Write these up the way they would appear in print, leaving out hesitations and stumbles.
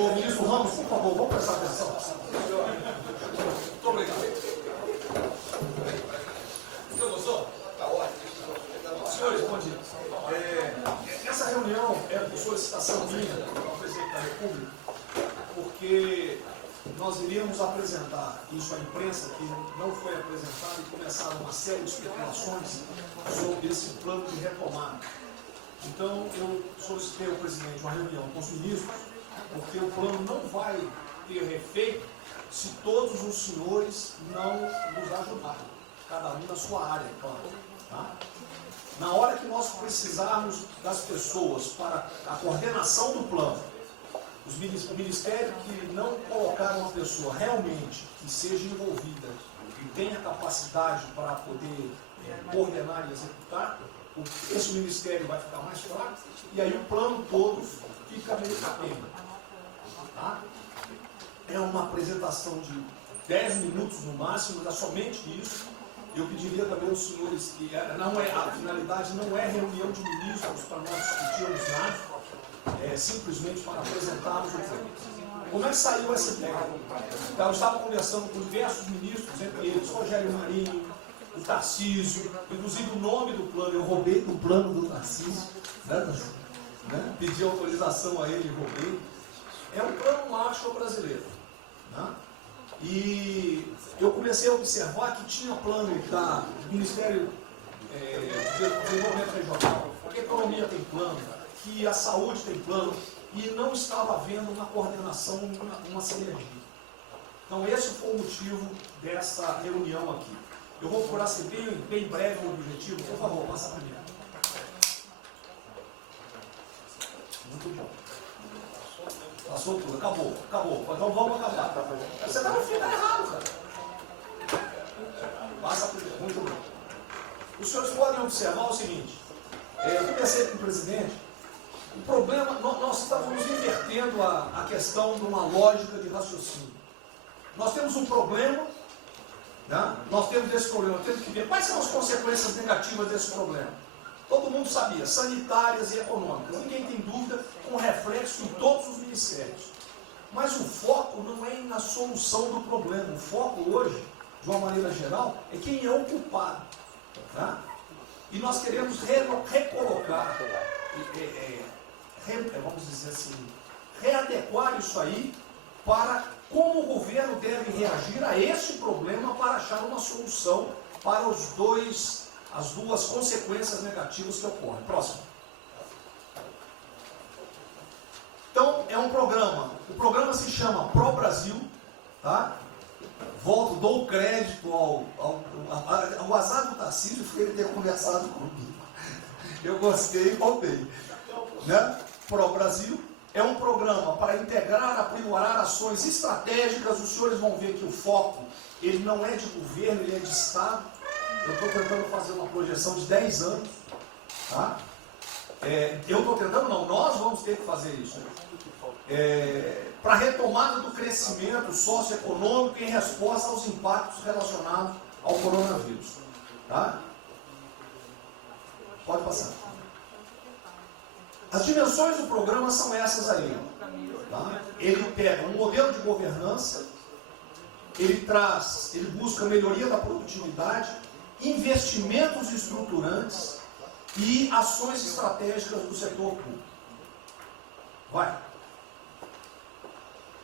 O ministro Ramos, por favor, vamos prestar atenção. Muito obrigado. Senhor Moção? Está ótimo. Senhores, bom dia. Essa reunião é por solicitação minha, ao presidente da República, porque nós iríamos apresentar isso à imprensa, que não foi apresentado, e começaram uma série de especulações sobre esse plano de retomada. Então, eu solicitei ao presidente uma reunião com os ministros, porque o plano não vai ter efeito se todos os senhores não nos ajudarem, cada um na sua área, claro. Tá? Na hora que nós precisarmos das pessoas para a coordenação do plano, o ministério que não colocar uma pessoa realmente que seja envolvida e tenha capacidade para poder coordenar e executar, esse ministério vai ficar mais fraco e aí o plano todo fica meio capenga. Tá? É uma apresentação de 10 minutos no máximo, dá somente isso. Eu pediria também aos senhores que a finalidade não é reunião de ministros para nós discutirmos nada, é simplesmente para apresentarmos o plano. Como é que saiu essa ideia? Então, eu estava conversando com diversos ministros, entre eles Rogério Marinho, o Tarcísio, inclusive o nome do plano, eu roubei do plano do Tarcísio, né? Pedi autorização a ele e roubei. É um plano Marshall brasileiro. Né? E eu comecei a observar que tinha plano do Ministério de Desenvolvimento Regional, que a economia tem plano, que a saúde tem plano, e não estava havendo uma coordenação, uma sinergia. Então esse foi o motivo dessa reunião aqui. Eu vou procurar ser bem breve no objetivo. Por favor, passa a primeira. Muito bom. Passou tudo, acabou. Então vamos acabar. Você está no final errado, cara. Passa a primeira. Muito bom. Os senhores podem observar o seguinte. Eu conversei com o presidente. O problema, nós estamos invertendo a questão de uma lógica de raciocínio. Nós temos um problema. Nós temos esse problema, temos que ver quais são as consequências negativas desse problema. Todo mundo sabia, sanitárias e econômicas, ninguém tem dúvida, com reflexo em todos os ministérios. Mas o foco não é na solução do problema, o foco hoje, de uma maneira geral, é quem é o culpado. E nós queremos recolocar, vamos dizer assim, readequar isso aí para como o governo deve reagir a esse problema para achar uma solução para as duas consequências negativas que ocorrem. Próximo. Então, é um programa. O programa se chama Pro Brasil. Tá? Dou crédito ao azar do Tarcísio foi ele ter conversado comigo. Eu gostei e voltei. Né? Pro Brasil. É um programa para integrar, aprimorar ações estratégicas. Os senhores vão ver que o foco, ele não é de governo, ele é de Estado. Eu estou tentando fazer uma projeção de 10 anos. Tá? Nós vamos ter que fazer isso. Para a retomada do crescimento socioeconômico em resposta aos impactos relacionados ao coronavírus. Tá? Pode passar. As dimensões do programa são essas aí. Tá? Ele pega um modelo de governança, ele busca melhoria da produtividade, investimentos estruturantes e ações estratégicas do setor público. Vai.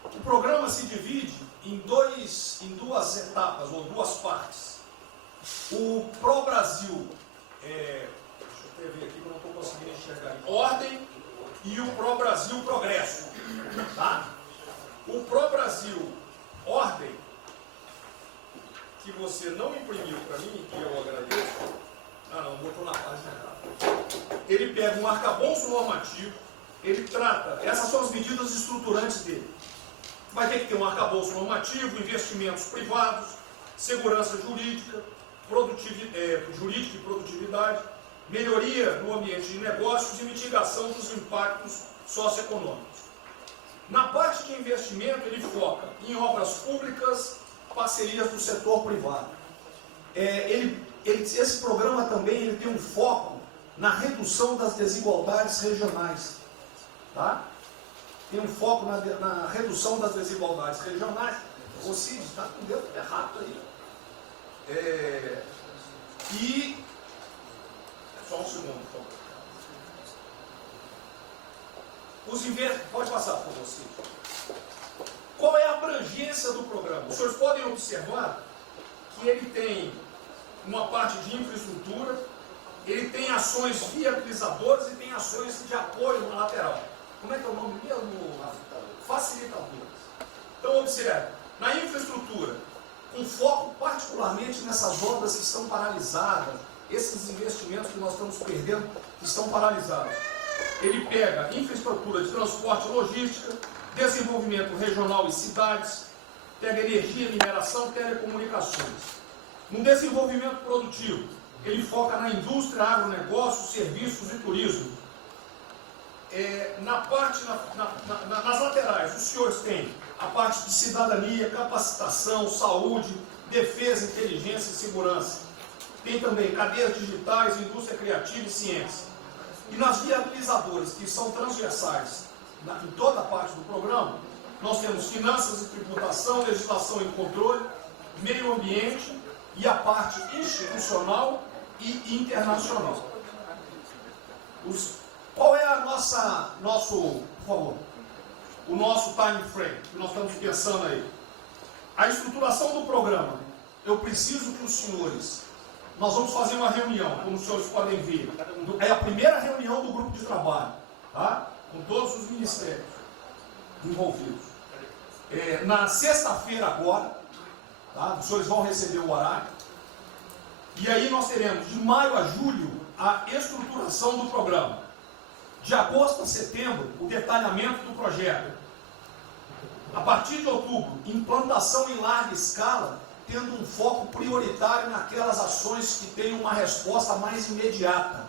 O programa se divide em duas etapas, ou duas partes. O Pro Brasil deixa eu ver aqui que eu não estou conseguindo enxergar. Ordem e o Pro Brasil Progresso. Tá? O Pro Brasil Ordem, que você não imprimiu para mim, que eu agradeço. Não, botou na página errada. Ele pega um arcabouço normativo, ele trata, essas são as medidas estruturantes dele. Vai ter que ter um arcabouço normativo, investimentos privados, segurança jurídica, jurídica e produtividade, melhoria no ambiente de negócios e mitigação dos impactos socioeconômicos. Na parte de investimento, ele foca em obras públicas, parcerias do setor privado. Esse programa também ele tem um foco na redução das desigualdades regionais. Tá? tem um foco na redução das desigualdades regionais. O Cid está com o dedo errado aí. E só um segundo, por favor. Pode passar, por favor, Cid. Qual é a abrangência do programa? Os senhores podem observar que ele tem uma parte de infraestrutura, ele tem ações viabilizadoras e tem ações de apoio na lateral. Como é que é o nome mesmo? Facilitadoras. Então, observe, na infraestrutura, com foco particularmente nessas obras que estão paralisadas, esses investimentos que nós estamos perdendo, que estão paralisados. Ele pega infraestrutura de transporte e logística, desenvolvimento regional e cidades, pega energia, mineração, telecomunicações. No desenvolvimento produtivo, ele foca na indústria, agronegócio, serviços e turismo. Nas laterais, os senhores têm a parte de cidadania, capacitação, saúde, defesa, inteligência e segurança. Tem também cadeias digitais, indústria criativa e ciência. E nas viabilizadoras, que são transversais em toda a parte do programa, nós temos finanças e tributação, legislação e controle, meio ambiente e a parte institucional e internacional. Qual é o nosso time frame que nós estamos pensando aí? A estruturação do programa. Eu preciso que os senhores, nós vamos fazer uma reunião, como os senhores podem ver. É a primeira reunião do grupo de trabalho, tá? Com todos os ministérios envolvidos. Na sexta-feira agora, tá? Os senhores vão receber o horário. E aí nós teremos de maio a julho a estruturação do programa. De agosto a setembro, o detalhamento do projeto. A partir de outubro, implantação em larga escala, tendo um foco prioritário naquelas ações que têm uma resposta mais imediata.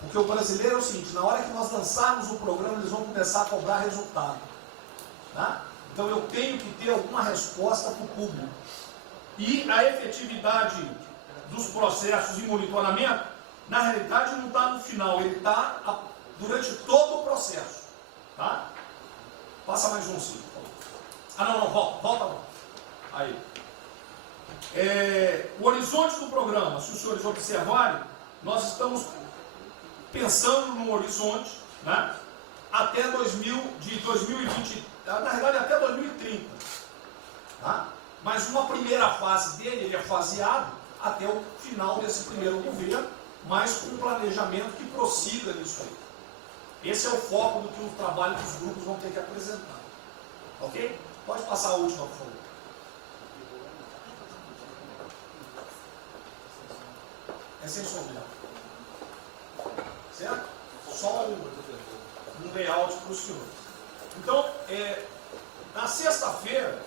Porque o brasileiro é o seguinte, na hora que nós lançarmos o programa, eles vão começar a cobrar resultado. Tá? Então eu tenho que ter alguma resposta para o público. E a efetividade dos processos de monitoramento, na realidade não está no final, ele está durante todo o processo. Tá? Passa mais um, sim. Volta. Aí. O horizonte do programa, se os senhores observarem, nós estamos pensando num horizonte, né, até 2020, na verdade até 2030. Tá? Mas uma primeira fase dele, ele é faseado até o final desse primeiro governo, mas com um planejamento que prossiga nisso aí. Esse é o foco do que o trabalho dos grupos vão ter que apresentar. Ok? Pode passar a última, por favor. É sensorial. Certo? Só um layout para o senhor. Então, na sexta-feira,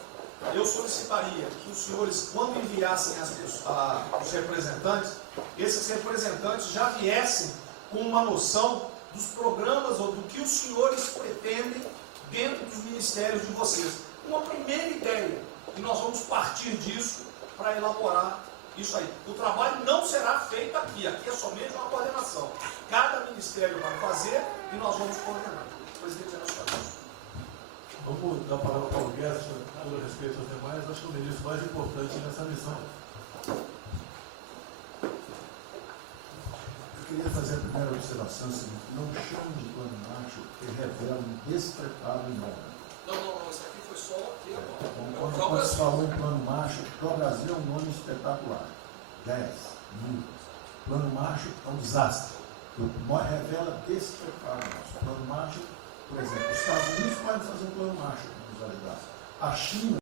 eu solicitaria que os senhores, quando enviassem os representantes, esses representantes já viessem com uma noção dos programas ou do que os senhores pretendem dentro dos ministérios de vocês. Uma primeira ideia, e nós vamos partir disso para elaborar isso aí. O trabalho não será feito aqui é somente uma coordenação. Cada ministério vai fazer e nós vamos coordenar. O presidente é nosso. Vamos dar a palavra para o Guedes, com todo respeito aos demais, acho que o ministro mais importante nessa missão. Eu queria fazer a primeira observação seguinte: não chame de plano macho que revela um despreparo enorme. Não, isso aqui foi só aqui agora. Quando se falou em plano macho, para o Brasil é um nome espetacular. 10, 1000. Plano macho é um desastre. Revela despreparo nosso. Plano macho, por exemplo, os Estados Unidos podem fazer um plano macho para nos ajudar. A China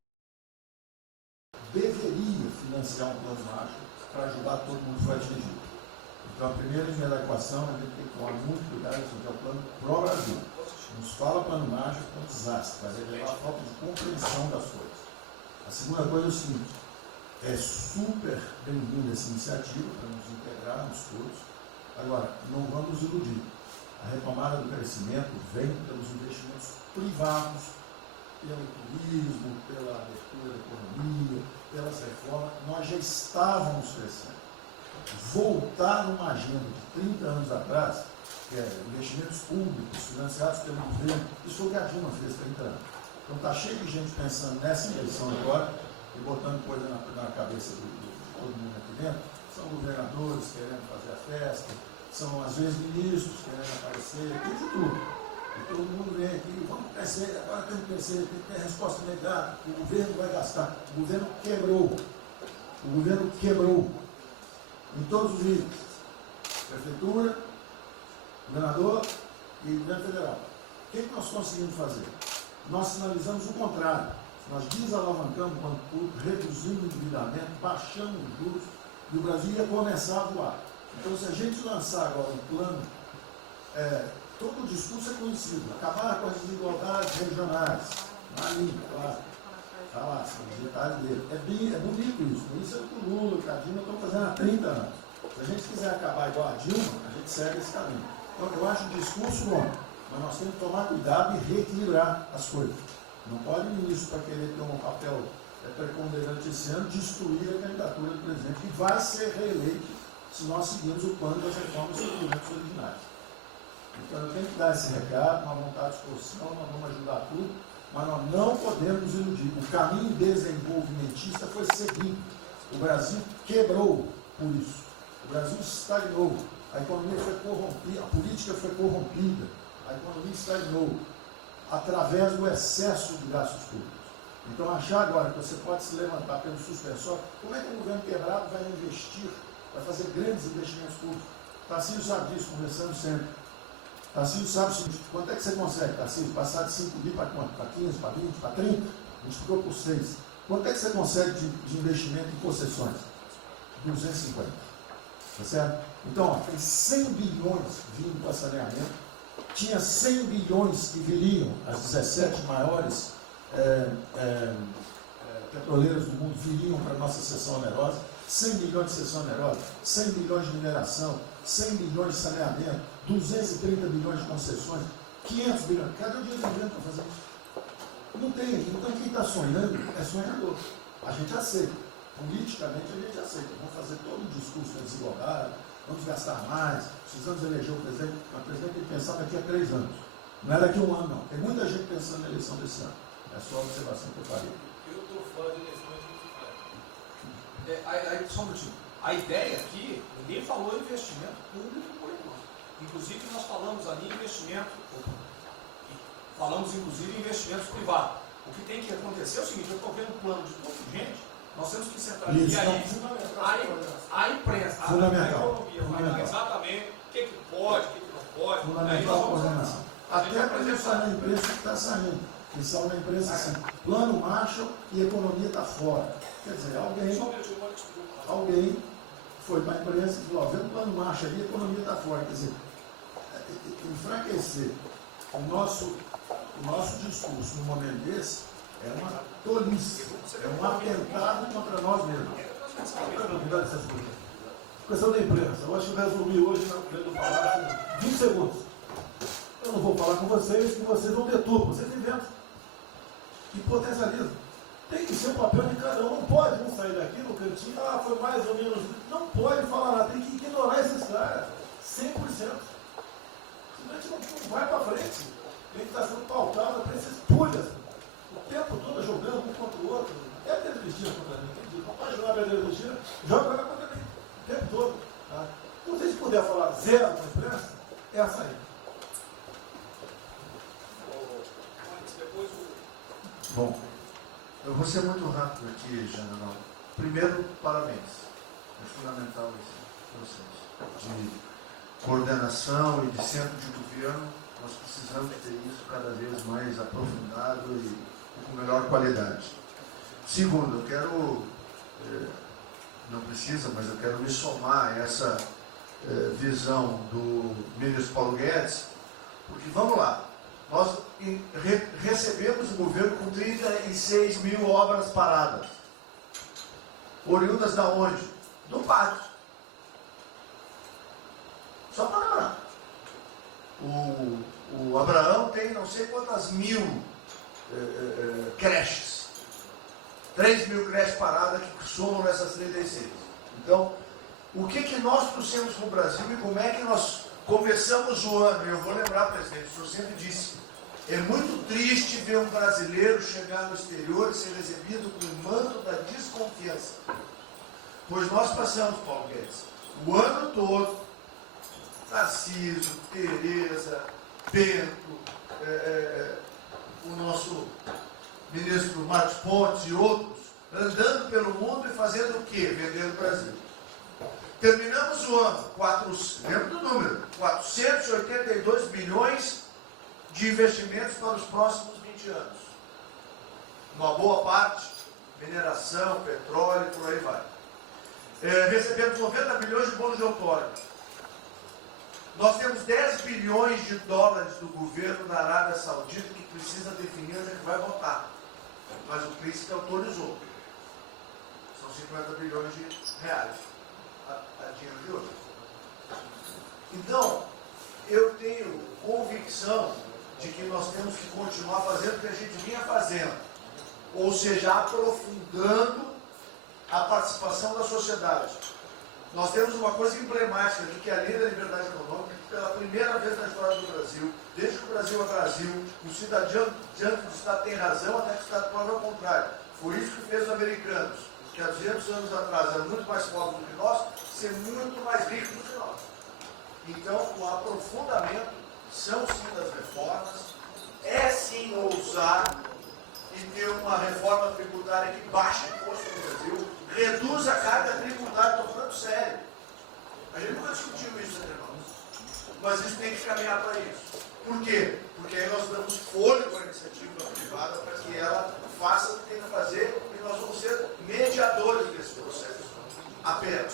deveria financiar um plano macho para ajudar todo mundo que foi atingido. Então, a primeira linha da equação, a gente tem que tomar muito cuidado, isso aqui é o plano pro Brasil. Nos fala plano macho, é um desastre, vai revelar a falta de compreensão das coisas. A segunda coisa é o seguinte: é super bem-vinda essa iniciativa para nos integrarmos todos. Agora, não vamos iludir. A retomada do crescimento vem pelos investimentos privados, pelo turismo, pela abertura da economia, pelas reformas. Nós já estávamos crescendo. Voltar numa agenda de 30 anos atrás que é investimentos públicos financiados pelo governo. Isso foi o que a Dilma fez 30 anos. Então está cheio de gente pensando nessa eleição agora e botando coisa na cabeça de todo mundo aqui dentro. São governadores querendo fazer a festa, são às vezes ministros querendo aparecer, tem de tudo. E todo mundo vem aqui, vamos crescer, agora temos que crescer, tem que ter resposta imediata, o governo vai gastar. O governo quebrou. O governo quebrou. Em todos os níveis. Prefeitura, governador e governo federal. O que nós conseguimos fazer? Nós sinalizamos o contrário. Nós desalavancamos o banco público, reduzimos o endividamento, baixamos os juros e o Brasil ia começar a voar. Então, se a gente lançar agora um plano, todo o discurso é conhecido, acabar com as desigualdades regionais, na língua, claro. Está lá, são os detalhes dele. É bonito isso, por isso é o que o Lula e a Dilma estão fazendo há 30 anos. Se a gente quiser acabar igual a Dilma, a gente segue esse caminho. Então, eu acho o discurso bom, mas nós temos que tomar cuidado e reequilibrar as coisas. Não pode o ministro, para querer ter um papel preponderante esse ano, destruir a candidatura do presidente, que vai ser reeleito se nós seguirmos o plano das reformas estruturantes originárias. Então, eu tenho que dar esse recado, uma vontade de exposição, nós vamos ajudar tudo, mas nós não podemos nos iludir. O caminho desenvolvimentista foi seguido. O Brasil quebrou por isso. O Brasil estagnou. A economia foi corrompida, a política foi corrompida. A economia estagnou através do excesso de gastos públicos. Então, achar agora que você pode se levantar pelo suspensório, como é que um governo quebrado vai investir, vai fazer grandes investimentos públicos? Tarcísio sabe disso, conversando sempre. Tarcísio sabe o seguinte: quanto é que você consegue, Tarcísio? Passar de 5 mil para quanto? Para 15, para 20, para 30? A gente ficou por 6. Quanto é que você consegue de investimento em concessões? 250. Tá certo? Então, ó, tem 100 bilhões vindo para saneamento, tinha 100 bilhões que viriam, as 17 maiores petroleiras do mundo viriam para a nossa seção onerosa, 100 bilhões de seção onerosa, 100 bilhões de mineração, 100 bilhões de saneamento, 230 bilhões de concessões, 500 bilhões. Cadê o dinheiro do governo para fazer isso? Não tem aqui. Então, quem está sonhando é sonhador. A gente aceita. Politicamente, a gente aceita. Vamos fazer todo o discurso da desigualdade, vamos gastar mais, precisamos eleger o presidente. Mas o presidente tem que pensar daqui a 3 anos. Não é daqui a 1 ano, não. Tem muita gente pensando na eleição desse ano. É só a observação que eu farei. Eu estou fora de eleições municipais. Só um minutinho. A ideia aqui, ninguém falou em investimento público por enquanto. Inclusive, nós falamos ali em investimento, falamos inclusive em investimentos privados. O que tem que acontecer é o seguinte: eu estou vendo um plano de tanta gente, nós temos que centralizar a imprensa, a economia, vai dar exatamente o que pode, o que não pode. Fundamental a coordenação. Até para isso na imprensa que está saindo. Que são na imprensa assim, plano Marshall e economia está fora. Quer dizer, alguém foi para a imprensa e falou: vê o plano Marshall ali, a economia está fora. Quer dizer, enfraquecer o nosso discurso no momento desse é uma tolice, é um atentado contra nós mesmos. Questão da imprensa. Eu acho que eu resumi hoje dentro do palácio 20 segundos. Eu não vou falar com vocês, que vocês vão deturpam, vocês inventam e potencializam. Tem que ser o papel de cada um. Não pode um sair daqui no cantinho, foi mais ou menos. Não pode falar nada, tem que ignorar esses caras, 100%. Senão a gente não vai para frente. Tem que estar sendo pautado para esses pulhas. O tempo todo jogando um contra o outro. É Pedro Cristina contra mim. Não pode jogar Pedro Cristina, joga contra mim. O tempo todo. Tá? Então, se a gente puder falar zero com a imprensa, é essa aí. Bom, eu vou ser muito rápido aqui, general. Primeiro, parabéns. É fundamental esse processo de coordenação e de centro de governo. Nós precisamos ter isso cada vez mais aprofundado e com melhor qualidade. Segundo, eu quero, não precisa, mas eu quero me somar a essa visão do ministro Paulo Guedes, porque vamos lá, nós recebemos o governo com 36 mil obras paradas. Oriundas da onde? Do pátio. Só para lembrar. O Abraão tem não sei quantas mil creches. 3 mil creches paradas que somam nessas 36. Então, o que nós trouxemos para o Brasil e como é que nós começamos o ano, e eu vou lembrar, presidente, o senhor sempre disse, é muito triste ver um brasileiro chegar no exterior e ser recebido com o manto da desconfiança. Pois nós passamos, Paulo Guedes, o ano todo, Tarcísio, Tereza, Bento, o nosso ministro Marcos Pontes e outros, andando pelo mundo e fazendo o quê? Vendendo o Brasil. Terminamos o ano, lembra do número, 482 bilhões de investimentos para os próximos 20 anos. Uma boa parte, mineração, petróleo, por aí vai. Recebemos 90 bilhões de bônus de outorga. Nós temos 10 bilhões de dólares do governo da Arábia Saudita que precisa definir onde é que vai votar. Mas o príncipe autorizou. São 50 bilhões de reais. A dinheiro de hoje. Então, eu tenho convicção de que nós temos que continuar fazendo o que a gente vinha fazendo. Ou seja, aprofundando a participação da sociedade. Nós temos uma coisa emblemática aqui, que é a lei da liberdade econômica, que pela primeira vez na história do Brasil, desde que o Brasil é Brasil, o cidadão diante do Estado tem razão, até que o Estado prova ao contrário. Foi isso que fez os americanos, que há 200 anos atrás eram muito mais pobres do que nós, ser muito mais ricos do que nós. Então, o aprofundamento são sim das reformas, é sim ousar e ter uma reforma tributária que baixe o imposto no Brasil, reduz a carga tributária, estou falando sério. A gente nunca discutiu isso entre nós, mas isso tem que caminhar para isso. Por quê? Porque aí nós damos fôlego à iniciativa privada para que ela faça o que tem que fazer e nós vamos ser mediadores desse processo. Apenas.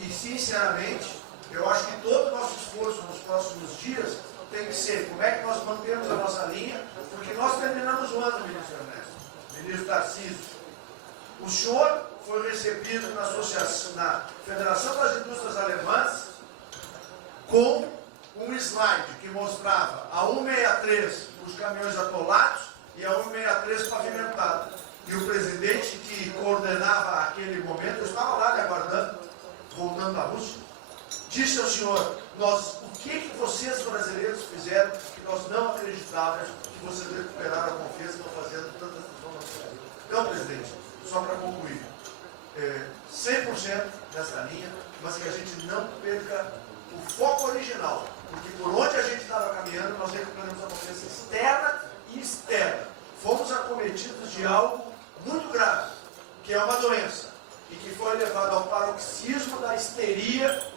E sinceramente, eu acho que todo o nosso esforço nos próximos dias tem que ser como é que nós mantemos a nossa linha, porque nós terminamos o ano, ministro Ernesto, ministro Tarcísio. O senhor foi recebido na Federação das Indústrias Alemãs com um slide que mostrava a 163 os caminhões atolados e a 163 pavimentado. E o presidente que coordenava aquele momento, eu estava lá lhe aguardando, voltando da Rússia, disse ao senhor, o que vocês brasileiros fizeram que nós não acreditávamos que vocês recuperaram a confiança e estão fazendo tantas transformações. Então, presidente, só para concluir, 100% nessa linha, mas que a gente não perca o foco original, porque por onde a gente estava caminhando, nós recuperamos a confiança externa e externa. Fomos acometidos de algo muito grave, que é uma doença, e que foi levado ao paroxismo da histeria,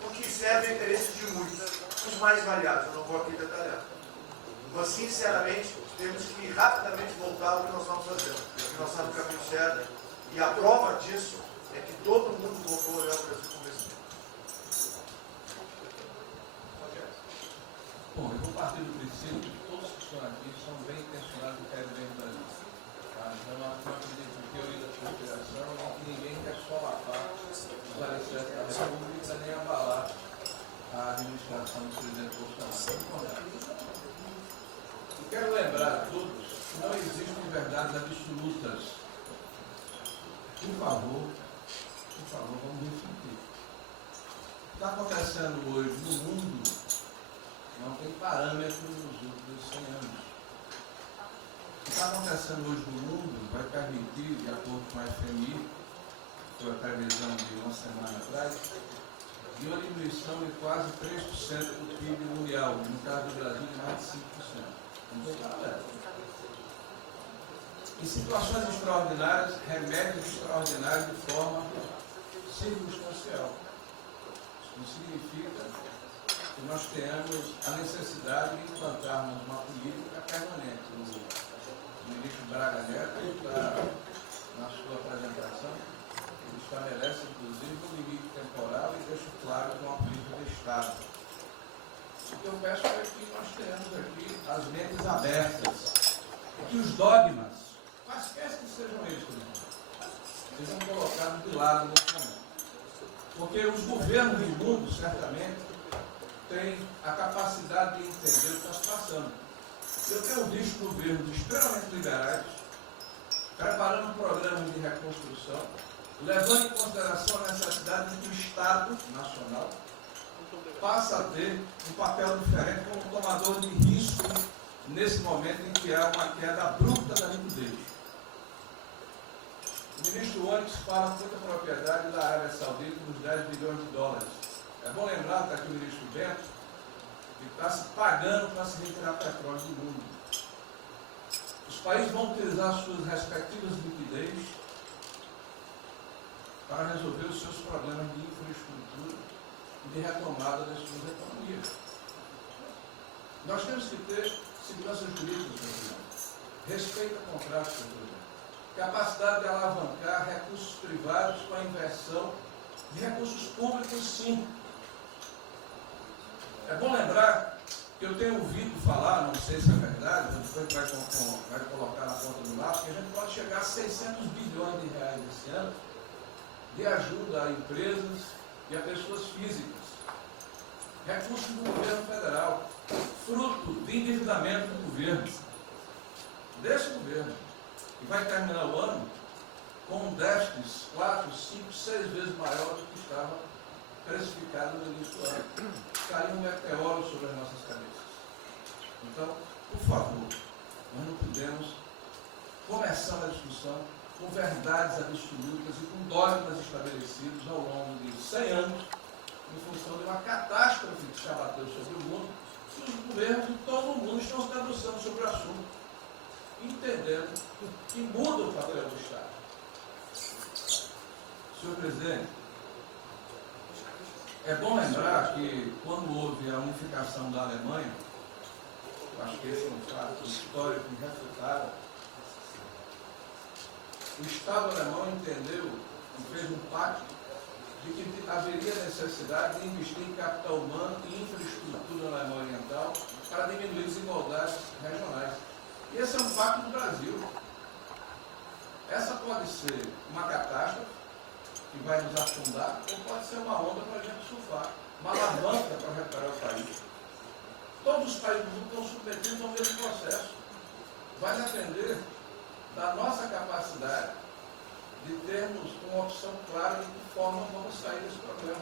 porque serve ao interesse de muitos, os mais variados, eu não vou aqui detalhar. Mas, sinceramente, temos que rapidamente voltar ao que nós estamos fazendo, porque nós estamos no caminho certo, e a prova disso é que todo mundo voltou a olhar o Brasil como esse. Bom, eu vou partir do princípio que todos que estão aqui são bem intencionados e querem bem o Brasil. Tá? Então, nós não acreditamos em teoria da conspiração e que ninguém quer solapar os alicerces da República nem abalar a administração do presidente Bolsonaro. E quero lembrar a todos que não existem verdades absolutas. Por favor, vamos refletir. O que está acontecendo hoje no mundo não tem parâmetro nos últimos 100 anos. O que está acontecendo hoje no mundo vai permitir, de acordo com a FMI, que foi a previsão de uma semana atrás, de uma diminuição de quase 3% do PIB mundial, no caso do Brasil, de mais de 5%. Não tem paralelo. Em situações extraordinárias, remédios extraordinários de forma circunstancial. Isso não significa que nós tenhamos a necessidade de implantarmos uma política permanente. O ministro Braga Neto está, na sua apresentação, ele estabelece, inclusive, um limite temporal e deixa claro que é uma política de Estado. O que eu peço é que nós tenhamos aqui as mentes abertas, que os dogmas, quaisquer que sejam eles, sejam colocados de lado nesse momento. Porque os governos do mundo, certamente, têm a capacidade de entender o que está se passando. Eu tenho visto governos extremamente liberais, preparando programas de reconstrução, levando em consideração a necessidade de que o Estado Nacional passa a ter um papel diferente como tomador de risco nesse momento em que há uma queda abrupta da liquidez. O ministro Onyx fala com muita propriedade da Arábia Saudita nos 10 bilhões de dólares. É bom lembrar, está aqui o ministro Bento, que está se pagando para se retirar petróleo do mundo. Os países vão utilizar suas respectivas liquidez para resolver os seus problemas de infraestrutura e de retomada das suas economias. Nós temos que ter segurança jurídica, respeito a contratos, capacidade de alavancar recursos privados com a inversão de recursos públicos, sim. É bom lembrar que eu tenho ouvido falar, não sei se é verdade, depois vai colocar na ponta do lápis, que a gente pode chegar a 600 bilhões de reais esse ano de ajuda a empresas e a pessoas físicas. Recursos do governo federal, fruto de endividamento do governo, desse governo, que vai terminar o ano com um déficit 4, 5, 6 vezes maior do que estava precificado no início do ano. Caiu um meteoro sobre as nossas cabeças. Então, por favor, nós não podemos começar a discussão com verdades absolutas e com dogmas estabelecidos ao longo de 100 anos, em função de uma catástrofe que se abateu sobre o mundo, e os governos de todo o mundo estão se debruçando sobre o assunto, entendendo que muda o papel do Estado. Senhor presidente, é bom lembrar que quando houve a unificação da Alemanha, eu acho que esse é um fato histórico irrefutável, o Estado alemão entendeu e fez um pacto de que haveria necessidade de investir em capital humano e infraestrutura na Alemanha Oriental para diminuir desigualdades regionais. E esse é um pacto do Brasil. Essa pode ser uma catástrofe que vai nos afundar, ou pode ser uma onda para a gente surfar, uma alavanca para recuperar o país. Todos os países do mundo estão submetidos ao mesmo processo. Vai depender da nossa capacidade de termos uma opção clara de que forma vamos sair desse problema.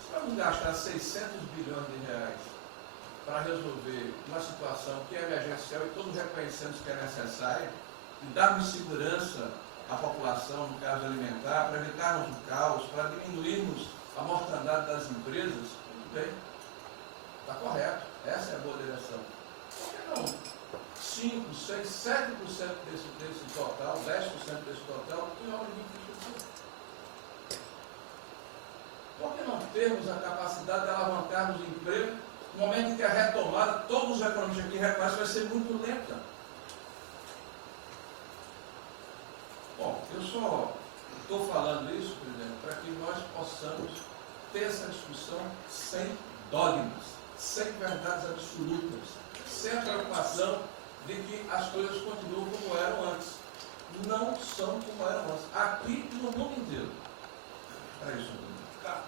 Se vamos gastar 600 bilhões de reais para resolver uma situação que é emergencial e todos reconhecemos que é necessária, e darmos segurança à população, no caso alimentar, para evitarmos o caos, para diminuirmos a mortandade das empresas, tudo bem, está correto, essa é a boa direção. Por que não 5, 6, 7% desse total, 10% desse total, em obra de infraestrutura? Por que não termos a capacidade de alavancarmos o emprego no momento em que a retomada, todos os economistas aqui reconhecem, vai ser muito lenta? Bom, eu só estou falando isso, presidente, para que nós possamos ter essa discussão sem dogmas, sem verdades absolutas, sem a preocupação de que as coisas continuam como eram antes. Não são como eram antes. Aqui e no mundo inteiro. É isso. Tá.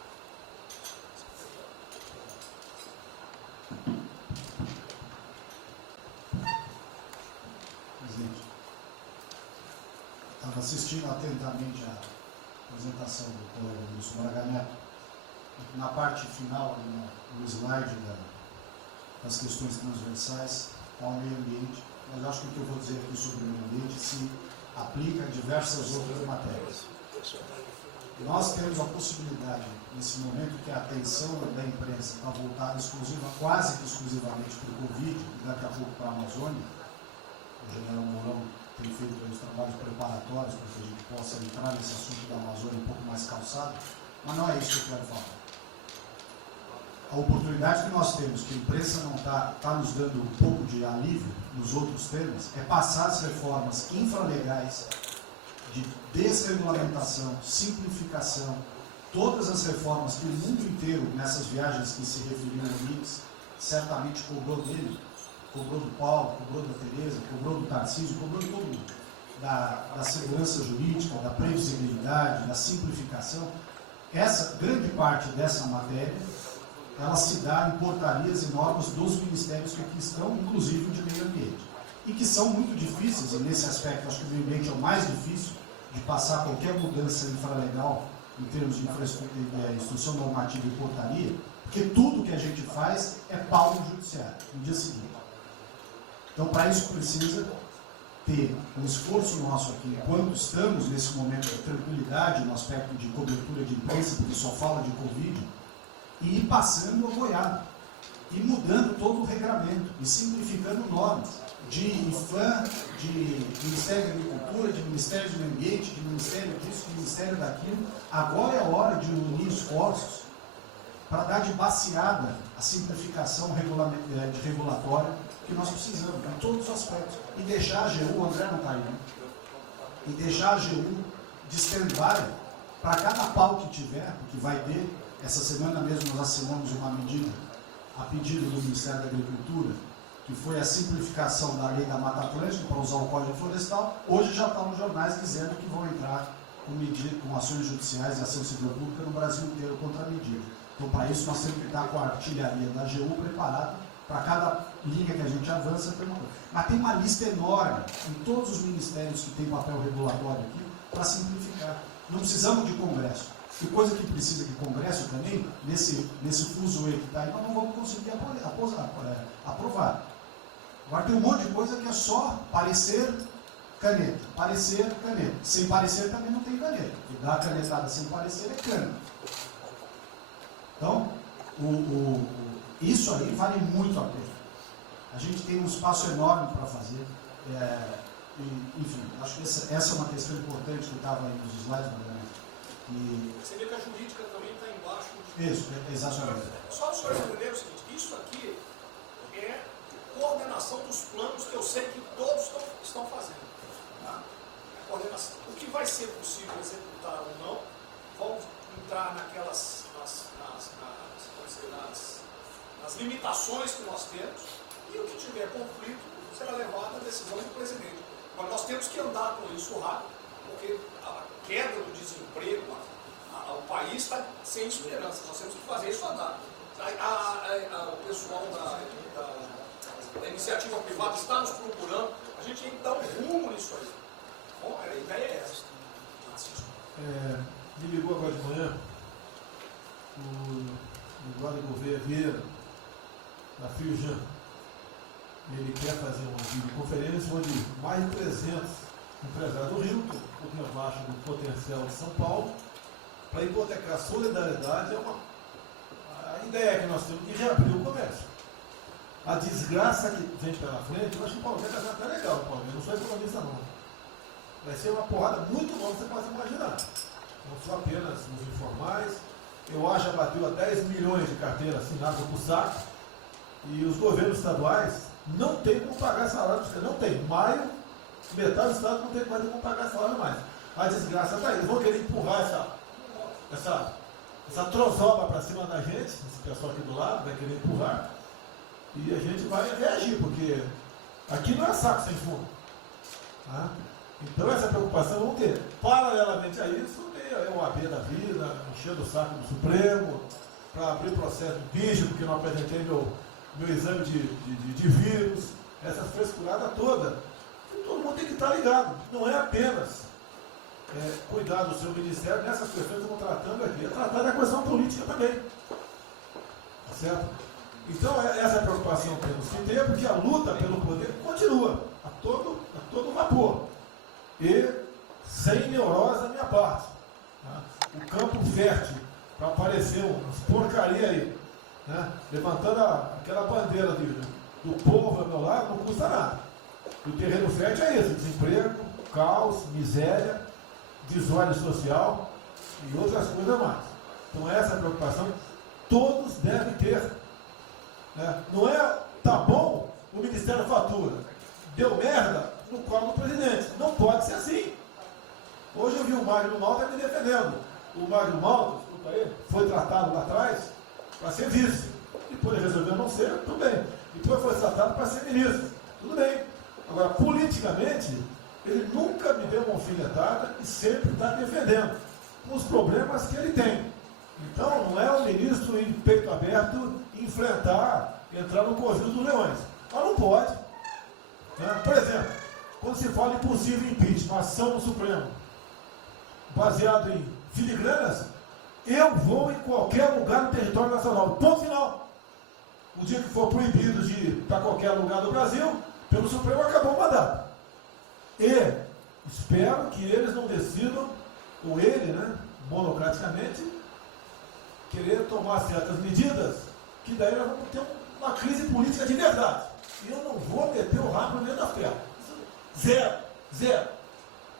Presidente, estava assistindo atentamente a apresentação do colega Wilson Braga Neto. Na parte final, no slide das questões transversais, ao meio ambiente, mas acho que o que eu vou dizer aqui sobre o meio ambiente se aplica a diversas outras matérias. Nós temos a possibilidade, nesse momento que a atenção da imprensa está voltada quase que exclusivamente para o Covid e daqui a pouco para a Amazônia, o general Mourão tem feito os trabalhos preparatórios para que a gente possa entrar nesse assunto da Amazônia um pouco mais calçado, mas não é isso que eu quero falar. A oportunidade que nós temos, que a imprensa não está nos dando um pouco de alívio nos outros temas, é passar as reformas infralegais de desregulamentação, simplificação, todas as reformas que o mundo inteiro, nessas viagens que se referiram a Mix, certamente cobrou dele, cobrou do Paulo, cobrou da Tereza, cobrou do Tarcísio, cobrou de todo mundo. Da segurança jurídica, da previsibilidade, da simplificação. Essa grande parte dessa matéria ela se dá em portarias e normas dos ministérios que aqui estão, inclusive de meio ambiente. E que são muito difíceis, e nesse aspecto acho que o meio ambiente é o mais difícil de passar qualquer mudança infralegal em termos de infraestrutura, instrução normativa e portaria, porque tudo que a gente faz é pau no judiciário, no dia seguinte. Então, para isso precisa ter um esforço nosso aqui, enquanto estamos nesse momento de tranquilidade, no aspecto de cobertura de imprensa, porque só fala de Covid, e ir passando a boiada, e mudando todo o regramento, e simplificando normas, de IFAM, de Ministério da Agricultura, de Ministério do Meio Ambiente, de Ministério disso, de Ministério daquilo. Agora é a hora de unir esforços para dar de baseada a simplificação de regulatória que nós precisamos, em todos os aspectos. E deixar a AGU, o André não está aí, né? E deixar a AGU de stand-by para cada pau que tiver, porque vai ter. Essa semana mesmo nós assinamos uma medida, a pedido do Ministério da Agricultura, que foi a simplificação da lei da Mata Atlântica para usar o Código Florestal. Hoje já estão nos jornais dizendo que vão entrar com ações judiciais e ação civil pública no Brasil inteiro contra a medida. Então, para isso, nós temos que estar com a artilharia da AGU preparada para cada linha que a gente avança. Mas tem uma lista enorme em todos os ministérios que têm papel regulatório aqui para simplificar. Não precisamos de Congresso. E coisa que precisa de Congresso também, nesse fuzuê que está aí, nós não vamos conseguir aprovar. Agora tem um monte de coisa que é só parecer, caneta. Parecer, caneta. Sem parecer também não tem caneta. E dar canetada sem parecer é cana. Então, isso aí vale muito a pena. A gente tem um espaço enorme para fazer. Enfim, acho que essa é uma questão importante que estava aí nos slides, Você vê que a jurídica também está embaixo. Isso, exatamente. Só o senhor entender o seguinte, isso aqui é coordenação dos planos que eu sei que todos estão fazendo. Tá? Coordenação. O que vai ser possível executar ou não, vamos entrar naquelas nas limitações que nós temos, e o que tiver conflito será levado à decisão do presidente. Mas nós temos que andar com isso rápido, porque a queda do desemprego, o país está sem esperança, nós temos que fazer isso andar. O pessoal da iniciativa privada está nos procurando, a gente tem que dar um rumo nisso aí. Bom, a ideia é essa. Me ligou agora de manhã o Eduardo Gouveia Vieira, da Fiujan. Ele quer fazer uma videoconferência onde mais de 300 empresários do Rio, um pouquinho abaixo do potencial de São Paulo, para hipotecar a solidariedade. A ideia que nós temos de reabrir o comércio. A desgraça que vem pela frente, eu acho que o Paulo está até legal, Paulo. Eu não sou economista, não. Vai ser uma porrada muito longa, você pode imaginar. Não são apenas os informais. Eu acho que bateu a 10 milhões de carteiras assinadas por saco. E os governos estaduais não têm como pagar salário. Não tem. Maio, metade do estado não tem mais como pagar salário mais. A desgraça está aí. Eles vão querer empurrar essa trozoba para cima da gente. Esse pessoal aqui do lado vai querer empurrar. E a gente vai reagir, porque aqui não é saco sem fundo. Tá? Então essa preocupação vamos ter. Paralelamente a isso, tem o AB da vida, enchendo o saco do Supremo, para abrir processo de bicho, porque não apresentei meu exame de vírus, essa frescurada toda. E todo mundo tem que estar ligado. Não é apenas cuidar do seu ministério nessas questões que estamos tratando aqui, é tratar da questão política também. Tá certo? Então essa é a preocupação que temos que ter, porque a luta pelo poder continua a todo vapor. E sem neurose da minha parte. Tá? O campo fértil para aparecer umas porcaria aí, né? Levantando aquela bandeira do povo ao meu lado, não custa nada. O terreno fértil é esse: desemprego, caos, miséria, desordem social e outras coisas mais. Então essa é a preocupação que todos devem ter. Né? Não é, tá bom, o Ministério fatura, deu merda no colo do presidente. Não pode ser assim. Hoje eu vi o Magno Malta me defendendo. O Magno Malta, desculpa aí, foi tratado lá atrás para ser vice. Depois resolveu não ser, tudo bem. Depois foi tratado para ser ministro, tudo bem. Agora, politicamente, ele nunca me deu uma alfinetada e sempre está defendendo os problemas que ele tem. Então, não é o ministro em peito aberto enfrentar, entrar no covil dos leões. Mas não pode. Né? Por exemplo, quando se fala em possível impeachment, ação no Supremo, baseado em filigranas, eu vou em qualquer lugar no território nacional. Ponto final. O dia que for proibido de ir para qualquer lugar do Brasil, pelo Supremo acabou o mandato. E espero que eles não decidam, ou ele, né, monocraticamente, querer tomar certas medidas, que daí nós vamos ter uma crise política de verdade. E eu não vou meter o rabo no meio da terra. Zero.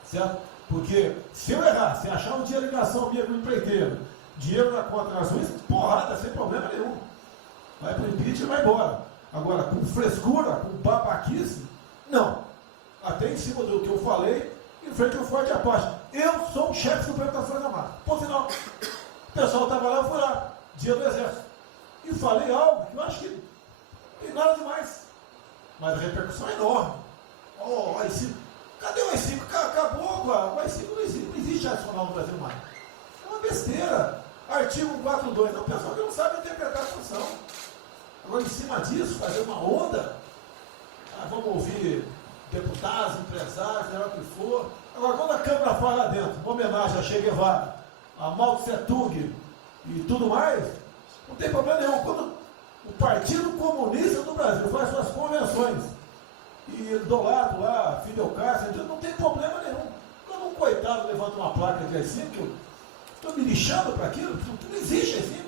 Certo? Porque se eu errar, se achar um dia ligação minha com o empreiteiro, dinheiro na conta nas ruas, porrada, sem problema nenhum. Vai para o impeachment e vai embora. Agora, com frescura, com babaquice, não. Até em cima do que eu falei, em frente ao forte aposta. Eu sou o chefe supremo das Forças Armadas. Ponto final. O pessoal estava lá, eu fui lá, dia do Exército. E falei algo que eu acho que não tem nada demais. Mas a repercussão é enorme. Oh, o AI-5. Cadê o AI-5? Acabou agora. O AI-5 não existe adicional no Brasil mais. É uma besteira. Artigo 142. É um pessoal que não sabe interpretar a função. Agora, em cima disso, fazer uma onda. Vamos ouvir deputados, empresários, seja o que for. Agora, quando a Câmara fala lá dentro, uma homenagem a Che Guevara, a Mao Tse Tung e tudo mais, não tem problema nenhum. Quando o Partido Comunista do Brasil faz suas convenções e do lado lá, Fidel Castro, não tem problema nenhum. Quando um coitado levanta uma placa de AI-5, eu estou me lixando para aquilo, não existe AI-5.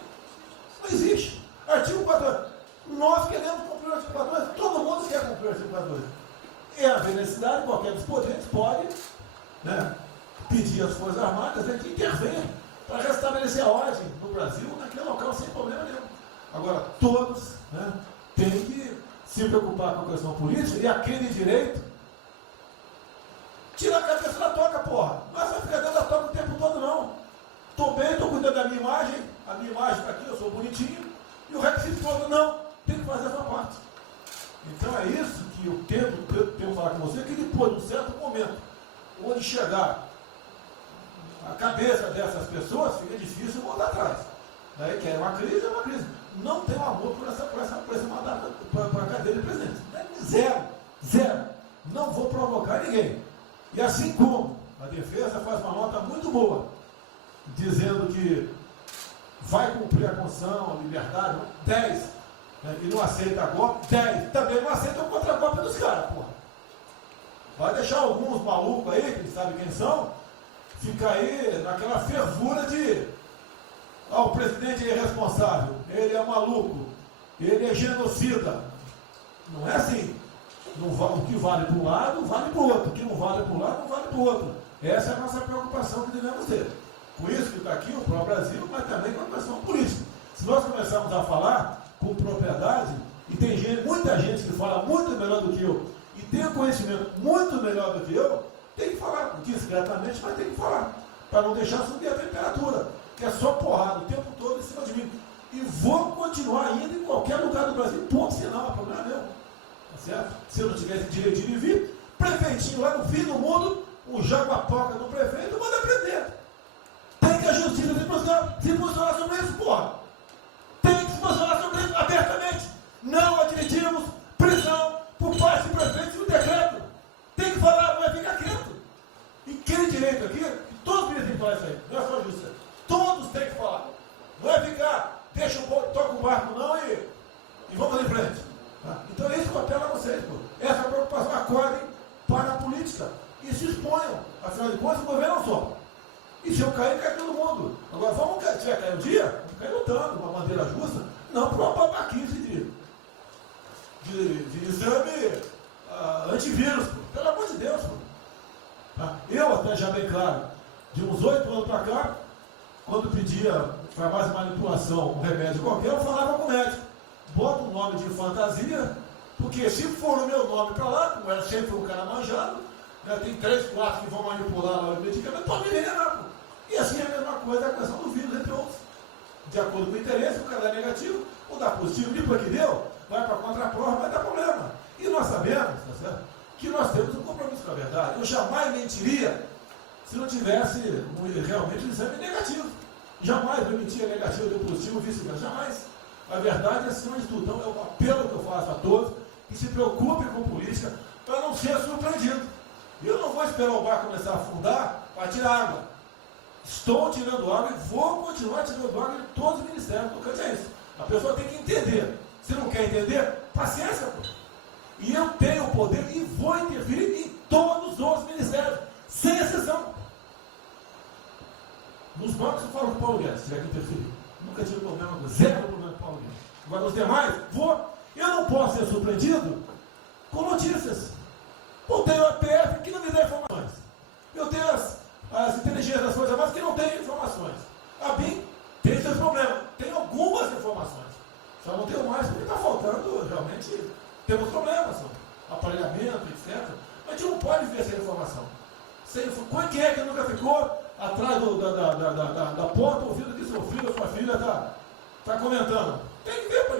Não existe. Artigo 42. Nós queremos cumprir o artigo 42, todo mundo quer cumprir o artigo 42. É haver necessidade, qualquer dos poderes pode, né, pedir às Forças Armadas que intervenham para restabelecer a ordem no Brasil, naquele local, sem problema nenhum. Agora, todos, né, têm que se preocupar com a questão política e aquele direito, tira a cabeça da toca, porra. Não vai ficar dentro da toca o tempo todo, não. Estou bem, estou cuidando da minha imagem, a minha imagem está aqui, eu sou bonitinho, e o requisito todo, não, tem que fazer a sua parte. Então é isso que eu tenho falar com você, que depois de um certo momento, onde chegar a cabeça dessas pessoas, fica difícil voltar atrás. Daí que é uma crise, é uma crise. Não tenho amor por esse mandato para a cadeira de presidente. Zero. Não vou provocar ninguém. E assim como a defesa faz uma nota muito boa, dizendo que vai cumprir a Constituição, a liberdade, 10, né, e não aceita golpe, 10, também não aceita o contra-golpe dos caras, porra. Vai deixar alguns malucos aí, que eles sabem quem são, ficar aí naquela fervura de o presidente é irresponsável, ele é maluco, ele é genocida. Não é assim. O que vale para um lado, vale para o outro. O que não vale para um lado, não vale para o outro. Essa é a nossa preocupação que devemos ter. Por isso que está aqui o próprio Brasil, mas também com a questão política. Se nós começarmos a falar com propriedade, e tem muita gente que fala muito melhor do que eu, e tem um conhecimento muito melhor do que eu, tem que falar, discretamente, mas tem que falar, para não deixar subir a temperatura, que é só porrada o tempo todo em cima de mim. E vou continuar indo em qualquer lugar do Brasil, ponto final, o problema é meu. Tá certo? Se eu não tivesse direito de ir e vir, prefeitinho lá no fim do mundo, o jaguapoca do prefeito manda prender. Tem que a justiça se posicionar sobre isso, porra. Tem que se posicionar sobre isso abertamente. Não admitimos prisão por parte do prefeito e o decreto. Tem que falar, vai ficar quieto. E aquele direito aqui, todos têm que falar isso aí, não é só a justiça. Todos têm que falar. Não é ficar, toca o barco não e vamos em frente. Tá? Então é isso que eu apelo a vocês, pô. Essa preocupação, acordem para a política e se exponham. Afinal de contas, o governo não só. E se eu cair, cai todo mundo. Agora, vamos cair um dia? Vamos cair lutando, uma bandeira justa, não para uma babaquice de exame antivírus, pô. Pelo amor de Deus, pô. Tá? Eu, até já bem claro, de uns 8 anos para cá, quando pedia farmácia de manipulação, um remédio qualquer, eu falava com o médico. Bota um nome de fantasia, porque se for o meu nome para lá, como era sempre um cara manjado, né, tem 3, 4 que vão manipular lá o medicamento, pode me envenenar, pô. E assim é a mesma coisa a questão do vírus, entre outros. De acordo com o interesse, o cara dá negativo, ou dá positivo, depois que deu, vai para a contraprova, vai dar problema. E nós sabemos, tá certo, que nós temos um compromisso com a verdade. Eu jamais mentiria se não tivesse realmente um exame negativo. Jamais eu mentia negativo, deu positivo, vice-versa, jamais. A verdade é acima de tudo. Então é o apelo que eu faço a todos que se preocupem com política para não ser surpreendido. Eu não vou esperar o barco começar a afundar para tirar água. Estou tirando água e vou continuar tirando água em todos os ministérios. Nunca é isso. A pessoa tem que entender. Se não quer entender, paciência, pô. E eu tenho o poder e vou interferir em todos os ministérios, sem exceção. Nos bancos eu falo com o Paulo Guedes, se tiver que interferir. Nunca tive problema, zero problema com o Paulo Guedes. Agora os demais, vou. Eu não posso ser surpreendido com notícias. Eu tenho a PF que não me dá informações. Eu tenho as inteligências das Forças Armadas que não têm informações. A BIM tem seus problemas. Tem algumas informações. Só não tenho mais porque está faltando, realmente, temos problemas. Aparelhamento, etc. Mas a gente não pode ver essa informação. Quem é que nunca ficou atrás da porta ouvindo que seu filho ou sua filha está comentando? Tem que ver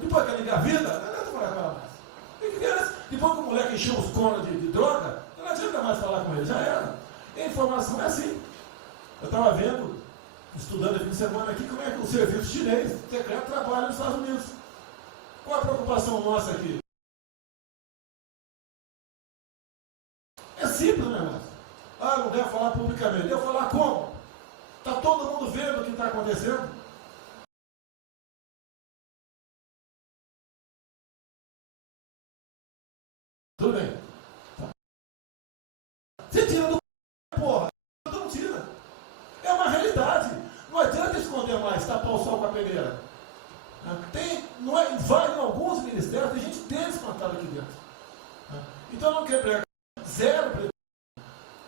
depois que ela engravida, não adianta falar com ela mais. Tem que ver, né? Depois que o moleque encheu os conos de droga, não adianta mais falar com ele, já era. E a informação é assim. Eu estava vendo, estudando esse fim de semana aqui, como é que o serviço chinês secreto trabalha nos Estados Unidos. Qual a preocupação nossa aqui? É simples, né, irmão? Não deve falar publicamente. Devo falar como? Está todo mundo vendo o que está acontecendo? Tudo bem. Você tira do porra. Não tira. É uma realidade. Não adianta esconder mais, tapar o sol com a peneira. Vai em alguns ministérios, tem gente deles plantada aqui dentro. Então não quer pregar. Zero.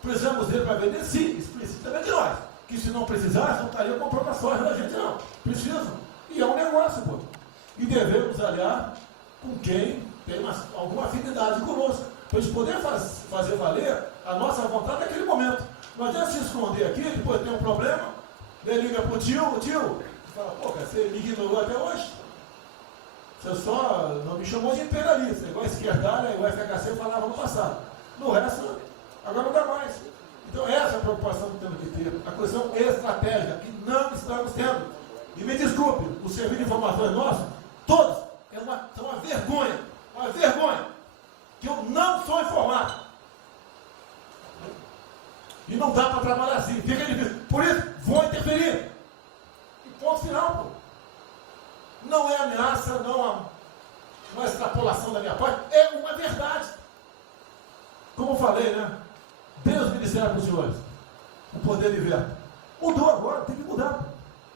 Precisamos dele para vender? Sim, isso precisa também de nós. Que se não precisasse, não estaria comprando a soja da gente, não. Precisam. E é um negócio, pô. E devemos aliar com quem tem alguma afinidade conosco. Para a gente poder fazer valer a nossa vontade naquele momento. Não adianta se esconder aqui, depois tem um problema, ele liga para o tio, fala, pô, cara, você me ignorou até hoje? Você só não me chamou de imperialista, igual a esquerdalha, igual a FHC falava no passado. No resto, agora não dá mais. Então essa é a preocupação que temos que ter, a questão estratégica, que não estamos tendo. E me desculpe, o serviço de informações nosso, todos, são uma vergonha, que eu não sou informado. E não dá para trabalhar assim, fica difícil. Por isso, vou interferir. E ponto final, pô. Não é ameaça, não é extrapolação da minha parte, é uma verdade. Como eu falei, né? Deus ministério para os senhores. O poder de veto. Mudou agora, tem que mudar.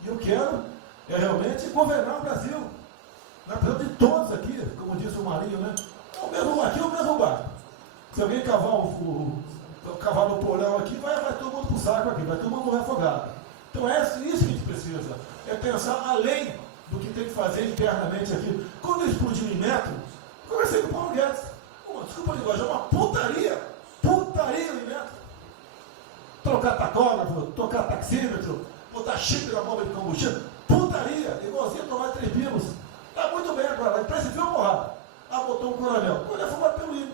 E eu quero realmente governar o Brasil. Nós precisamos de todos aqui, como disse o Marinho, né? Aqui é o mesmo barco. Se alguém cavar no porão aqui, vai todo mundo para o saco aqui, vai todo mundo morrer afogado. Então é isso que a gente precisa. É pensar além do que tem que fazer internamente aqui. Quando eu explodi em metro, conversei com o Paulo Guedes. Desculpa a linguagem, é uma putaria em metro. Trocar tacógrafo, trocar taxímetro, botar chip na bomba de combustível, putaria, igualzinho a tomar 3 pilos. Está muito bem agora, precipiou a porrada. Botou um coronel. O coronel foi bater o hino.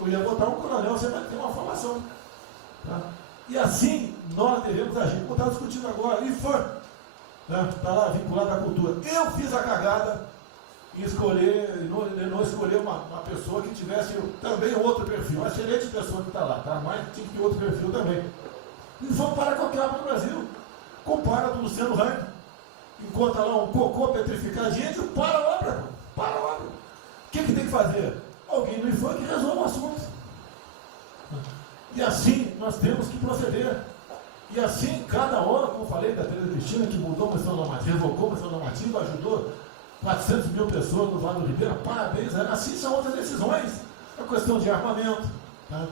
Eu ia botar um coronel, você vai ter uma formação. Tá? E assim nós devemos agir. Como está discutindo agora, IFAM, está lá vinculado à cultura. Eu fiz a cagada em escolher, não escolher uma pessoa que tivesse também outro perfil. Uma excelente pessoa que está lá, tá? Mas tinha que ter outro perfil também. E vamos parar com a capa no Brasil. Compara do Luciano Hang. Encontra lá um cocô petrificado, gente, para a obra. O que tem que fazer? Alguém no IFAM que resolva o assunto. E assim nós temos que proceder. E assim, cada hora, como eu falei da Tereza Cristina, que mudou a questão normativa, revocou a questão normativa, ajudou 400 mil pessoas no Vale do Ribeira, parabéns, assim são outras decisões. A questão de armamento, tá?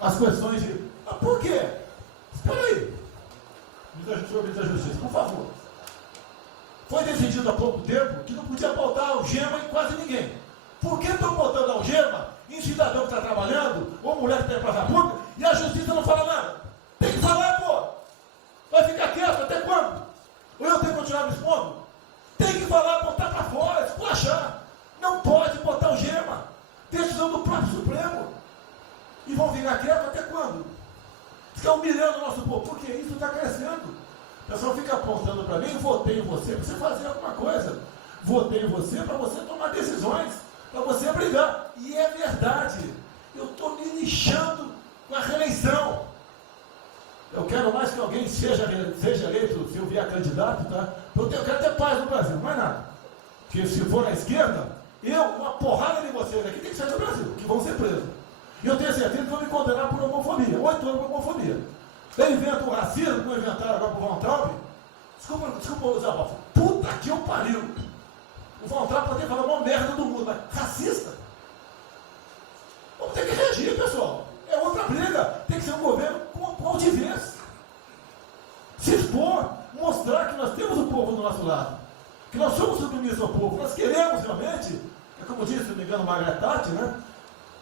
As questões de... por quê? Espera aí. Senhor ministro da Justiça, por favor. Foi decidido há pouco tempo que não podia botar algema em quase ninguém. Por que estão botando algema em cidadão que está trabalhando, ou mulher que tem praça pública, e a justiça não fala nada? Tem que falar, pô! Vai ficar quieto até quando? Ou eu tenho que continuar me expondo? Tem que falar, botar para fora, esculachar. Não pode botar algema. Decisão do próprio Supremo. E vão ficar quietos até quando? Fica humilhando o nosso povo, porque isso está crescendo. O pessoal fica apontando para mim, votei em você para você fazer alguma coisa. Votei em você para você tomar decisões, para você brigar. E é verdade. Eu estou me lixando com a reeleição. Eu quero mais que alguém seja eleito, se eu vier candidato, tá? Eu quero ter paz no Brasil, mais nada. Porque se for na esquerda, uma porrada de vocês aqui tem que sair do Brasil, que vão ser presos. E eu tenho certeza que vão me condenar por homofobia, 8 anos por homofobia. Ele inventa o racismo, como inventaram agora por Von Traub. Desculpa usar a voz. Puta que eu pariu. O Von Traub pode falar uma merda do mundo, mas racista. Vamos ter que reagir, pessoal. É outra briga. Tem que ser um governo com altivez. Se expor, mostrar que nós temos o povo do nosso lado. Que nós somos submissos ao povo. Nós queremos realmente, como disse, se não me engano, Margaret Thatcher, né?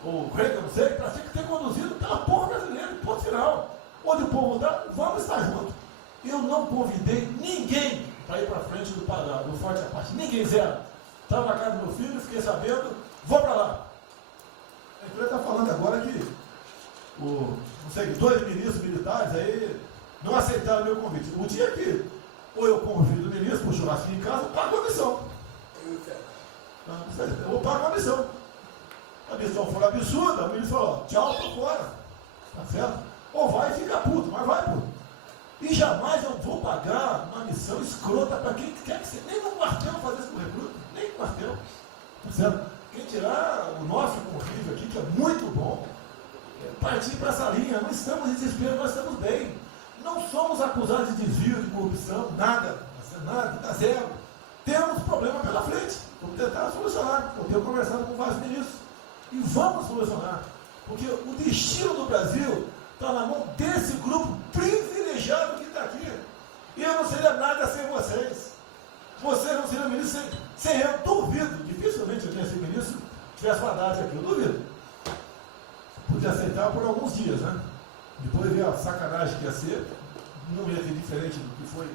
Ou Reagan, não sei, para ser que ter conduzido pela porra brasileira, ponto final. Onde o povo está, vamos estar juntos. Eu não convidei ninguém para ir para frente do Forte Apache. Ninguém, zero. Estava na casa do meu filho, fiquei sabendo, vou para lá. A empresa está falando agora que não sei, 2 ministros militares aí não aceitaram meu convite. O dia que ou eu convido o ministro para o churrasco em casa, eu pago a missão. Eu vou pagar a missão. A missão foi absurda, o ministro falou, tchau, estou fora. Tá certo? Ou vai e fica puto, mas vai puto. E jamais eu vou pagar uma missão escrota para quem quer que seja. Nem no quartel fazer isso com o recruta, nem no quartel. Tá certo? Quem tirar o nosso convívio aqui, que é muito bom, partir para essa linha. Não estamos em desespero, nós estamos bem. Não somos acusados de desvio, de corrupção, nada, tá zero. Temos problema pela frente. Vamos tentar solucionar. Eu tenho conversado com vários ministros. E vamos solucionar. Porque o destino do Brasil está na mão desse grupo privilegiado que está aqui. E eu não seria nada sem vocês. Vocês não seriam ministros sem eu. Duvido. Dificilmente eu tenha sido ministro se tivesse uma data aqui. Eu duvido. Podia aceitar por alguns dias, né? Depois ver a sacanagem que ia ser. Não ia ser diferente do que foi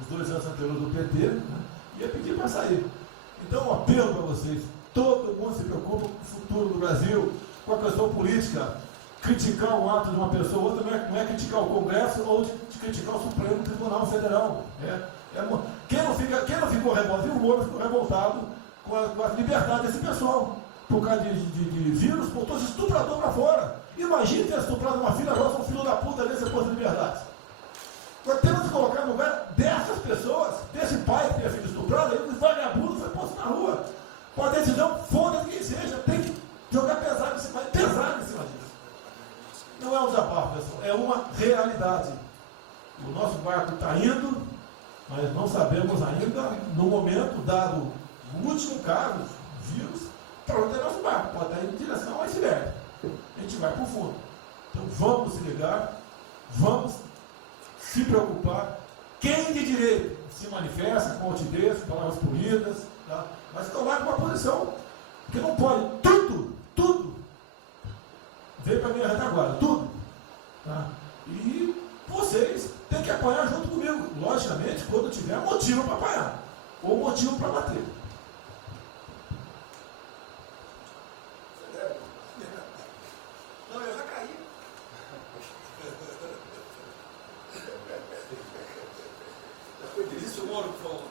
os 2 anos anteriores do PT. Né? Ia pedir para sair. Então, um apelo para vocês. Todo mundo se preocupa com o futuro do Brasil, com a questão política. Criticar o ato de uma pessoa ou outra não é criticar o Congresso ou de criticar o Supremo Tribunal Federal. Quem não ficou revoltado, o Moro ficou revoltado com a liberdade desse pessoal. Por causa de vírus, botou esse estuprador para fora. Imagine ter estuprado uma filha nossa, um filho da puta desse posto de liberdade. Nós temos que colocar no lugar dessas pessoas, desse pai que tinha sido estuprado, aí os vagabundos foi posto na rua. Com a decisão, foda-se quem seja, tem que jogar pesado em cima disso. Não é um desabafo, pessoal, é uma realidade. O nosso barco está indo, mas não sabemos ainda, no momento, dado o último caso, vírus, para onde é nosso barco. Pode estar indo em direção ao iceberg. A gente vai para o fundo. Então vamos se ligar, vamos se preocupar. Quem de direito se manifesta com altivez, palavras polidas, tá? Mas tomar uma posição, porque não pode tudo, veio para a minha retaguarda, tudo. Tá? E vocês têm que apoiar junto comigo, logicamente, quando tiver motivo para apoiar, ou motivo para bater. Não, eu já caí. Foi o ministro Moro que falou.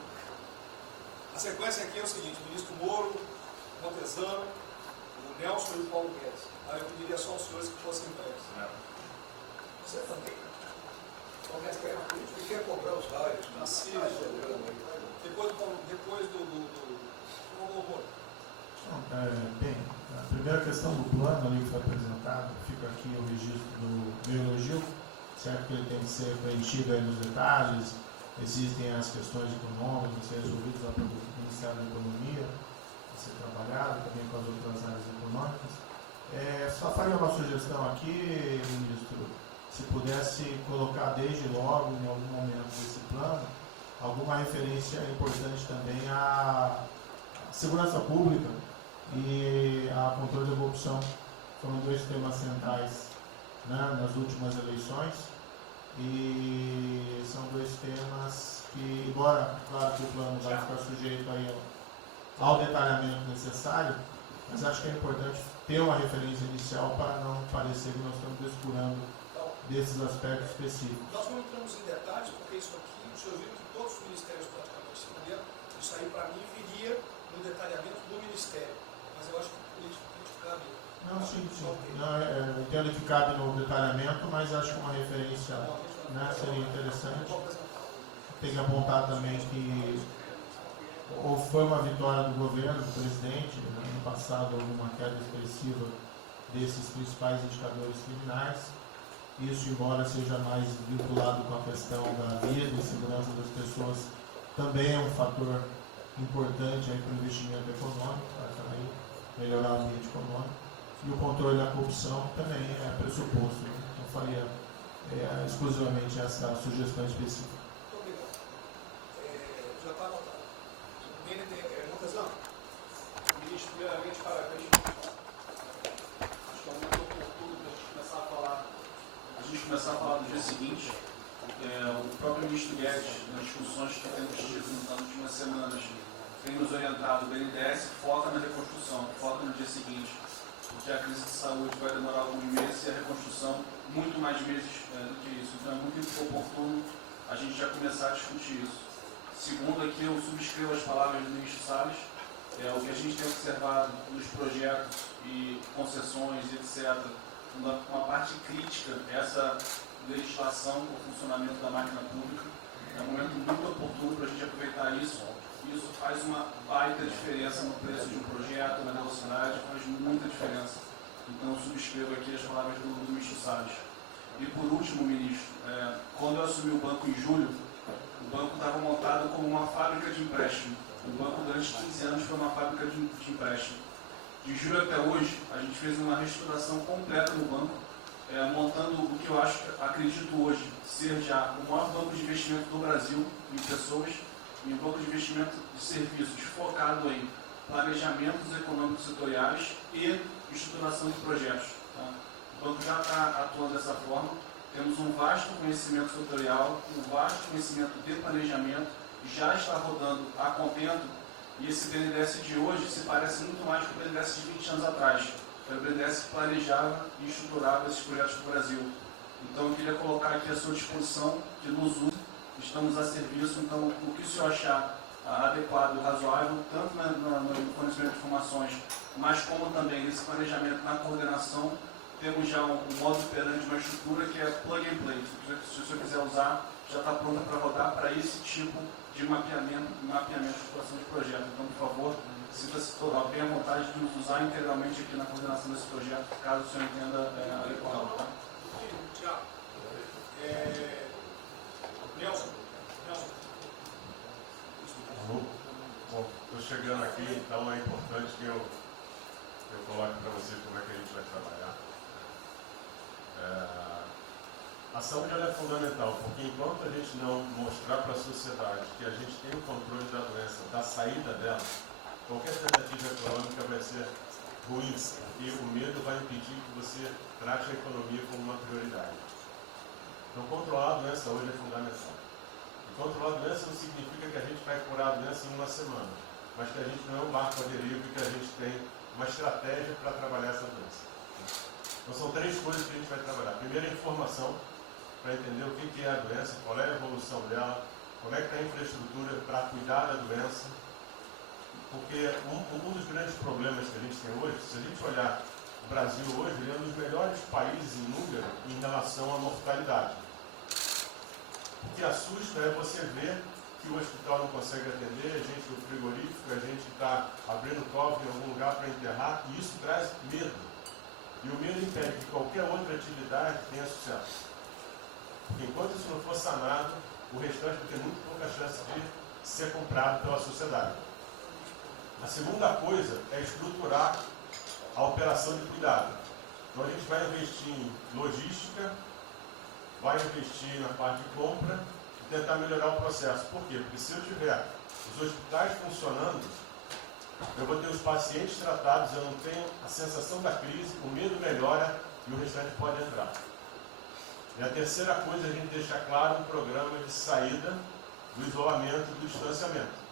A sequência aqui é o seguinte: o ministro Moro, o Montezano, o Nelson e o Paulo Guedes. Aí eu pediria só aos senhores que fossem breves. Você também? O Guedes quer uma política e quer comprar os raios. Depois do Moro. Bem, a primeira questão do plano ali que foi apresentado, fica aqui o registro do meu elogio, certo que ele tem que ser preenchido aí nos detalhes. Existem as questões econômicas a ser resolvidas lá pelo Ministério da Economia, a ser trabalhado também com as outras áreas econômicas. Só faria uma sugestão aqui, ministro, se pudesse colocar desde logo, em algum momento desse plano, alguma referência importante também à segurança pública e a controle da corrupção. Foram 2 temas centrais, né, nas últimas eleições. E são 2 temas que, embora, claro que o plano vai ficar sujeito aí ao detalhamento necessário, mas acho que é importante ter uma referência inicial para não parecer que nós estamos descurando desses aspectos específicos. Nós não entramos em detalhes, porque isso aqui, o senhor viu que todos os ministérios praticamente se uniram. Isso aí, para mim, viria no detalhamento do ministério. Mas eu acho que politicamente cabe. Não, sim. Não, eu entendo que cabe no detalhamento, mas acho que uma referência né, seria interessante. Tem que apontar também que foi uma vitória do governo, do presidente, né, no passado houve uma queda expressiva desses principais indicadores criminais. Isso, embora seja mais vinculado com a questão da vida e segurança das pessoas, também é um fator importante para o investimento econômico, para também melhorar o ambiente econômico. E o controle da corrupção também é pressuposto. Né? Eu faria exclusivamente essa sugestão específica. Muito obrigado. Já está anotado. Montezano, ministro, primeiramente, parabéns. Acho que é um momento oportuno para a gente começar a falar do dia seguinte. O próprio ministro Guedes, nas discussões que temos tido nas últimas semanas, tem nos orientado. O BNDES foca na reconstrução, foca no dia seguinte, porque a crise de saúde vai demorar alguns meses e a reconstrução muito mais meses do que isso. Então é muito oportuno a gente já começar a discutir isso. Segundo, aqui eu subscrevo as palavras do ministro Salles. O que a gente tem observado nos projetos e concessões, etc., uma parte crítica, essa legislação, o funcionamento da máquina pública. É um momento muito oportuno para a gente aproveitar isso. Isso faz uma baita diferença no preço de um projeto, na velocidade, faz muita diferença. Então, eu subscrevo aqui as palavras do ministro Salles. E, por último, ministro, quando eu assumi o banco em julho, o banco estava montado como uma fábrica de empréstimo. O banco, durante 15 anos, foi uma fábrica de empréstimo. De julho até hoje, a gente fez uma reestruturação completa no banco, montando o que eu acredito hoje ser já o maior banco de investimento do Brasil em pessoas, e um banco de investimento de serviços focado em planejamentos econômicos setoriais e estruturação de projetos. Tá? O banco já está atuando dessa forma. Temos um vasto conhecimento setorial, um vasto conhecimento de planejamento, já está rodando a contento, e esse BNDES de hoje se parece muito mais com o BNDES de 20 anos atrás, que era o BNDES que planejava e estruturava esses projetos do Brasil. Então, eu queria colocar aqui à sua disposição, que nos use, estamos a serviço. Então, o que o senhor achar adequado, razoável, tanto no fornecimento de informações, mas como também nesse planejamento, na coordenação, temos já um modo operante, uma estrutura que é plug and play. Se o senhor quiser usar, já está pronta para rodar para esse tipo de mapeamento de situação de projeto. Então, por favor, sinta-se bem à vontade de nos usar integralmente aqui na coordenação desse projeto, caso o senhor entenda adequado. Tá? Tiago. Nelson. Bom, estou chegando aqui, então é importante que eu coloque para vocês como é que a gente vai trabalhar. A saúde ela é fundamental, porque enquanto a gente não mostrar para a sociedade que a gente tem o controle da doença, da saída dela, qualquer tentativa econômica vai ser ruim, e o medo vai impedir que você trate a economia como uma prioridade. Então, controlar a doença hoje é fundamental. E controlar a doença não significa que a gente vai curar a doença em uma semana, mas que a gente não é um barco à deriva e que a gente tem uma estratégia para trabalhar essa doença. Então, são 3 coisas que a gente vai trabalhar. Primeiro, a informação, para entender o que é a doença, qual é a evolução dela, como é que está a infraestrutura para cuidar da doença. Porque um dos grandes problemas que a gente tem hoje, se a gente olhar o Brasil hoje, ele é um dos melhores países em número em relação à mortalidade. O que assusta é você ver que o hospital não consegue atender, a gente do frigorífico, a gente está abrindo cofre em algum lugar para enterrar, e isso traz medo. E o medo impede que qualquer outra atividade tenha sucesso. Porque enquanto isso não for sanado, o restante vai ter muito pouca chance de ser comprado pela sociedade. A segunda coisa é estruturar a operação de cuidado. Então a gente vai investir em logística, vai investir na parte de compra e tentar melhorar o processo. Por quê? Porque se eu tiver os hospitais funcionando, eu vou ter os pacientes tratados, eu não tenho a sensação da crise, o medo melhora e o restante pode entrar. E a terceira coisa é a gente deixar claro um programa de saída do isolamento e do distanciamento.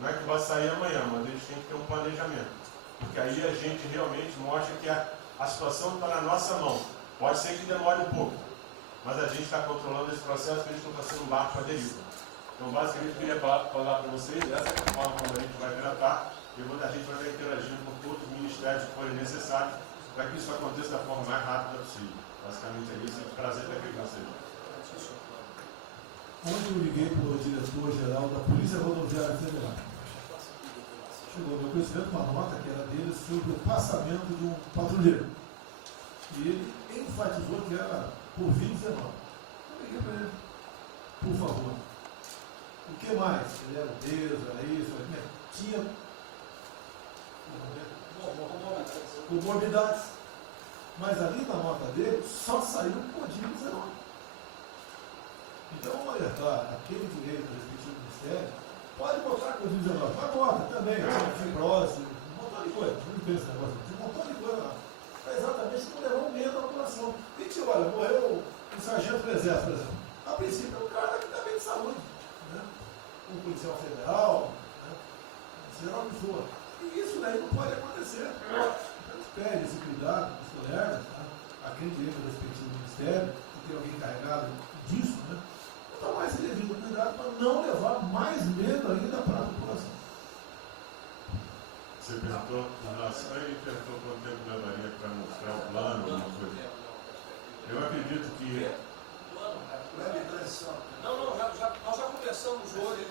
Não é que vai sair amanhã, mas a gente tem que ter um planejamento. Porque aí a gente realmente mostra que a situação está na nossa mão. Pode ser que demore um pouco, mas a gente está controlando esse processo, que a gente não está sendo um barco à deriva. Então, basicamente, eu queria falar para vocês, essa é a forma como a gente vai tratar, e a gente vai estar interagindo com todos os ministérios que forem necessários, para que isso aconteça da forma mais rápida possível. Basicamente é isso, é um prazer estar aqui com vocês. onde eu liguei para o diretor-geral da Polícia Rodoviária Federal. Chegou ao meu conhecimento uma nota que era dele sobre o passamento de um patrulheiro. E ele enfatizou que era por 2019. Eu liguei para ele, por favor. O que mais? Ele era obeso, era isso, tinha comorbidades. Mas ali na nota dele só saiu Covid-19. Então, vamos alertar aquele direito do respectivo ministério, pode botar Covid-19, mas bota também, fibrose, um montão de coisa, não tem esse negócio, um montão de coisa lá. É exatamente para levar um medo à população. E que, olha, morreu um sargento do exército, por exemplo. A princípio é um cara que está bem de saúde, né? Um policial federal, né? Seja lá o que for. E isso daí não pode acontecer. Então, espere esse cuidado dos colegas, tá? Aquele direito do respectivo ministério, que tem alguém encarregado disso, né? Tomar esse devido cuidado para não levar mais medo ainda para a população. Você perguntou em relação e perguntou quanto tempo levaria para mostrar o plano, alguma coisa. Eu acredito que. Não, nós já conversamos hoje.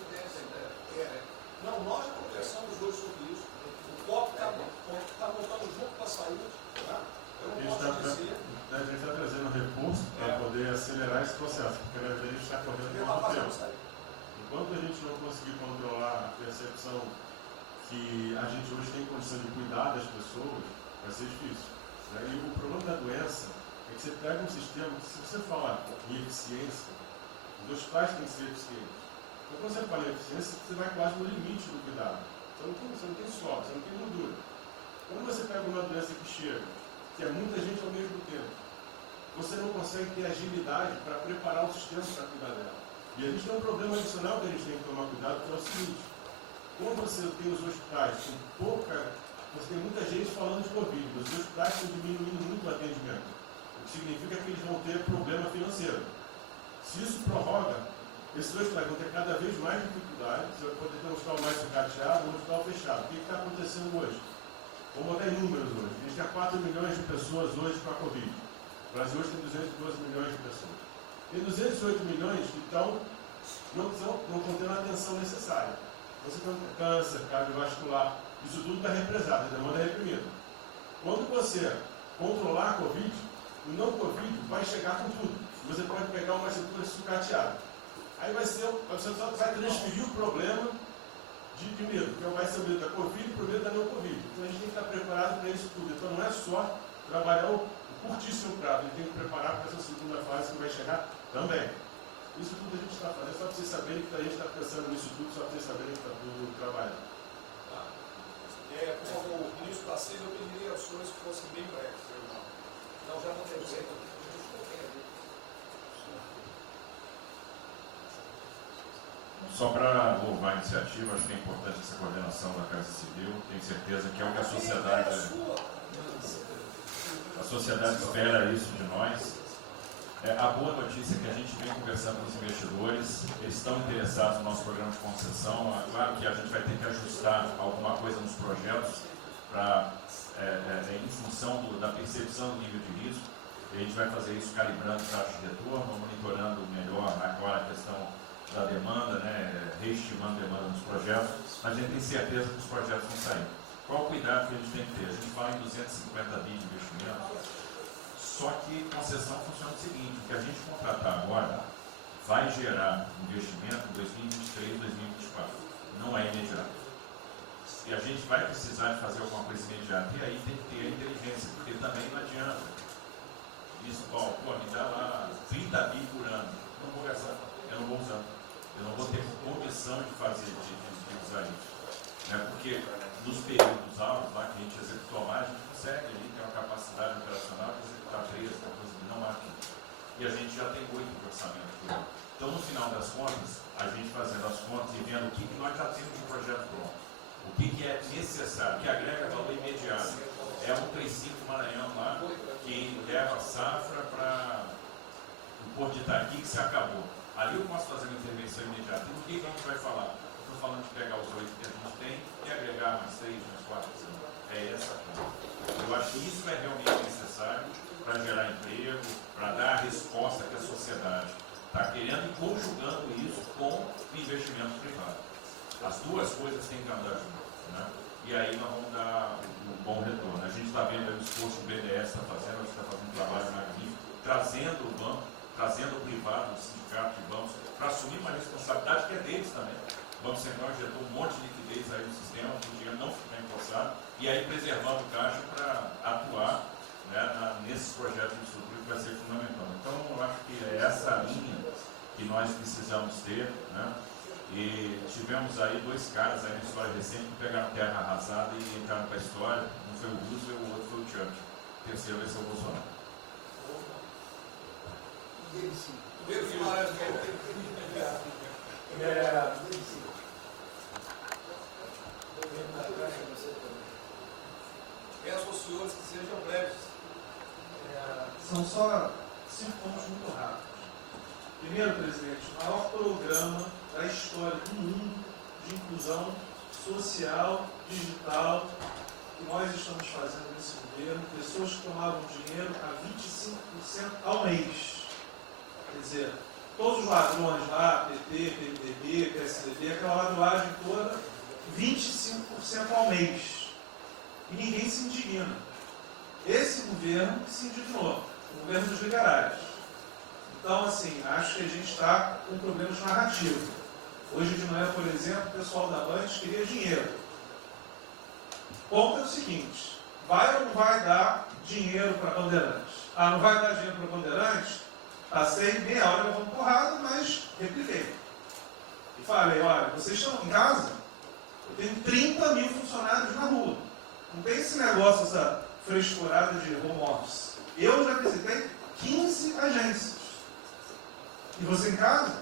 Não, nós já conversamos hoje sobre isso. O COP está montando junto com a saúde. Tá? Eu não posso dizer. A gente está trazendo recurso para poder acelerar esse processo, porque a gente está correndo muito tempo. Enquanto a gente não conseguir controlar a percepção que a gente hoje tem condição de cuidar das pessoas, vai ser difícil. E o problema da doença é que você pega um sistema que, se você falar em eficiência, os hospitais têm que ser eficientes. Então, quando você fala em eficiência, você vai quase no limite do cuidado. Você não tem sobra, você não tem gordura. Quando você pega uma doença que chega, que é muita gente ao mesmo tempo, você não consegue ter agilidade para preparar o sistema para cuidar dela. E a gente tem um problema adicional que a gente tem que tomar cuidado, que é o seguinte: como você tem os hospitais com você tem muita gente falando de Covid, os hospitais estão diminuindo muito o atendimento, o que significa que eles vão ter problema financeiro. Se isso prorroga, esses hospitais vão ter cada vez mais dificuldade, você vai poder ter um hospital mais sucateado, um hospital fechado. O que está acontecendo hoje? Vamos botar em números hoje. A gente tem 4 milhões de pessoas hoje com a Covid. O Brasil hoje tem 212 milhões de pessoas. Tem 208 milhões que não estão tendo a atenção necessária. Você tem câncer, cardiovascular, isso tudo está represado, a demanda é reprimida. Quando você controlar a Covid, o não Covid vai chegar com tudo. Você pode pegar uma estrutura sucateada. Aí você só vai transferir o problema de medo, que vai ser o medo da Covid e o medo da não Covid. Então a gente tem que estar preparado para isso tudo. Então não é só trabalhar o curtíssimo prazo, a gente tem que preparar para essa segunda fase que vai chegar também. Isso tudo a gente está fazendo, só para vocês saberem que a gente está pensando nisso tudo, só para vocês saberem que está tudo trabalhando. Como o ministro Tarcísio, eu pediria aos senhores que fossem bem breves. Então já não tem jeito. Só para louvar a iniciativa, acho que é importante essa coordenação da Casa Civil. Tenho certeza que é o que a sociedade espera isso de nós. A boa notícia é que a gente vem conversando com os investidores, eles estão interessados no nosso programa de concessão. Claro que a gente vai ter que ajustar alguma coisa nos projetos em função da percepção do nível de risco. E a gente vai fazer isso calibrando taxa de retorno, monitorando melhor agora a questão da demanda, reestimando a demanda nos projetos, mas a gente tem certeza que os projetos vão sair. Qual o cuidado que a gente tem que ter? A gente fala em 250 bi de investimento, só que concessão funciona o seguinte: o que a gente contratar agora vai gerar investimento em 2023, 2024, não é imediato. E a gente vai precisar de fazer alguma coisa imediata, e aí tem que ter a inteligência, porque também não adianta. Isso, me dá lá 30 bi por ano, não vou gastar, eu não vou usar. Eu não vou ter condição de fazer, de usar isso. Porque nos períodos altos lá que a gente executou lá, a gente consegue ali ter uma capacidade operacional de executar 13, 14 milhões máquinas. E a gente já tem 8 de orçamento. Então, no final das contas, a gente fazendo as contas e vendo o que nós já temos de projeto pronto, o que é necessário, que agrega valor imediato. É um 35 Maranhão lá, que leva a safra para o Porto de Itaqui, que se acabou. Ali eu posso fazer uma intervenção imediata. E no que a gente vai falar? Estou falando de pegar os 8 que a gente tem e agregar mais 3, mais 4. É essa conta. Eu acho que isso é realmente necessário para gerar emprego, para dar a resposta que a sociedade está querendo e conjugando isso com investimento privado. As duas coisas têm que andar juntas, né? E aí nós vamos dar um bom retorno. A gente está vendo aí o esforço que o BNDES está fazendo, está fazendo um trabalho magnífico, trazendo o banco, trazendo o privado, o sindicato de bancos, para assumir uma responsabilidade que é deles também. O Banco Central injetou um monte de liquidez aí no sistema, para o dinheiro não ficar empossado, e aí preservando o caixa para atuar, né, nesses projetos de infraestrutura que vai ser fundamental. Então, eu acho que é essa linha que nós precisamos ter, né? E tivemos aí dois caras aí na história recente que pegaram terra arrasada e entraram para a história. Um foi o Roosevelt, o outro foi o Churchill. O terceiro vai ser o Bolsonaro. Peço aos senhores que sejam breves. São só 5 pontos muito rápidos. Primeiro, presidente, o maior programa da história do mundo de inclusão social, digital, que nós estamos fazendo nesse governo, pessoas que tomavam dinheiro a 25% ao mês. Quer dizer, todos os ladrões lá, PT, PMDB, PSDB, aquela ladroagem toda, 25% ao mês. E ninguém se indigna. Esse governo se indignou, o governo dos liberais. Então, assim, acho que a gente está com problemas narrativos. Hoje de manhã, por exemplo, o pessoal da Band queria dinheiro. O ponto é o seguinte: vai ou não vai dar dinheiro para Bandeirantes? Ah, não vai dar dinheiro para Bandeirantes? Passei meia hora levando porrada, mas repliquei. E falei: olha, vocês estão em casa? Eu tenho 30 mil funcionários na rua. Não tem esse negócio, essa frescurada de home office. Eu já visitei 15 agências. E você em casa?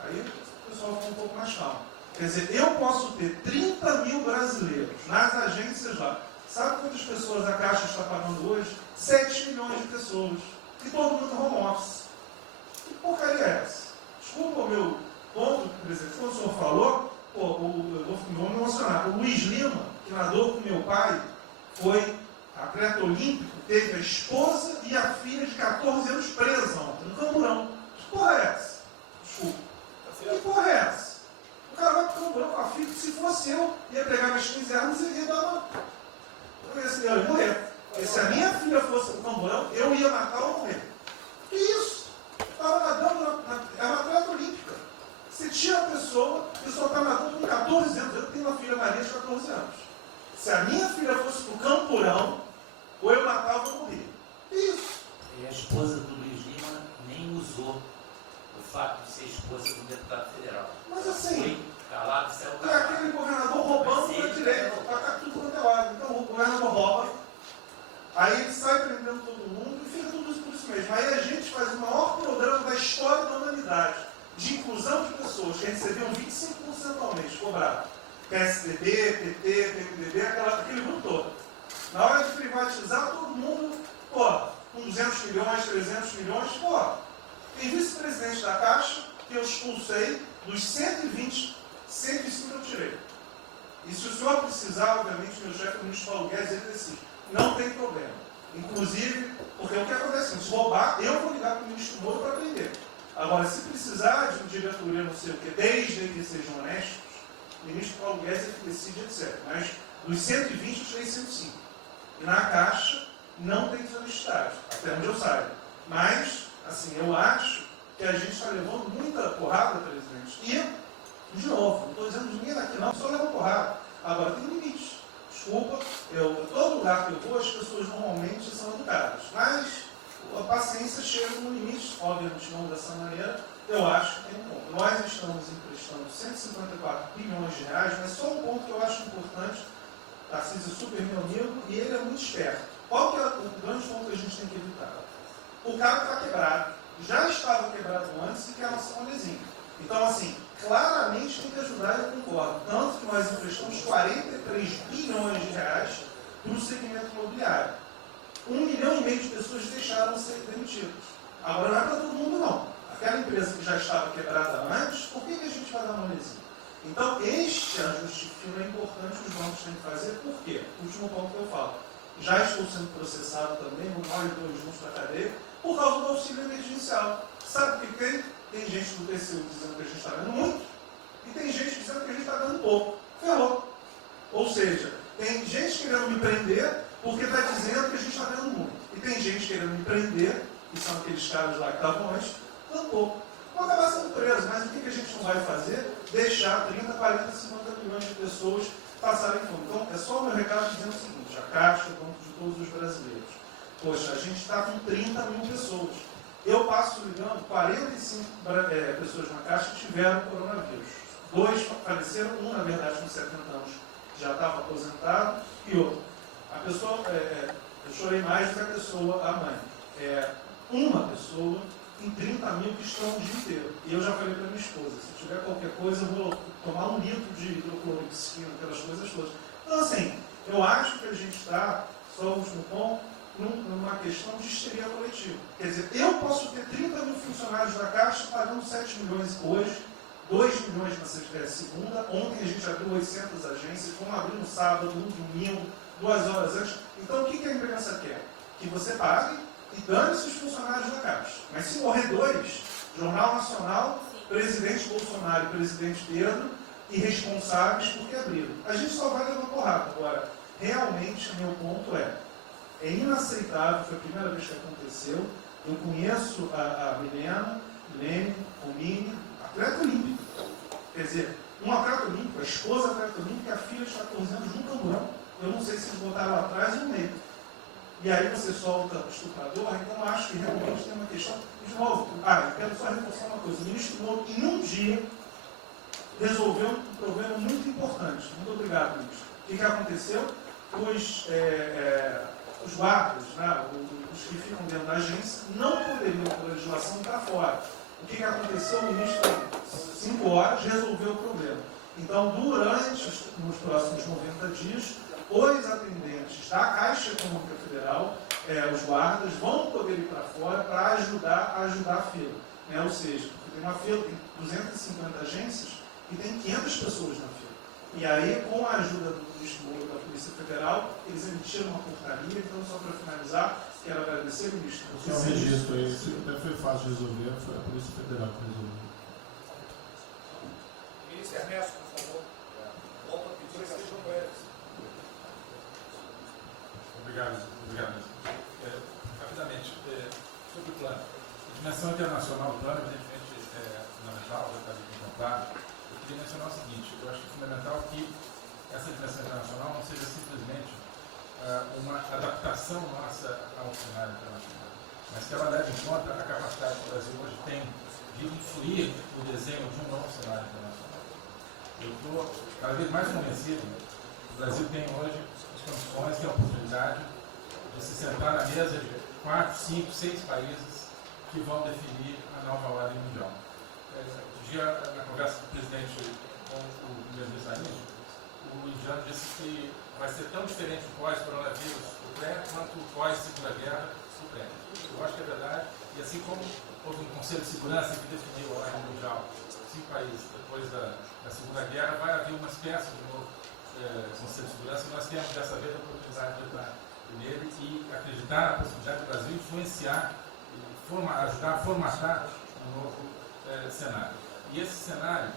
Aí o pessoal ficou um pouco mais calmo. Quer dizer, eu posso ter 30 mil brasileiros nas agências lá. Sabe quantas pessoas a Caixa está pagando hoje? 7 milhões de pessoas. E todo mundo no home office. Que porcaria é essa? Desculpa o meu ponto, presidente. Quando o senhor falou, eu vou me emocionar. O Luiz Lima, que nadou com meu pai, foi atleta olímpico, teve a esposa e a filha de 14 anos presa ontem, no Camburão. Que porra é essa? Desculpa. Que porra é essa? O cara vai pro Camburão com a filha, que se fosse eu, ia pegar minhas 15 armas e ia dar uma... Eu ia morrer. Porque se a minha filha fosse pro Camburão, eu ia matar ou morrer. Que isso? Estava nadando, é uma atleta olímpica. Você tira a pessoa está nadando com 14 anos. Eu tenho uma filha Maria de 14 anos. Se a minha filha fosse pro Camburão, ou eu matava ou morria. Que isso? E a esposa do Luiz Lima nem usou o fato de ser esposa do deputado federal. Mas assim, foi calado, saiu é aquele governador roubando para direito, para tudo quanto é lado. Então o governador rouba, aí ele sai prendendo todo mundo e fica tudo isso por isso mesmo. Aí a gente faz o maior programa da história da humanidade de inclusão de pessoas que recebiam 25% ao mês cobrado. PSDB, PT, PMDB, aquele grupo todo. Na hora de privatizar, todo mundo, com 200 milhões, 300 milhões, tem vice-presidente da Caixa que eu expulsei, dos 120, 105 eu tirei. E se o senhor precisar, obviamente, meu chefe, o ministro Paulo Guedes, ele decide. Não tem problema. Inclusive, porque o que acontece? Se roubar, eu vou ligar para o ministro Moro para prender. Agora, se precisar de um diretoria, não sei o quê, desde que sejam honestos, o ministro Paulo Guedes é que decide, etc. Mas dos 120, eu tirei 105. E na Caixa não tem desonestidade, até onde eu saiba. Mas, assim, eu acho que a gente está levando muita porrada, presidente. E, de novo, não estou dizendo ninguém daqui não, só leva porrada. Agora tem limite. Desculpa, todo lugar que eu vou, as pessoas normalmente são educadas. Mas a paciência chega no limite, obviamente não dessa maneira, eu acho que tem um ponto. Nós estamos emprestando 154 bilhões de reais, mas só um ponto que eu acho importante. Tarcísio é super meu amigo e ele é muito esperto. Qual que é o grande ponto que a gente tem que evitar? O carro está quebrado. Já estava quebrado antes e quer lançar um lesinho. Então, assim, claramente tem que ajudar e eu concordo. Tanto que nós emprestamos 43 bilhões de reais para o segmento imobiliário. 1,5 milhão de pessoas deixaram de ser demitidas. Agora não é para todo mundo, não. Aquela empresa que já estava quebrada antes, por que a gente vai dar uma lesinha? Então, este ajuste fino é importante que os bancos têm que fazer. Por quê? Último ponto que eu falo. Já estou sendo processado também, vou nós dois juntos para a cadeia, por causa do auxílio emergencial. Sabe o que tem? Tem gente do TCU dizendo que a gente está ganhando muito, e tem gente dizendo que a gente está ganhando pouco. Ferrou. Ou seja, tem gente querendo me prender porque está dizendo que a gente está ganhando muito. E tem gente querendo me prender, que são aqueles caras lá que estavam antes, ganhando pouco. Vão acabar sendo presos, mas o que a gente não vai fazer? Deixar 30, 40, 50 milhões de pessoas passarem fome. Então, é só o meu recado dizendo o seguinte: a Caixa, quanto de todos os brasileiros. Poxa, a gente está com 30 mil pessoas. Eu passo ligando, 45 pessoas na Caixa tiveram coronavírus. 2 faleceram, um, na verdade, com 70 anos, já estava aposentado, e outro. A pessoa, eu chorei mais do que a pessoa, a mãe. Uma pessoa em 30 mil que estão o dia inteiro. E eu já falei para minha esposa, se tiver qualquer coisa, eu vou tomar 1 litro de hidrocloroquina, aquelas coisas todas. Então, assim, eu acho que a gente está, só o último ponto, numa questão de histeria coletiva. Quer dizer, eu posso ter 30 mil funcionários da Caixa pagando 7 milhões hoje, 2 milhões na segunda, ontem a gente abriu 800 agências, vamos abrir no sábado, no domingo, 2 horas antes. Então, o que a imprensa quer? Que você pague e dane-se os funcionários da Caixa. Mas se morrer 2, Jornal Nacional, presidente Bolsonaro e presidente Pedro, irresponsáveis porque abriram. A gente só vai levar porrada. Agora, realmente, meu ponto é inaceitável, foi a primeira vez que aconteceu. Eu conheço a Milena, Romine, atleta olímpico. Quer dizer, um atleta olímpico, a esposa atleta olímpica e a filha de 14 anos junto ao camburão. Eu não sei se eles botaram lá atrás ou no meio. E aí você solta o estuprador, então acho que realmente tem uma questão. De novo, eu quero só reforçar uma coisa. O ministro Moro, em um dia, resolveu um problema muito importante. Muito obrigado, ministro. O que aconteceu? Os guardas, né, os que ficam dentro da agência, não poderiam, por legislação, estar fora. O que aconteceu? O ministro, 5 horas, resolveu o problema. Então, nos próximos 90 dias, os atendentes da Caixa Econômica Federal, os guardas, vão poder ir para fora para ajudar a fila. Ou seja, tem uma fila, tem 250 agências e tem 500 pessoas na fila. E aí, com a ajuda do ministro Moro da Polícia Federal, eles emitiram uma portaria. Então, só para finalizar, quero agradecer, ministro. Esse é um registro aí, até foi fácil de resolver, foi a Polícia Federal que resolveu. Ministro Ernesto, por favor. Volta a pedir que sejam breves. Obrigado. Rapidamente, sobre o plano. A dimensão internacional do plano, evidentemente, é fundamental, já está aqui contemplado. Eu queria mencionar o seguinte: eu acho que é fundamental que essa dimensão internacional não seja simplesmente uma adaptação nossa ao cenário internacional, mas que ela leve em conta a capacidade que o Brasil hoje tem de influir no desenho de um novo cenário internacional. Eu estou cada vez mais convencido que o Brasil tem hoje as condições e a oportunidade de se sentar na mesa de 4, 5, 6 países que vão definir a nova ordem mundial. Na conversa do presidente com o primeiro-ministro Anísio, o indiano disse que vai ser tão diferente o pós-coronavírus, o pré, quanto o pós-segunda guerra, o pré. Eu acho que é verdade, e assim como houve um Conselho de Segurança que definiu a ordem mundial, 5 países depois da Segunda Guerra, vai haver uma espécie de novo Conselho de Segurança, e nós temos dessa vez a oportunidade de entrar nele e acreditar na possibilidade do Brasil influenciar, ajudar a formatar um novo cenário. E esse cenário,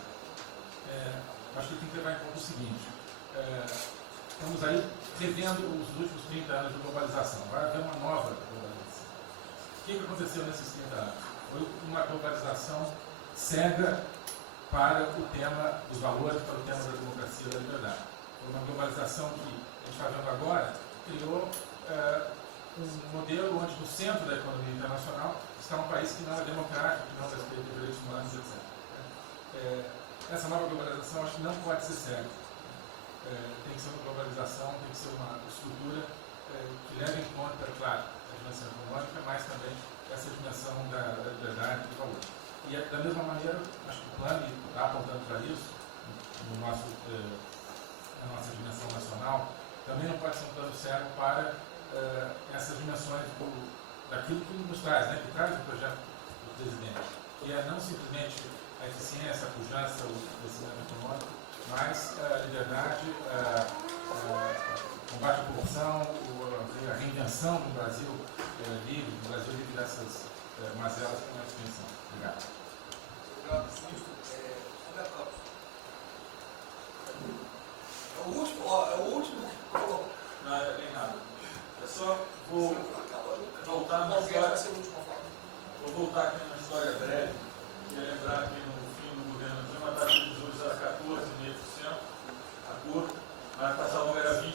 acho que tem que levar em conta o seguinte: estamos aí revendo os últimos 30 anos de globalização. Vai haver uma nova globalização. O que aconteceu nesses 30 anos? Foi uma globalização cega para o tema dos valores, para o tema da democracia e da liberdade. Foi uma globalização que a gente está vendo agora, criou um modelo onde no centro da economia internacional está um país que não é democrático, que não respeita os direitos humanos, etc. Essa nova globalização acho que não pode ser cega. Tem que ser uma globalização, tem que ser uma estrutura que leve em conta, claro, a dimensão econômica, mas também essa dimensão da liberdade e do valor. E da mesma maneira, acho que o plano está apontando para isso, na nossa dimensão nacional, também não pode ser um plano cego para essas dimensões daquilo que nos traz, que traz o projeto do presidente, que é não simplesmente a eficiência, a pujança, o crescimento econômico, mas a liberdade, o combate à corrupção, a reinvenção do Brasil livre, dessas mazelas que nós pensamos. Obrigado. deputado Sinistro, André Campos. É o último, Não, é bem nada. É só vou voltar na história. Vou voltar aqui numa história breve. Queria lembrar que no fim do governo Dilma a taxa de juros era 14,5%, a curva, mas a taxa longa era 20%.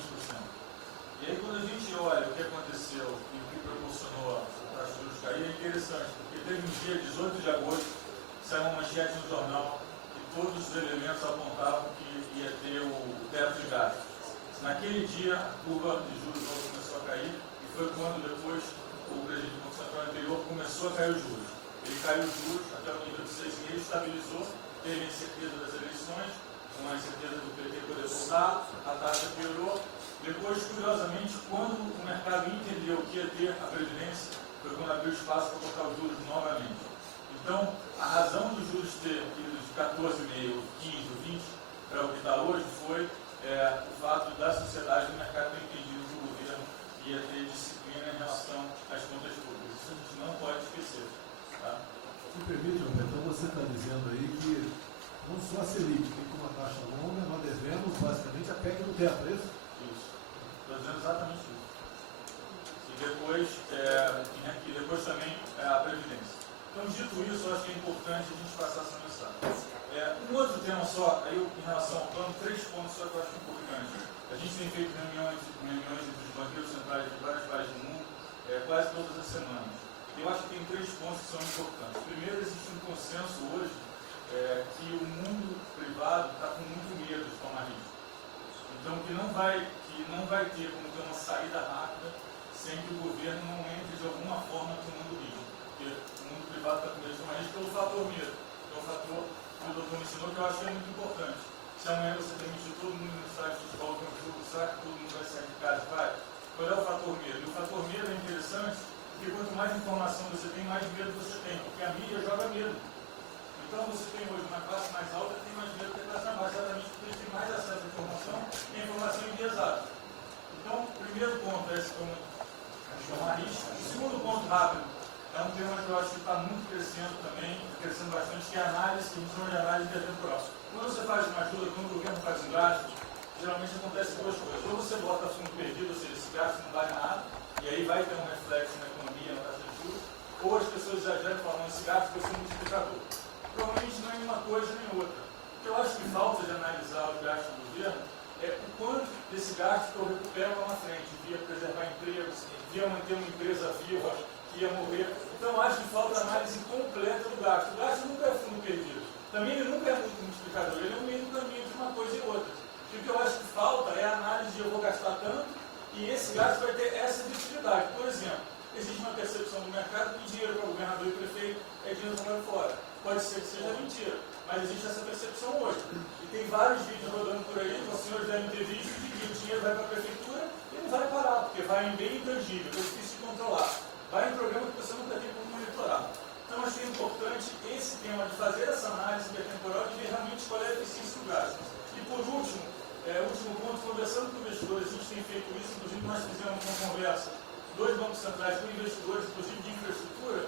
E aí quando a gente olha o que aconteceu e o que proporcionou a taxa de juros cair, é interessante, porque teve um dia, 18 de agosto, saiu uma manchete no jornal e todos os elementos apontavam que ia ter o teto de gastos. Naquele dia, a curva de juros começou a cair e foi quando depois o presidente do Banco Central anterior começou a cair os juros. Ele caiu os juros até o nível de 6,5%, estabilizou, teve a incerteza das eleições, com a incerteza do PT poder voltar, a taxa piorou. Depois, curiosamente, quando o mercado entendeu que ia ter a Previdência, foi quando abriu espaço para botar os juros novamente. Então, a razão dos juros ter ido de 14,5%, 15%, 20% para o que está hoje foi o fato da sociedade do mercado ter entendido que o governo ia ter disciplina em relação às contas públicas. Isso a gente não pode esquecer. Tá? Se permite, então você está dizendo aí que não só a Selic tem como uma taxa longa, nós devemos basicamente a PEC do teto, é isso? Isso. Estou dizendo exatamente isso. E depois também a Previdência. Então, dito isso, eu acho que é importante a gente passar essa mensagem. Um outro tema só, aí em relação ao plano, 3 pontos só que eu acho importantes. A gente tem feito reuniões entre os banqueiros centrais de vários países do mundo, quase todas as semanas. Eu acho que tem 3 pontos que são importantes. Primeiro, existe um consenso hoje que o mundo privado está com muito medo de tomar risco. Então, que não vai ter como ter uma saída rápida sem que o governo não entre de alguma forma tomando risco. Porque o mundo privado está com medo de tomar risco pelo fator medo. Que é o fator que o doutor mencionou, que eu acho que é muito importante. Se amanhã você demitir todo mundo no estádio de futebol, que é um jogo, será que todo mundo vai sair de casa e vai? Qual é o fator medo? E o fator medo é interessante, porque quanto mais informação você tem, mais medo você tem. Porque a mídia joga medo. Então você tem hoje uma classe mais alta, tem mais medo que a classe mais baixa, exatamente porque eles têm mais acesso à informação e a informação enviesada. Então, o primeiro ponto é esse tomar risco. O segundo ponto rápido é um tema que eu acho que está muito crescendo também, crescendo bastante, que é a análise, que a gente chama de análise intertemporal. Quando você faz uma ajuda, quando o governo faz um gasto, geralmente acontece 2 coisas. Ou você bota fundo perdido, ou seja, esse gasto não vale nada, e aí vai ter um reflexo na economia, na taxa de juros, ou as pessoas exageram falando esse gasto vai ser um multiplicador. Provavelmente não é nenhuma coisa nem outra. O que eu acho que falta de analisar os gastos do governo é o quanto desse gasto eu recupero lá na frente, via preservar empregos, via manter uma empresa viva, que ia morrer. Então, eu acho que falta análise completa do gasto. O gasto nunca é fundo perdido. Também ele nunca é multiplicador, ele é um meio do caminho de uma coisa e outra. E o que eu acho que falta é a análise de eu vou gastar tanto e esse gasto vai ter essa visibilidade. Por exemplo, existe uma percepção do mercado que dinheiro para governador e prefeito é dinheiro para fora. Pode ser que seja mentira, mas existe essa percepção hoje. E tem vários vídeos rodando por aí, que os senhores devem ter visto, de que o dinheiro vai para a prefeitura e não vai parar, porque vai em bem intangível, que é difícil de controlar. Vai em programa que você nunca tem como monitorar. Então, acho que é importante esse tema de fazer essa análise intertemporal e ver realmente qual é a eficiência do gasto. E por último, último ponto, conversando com investidores, a gente tem feito isso, inclusive nós fizemos uma conversa, 2 bancos centrais com investidores, inclusive de infraestrutura,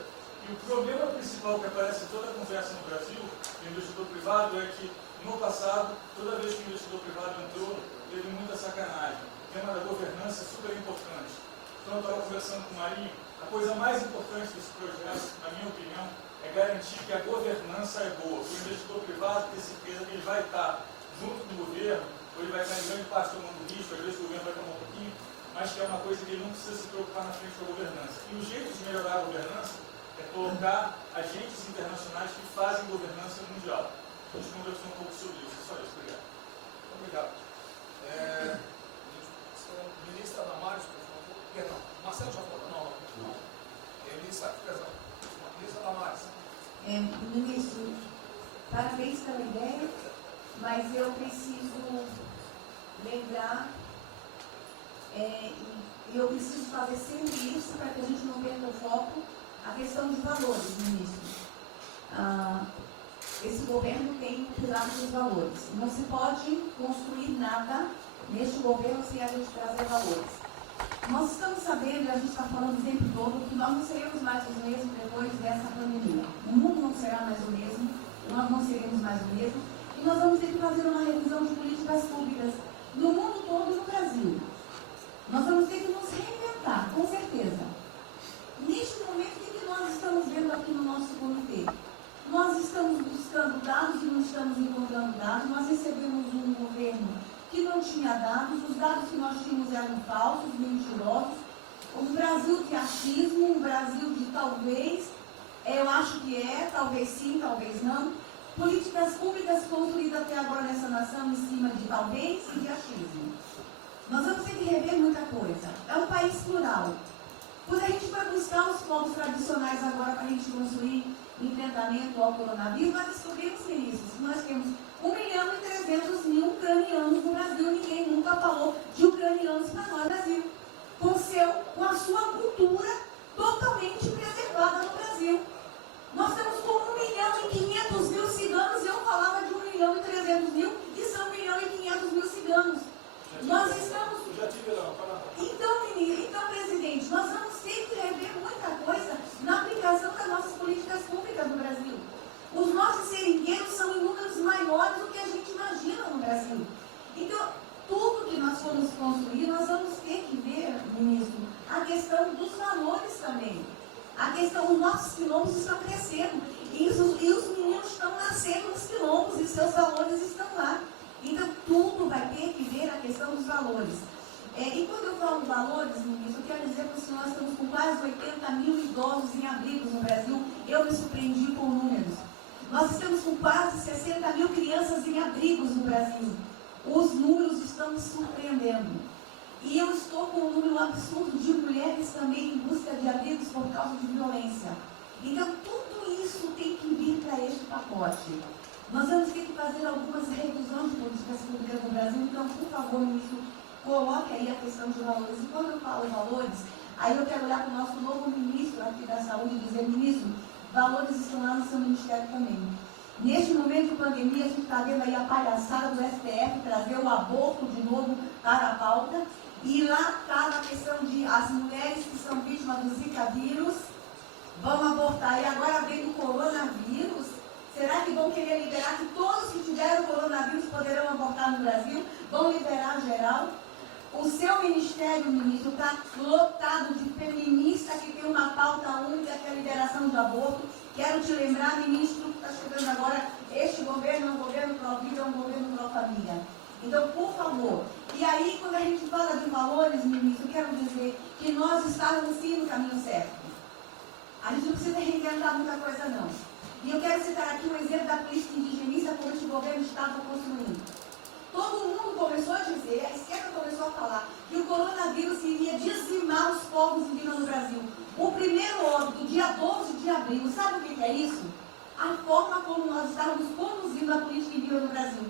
e o problema principal que aparece em toda a conversa no Brasil, do investidor privado, é que no passado, toda vez que o investidor privado entrou, teve muita sacanagem. O tema da governança é super importante. Então, eu estava conversando com o Marinho, a coisa mais importante desse projeto, na minha opinião, é garantir que a governança é boa. O investidor privado tem certeza que ele vai estar junto com o governo, ou ele vai estar em grande parte tomando risco, às vezes o governo vai tomar um pouquinho, mas que é uma coisa que ele não precisa se preocupar na frente da governança. E o jeito de melhorar a governança é colocar agentes internacionais que fazem governança mundial. A gente conversou um pouco sobre isso. É só isso. Obrigado. Obrigado. Ministra Damares, por favor. Perdão, Marcelo já falou? Não. Ministra Damares. Ministro, parabéns pela ideia, mas eu preciso lembrar e eu preciso fazer sempre isso para que a gente não perca o foco, a questão de valores, ministro. Esse governo tem o pilar dos valores. Não se pode construir nada neste governo sem a gente trazer valores. Nós estamos sabendo, e a gente está falando o tempo todo, que nós não seremos mais os mesmos depois dessa pandemia. O mundo não será mais o mesmo. nós não seremos mais o mesmo, e nós vamos ter que fazer uma revisão de políticas públicas no mundo todo e no Brasil. Nós vamos ter que nos reinventar, com certeza. Neste momento, o que nós estamos vendo aqui no nosso comitê? Nós estamos buscando dados e não estamos encontrando dados. Nós recebemos um governo que não tinha dados, os dados que nós tínhamos eram falsos, mentirosos. Um Brasil de achismo, um Brasil de talvez, eu acho que é, talvez sim, talvez não. Políticas públicas construídas até agora nessa nação em cima de talvez e de achismo. Nós vamos ter que rever muita coisa. É um país plural. Quando a gente vai buscar os povos tradicionais agora para a gente construir enfrentamento ao coronavírus, nós descobrimos, ministros, que nós temos 1.300.000 ucranianos no Brasil. Ninguém nunca falou de ucranianos para nós, Brasil. Com a sua cultura totalmente preservada no Brasil. Nós estamos com 1.500.000 ciganos, eu falava de 1.300.000, e são 1.500.000 ciganos. Nós estamos... Então, presidente, nós vamos ter que rever muita coisa na aplicação das nossas políticas públicas no Brasil. Os nossos seringueiros são em números maiores do que a gente imagina no Brasil. Então, tudo que nós formos construir, nós vamos ter que ver, ministro, a questão dos valores também. A questão, os nossos quilombos estão crescendo e os meninos estão nascendo nos quilombos e seus valores estão lá. Então, tudo vai ter que ver a questão dos valores. E quando eu falo valores, ministro, eu quero dizer para o senhor, nós estamos com quase 80.000 idosos em abrigos no Brasil. Eu me surpreendi com números. Nós estamos com quase 60.000 crianças em abrigos no Brasil. Os números estão me surpreendendo. E eu estou com um número absurdo de mulheres também em busca de abrigos por causa de violência. Então, tudo isso tem que vir para este pacote. Nós vamos ter que fazer algumas revisões de políticas públicas no Brasil. Então, por favor, ministro, coloque aí a questão de valores. E quando eu falo valores, aí eu quero olhar para o nosso novo ministro aqui da Saúde e dizer, ministro, valores estão lá no seu ministério também. Neste momento de pandemia, a gente está vendo aí a palhaçada do STF trazer o aborto de novo para a pauta. E lá está a questão de as mulheres que são vítimas do Zika vírus vão abortar. E agora vem do coronavírus. Será que vão querer liberar que todos que tiveram coronavírus poderão abortar no Brasil? Vão liberar geral? O seu ministério, ministro, está lotado de feminista que tem uma pauta única, que é a liberação do aborto. Quero te lembrar, ministro, que está chegando agora, este governo é um governo pró-vida, é um governo pró-família. Então, por favor. E aí, quando a gente fala de valores, ministro, quero dizer que nós estávamos sim no caminho certo. A gente não precisa reinventar muita coisa, não. E eu quero citar aqui um exemplo da política indigenista como este governo estava construindo. Todo mundo começou a dizer, a esquerda começou a falar, que o coronavírus iria dizimar os povos indígenas no Brasil. O primeiro óbito, dia 12 de abril, sabe o que é isso? A forma como nós estávamos conduzindo a política indígena no Brasil.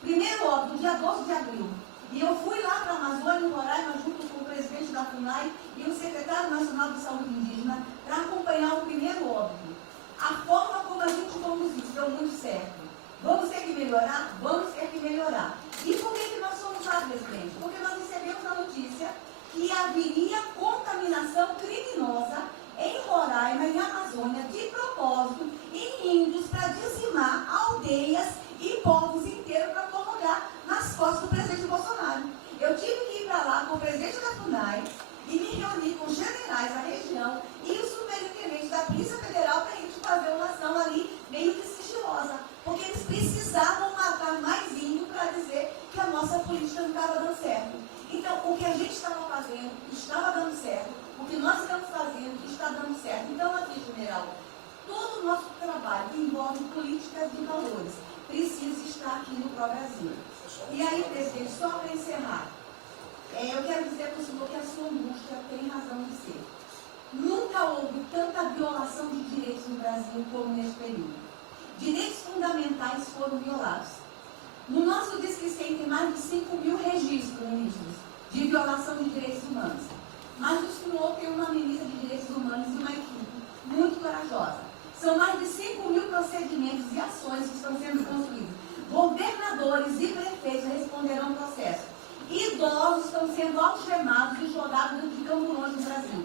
Primeiro óbito, dia 12 de abril. E eu fui lá para a Amazônia, em Roraima, junto com o presidente da FUNAI e o secretário nacional de saúde indígena, para acompanhar o primeiro óbito. A forma como a gente conduziu deu muito certo. Vamos ter que melhorar? Vamos ter que melhorar. E por que nós fomos lá, presidente? Porque nós recebemos a notícia que haveria contaminação criminosa em Roraima, em Amazônia, de propósito, em índios, para dizimar aldeias e povos inteiros para colocar nas costas do presidente Bolsonaro. Eu tive que ir para lá com o presidente da FUNAI e me reunir com os generais da região e os superintendentes da Polícia Federal para a gente fazer uma ação ali meio que sigilosa. Porque eles precisavam matar mais índio para dizer que a nossa política não estava dando certo. Então, o que a gente estava fazendo estava dando certo. O que nós estamos fazendo está dando certo. Então, aqui, general, todo o nosso trabalho que envolve políticas de valores precisa estar aqui no Pró-Brasil. E aí, presidente, só para encerrar, eu quero dizer para o senhor que a sua angústia tem razão de ser. Nunca houve tanta violação de direitos no Brasil como neste período. Direitos fundamentais foram violados. No nosso Disque 100 tem mais de 5.000 registros, ministros, de violação de direitos humanos. Mas o senhor tem uma ministra de direitos humanos e uma equipe muito corajosa. São mais de 5.000 procedimentos e ações que estão sendo construídos. Governadores e prefeitos responderão ao processo. Idosos estão sendo algemados e jogados dentro de camburões no Brasil.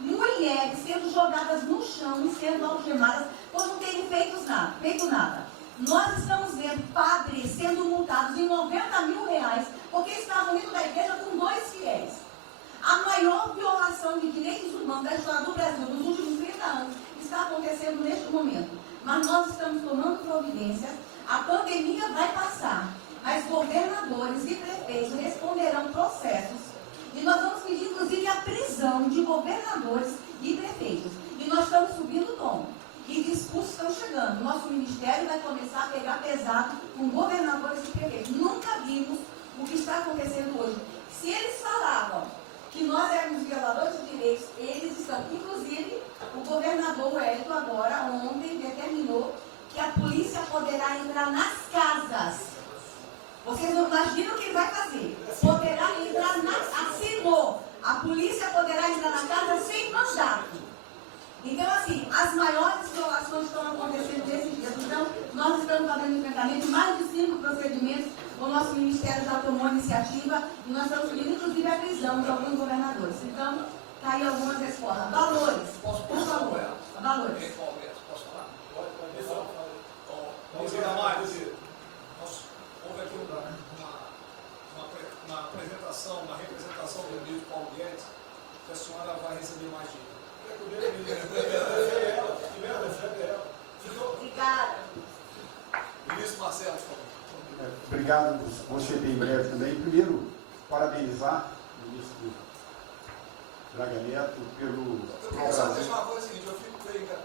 Mulheres sendo jogadas no chão e sendo algemadas por não terem feito nada. Nós estamos vendo padres sendo multados em R$90 mil porque estavam indo da igreja com 2 fiéis. A maior violação de direitos humanos da história do Brasil nos últimos 30 anos está acontecendo neste momento. Mas nós estamos tomando providências, a pandemia vai passar, mas governadores e prefeitos responderão processos. E nós vamos pedir, inclusive, a prisão de governadores e prefeitos. E nós estamos subindo o tom. E discursos estão chegando. Nosso ministério vai começar a pegar pesado com governadores e prefeitos. Nunca vimos o que está acontecendo hoje. Se eles falavam que nós éramos violadores de direitos, eles estão. Inclusive, o governador Wellington agora, ontem, determinou que a polícia poderá entrar nas casas. Vocês não imaginam o que ele vai fazer. Poderá entrar assinou. A polícia poderá entrar na casa sem mandato. Então, assim, as maiores violações estão acontecendo nesses dias. Então, nós estamos fazendo enfrentamento de mais de 5 procedimentos. O nosso ministério já tomou a iniciativa e nós estamos pedindo, inclusive, a prisão de alguns governadores. Então, está aí algumas respostas. Valores. Por favor. Valores. Posso falar? Houve aqui uma apresentação, uma representação do ministro Paulo Guedes, que a senhora vai receber mais dinheiro. Obrigada. Ministro Marcelo, por favor. Obrigado, vou ser bem breve também. Primeiro, parabenizar o ministro Braga Neto pelo... Eu queria só deixar uma coisa seguinte, eu fico bem, cara.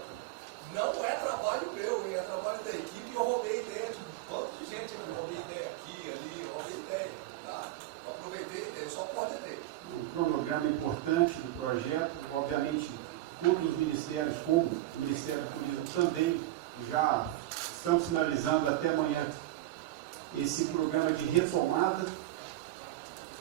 Não é trabalho meu, é trabalho da equipe e eu roubei ideia de um tanto de gente. Eu roubei ideia aqui, ali, eu roubei ideia, tá? Eu aproveitei a ideia, eu só coordenei. Um cronograma importante do projeto, obviamente, todos os ministérios, como o Ministério do Turismo também, já estão finalizando até amanhã esse programa de retomada.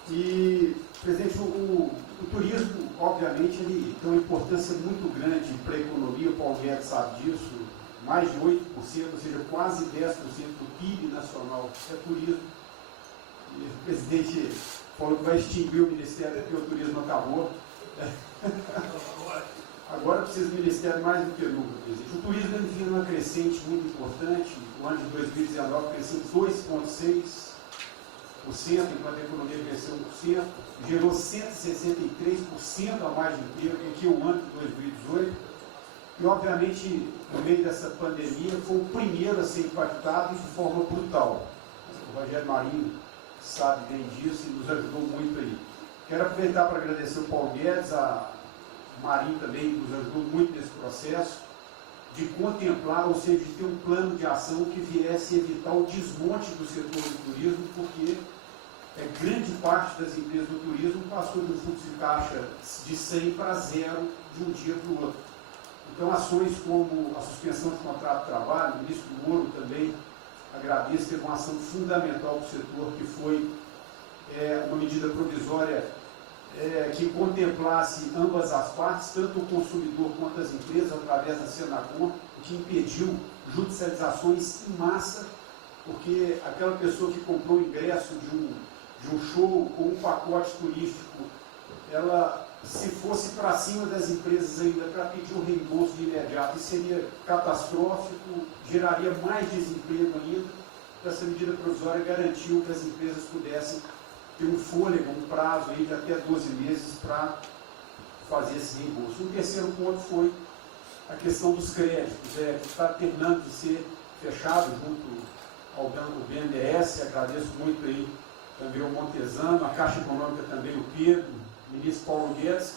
E, presidente, o turismo, obviamente, ele tem uma importância muito grande para a economia, o Paulo Guedes sabe disso, mais de 8%, ou seja, quase 10% do PIB nacional é turismo. E o presidente falou que vai extinguir o Ministério porque o turismo acabou. Agora precisa do Ministério mais do que nunca, presidente. O turismo ele vinha numa crescente muito importante. O ano de 2019 cresceu 2,6%, enquanto a economia cresceu 1%, gerou 163% a mais de emprego do que o ano de 2018. E, obviamente, no meio dessa pandemia, foi o primeiro a ser impactado de forma brutal. O Rogério Marinho sabe bem disso e nos ajudou muito aí. Quero aproveitar para agradecer o Paulo Guedes, a Marinho também nos ajudou muito nesse processo, de contemplar, ou seja, de ter um plano de ação que viesse evitar o desmonte do setor do turismo, porque grande parte das empresas do turismo passou de um fluxo de caixa de 100 para 0 de um dia para o outro. Então, ações como a suspensão de contrato de trabalho, o ministro Moro também, agradeço, teve uma ação fundamental para o setor, que foi uma medida provisória que contemplasse ambas as partes, tanto o consumidor quanto as empresas, através da Senacom, que impediu judicializações em massa, porque aquela pessoa que comprou o ingresso de um show ou um pacote turístico, ela, se fosse para cima das empresas ainda para pedir um reembolso de imediato, isso seria catastrófico, geraria mais desemprego ainda. Essa medida provisória garantiu que as empresas pudessem ter um fôlego, um prazo aí de até 12 meses para fazer esse reembolso. O terceiro ponto foi a questão dos créditos, que está terminando de ser fechado junto ao BNDES. Agradeço muito aí também o Montesano, a Caixa Econômica também, o Pedro, o ministro Paulo Guedes,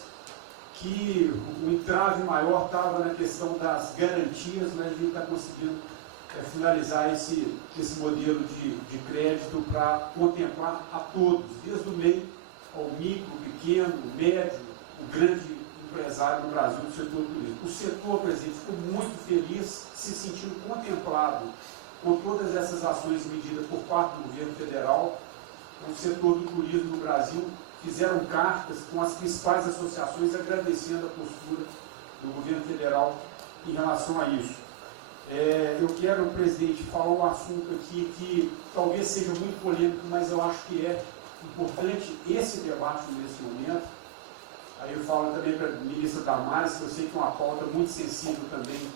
que o entrave maior estava na questão das garantias, mas a gente está conseguindo finalizar esse modelo de crédito para contemplar a todos, desde o meio ao micro, pequeno, médio, o grande empresário no Brasil do setor turístico. O setor, presidente, ficou muito feliz, se sentindo contemplado com todas essas ações medidas por parte do governo federal. O setor do turismo no Brasil fizeram cartas com as principais associações agradecendo a postura do governo federal em relação a isso. Eu quero, presidente, falar um assunto aqui que talvez seja muito polêmico, mas eu acho que é importante esse debate nesse momento. Aí eu falo também para a ministra Damares, que eu sei que é uma pauta muito sensível também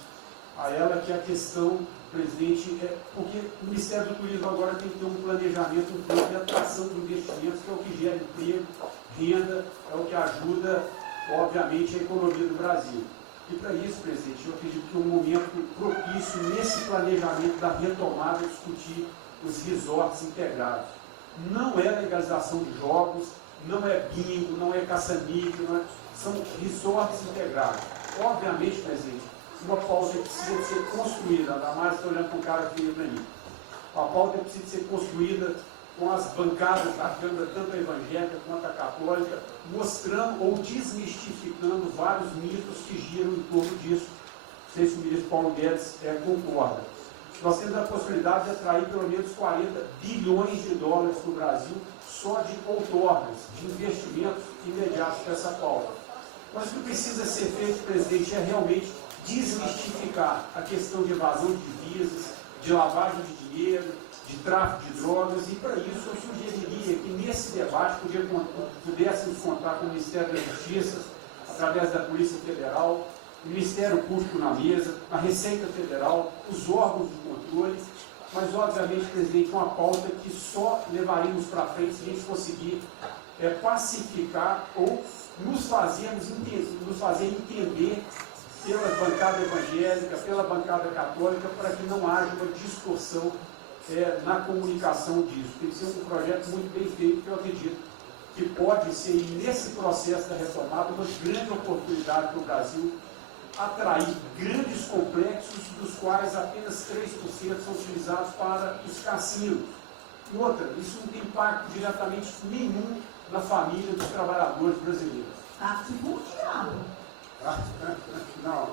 a ela, que é a questão presidente, porque o Ministério do Turismo agora tem que ter um planejamento, um plano de atração de investimentos, que é o que gera emprego, renda, é o que ajuda, obviamente, a economia do Brasil. E para isso, presidente, eu acredito que é um momento propício nesse planejamento da retomada discutir os resorts integrados. Não é legalização de jogos, não é bingo, não é caça-níquel, são resorts integrados. Obviamente, presidente, uma pauta precisa ser construída, ainda mais estou olhando para um cara aqui para mim. A pauta precisa ser construída com as bancadas da Câmara, tanto a evangélica quanto a católica, mostrando ou desmistificando vários mitos que giram em torno disso. Não sei se o ministro Paulo Guedes concorda. Nós temos a possibilidade de atrair pelo menos 40 bilhões de dólares para o Brasil só de outorgas, de investimentos imediatos para essa pauta. Mas o que precisa ser feito, presidente, é realmente desmistificar a questão de evasão de divisas, de lavagem de dinheiro, de tráfico de drogas, e para isso eu sugeriria que nesse debate pudéssemos contar com o Ministério da Justiça, através da Polícia Federal, o Ministério Público na mesa, a Receita Federal, os órgãos de controle, mas obviamente, presidente, uma pauta que só levaríamos para frente se a gente conseguir pacificar ou nos fazer entender pela bancada evangélica, pela bancada católica, para que não haja uma distorção na comunicação disso. Tem que ser um projeto muito bem feito, que eu acredito que pode ser, nesse processo da retomada, uma grande oportunidade para o Brasil atrair grandes complexos, dos quais apenas 3% são utilizados para os cassinos. E outra, isso não tem impacto diretamente nenhum na família dos trabalhadores brasileiros. Tá tipo um diabo. Não,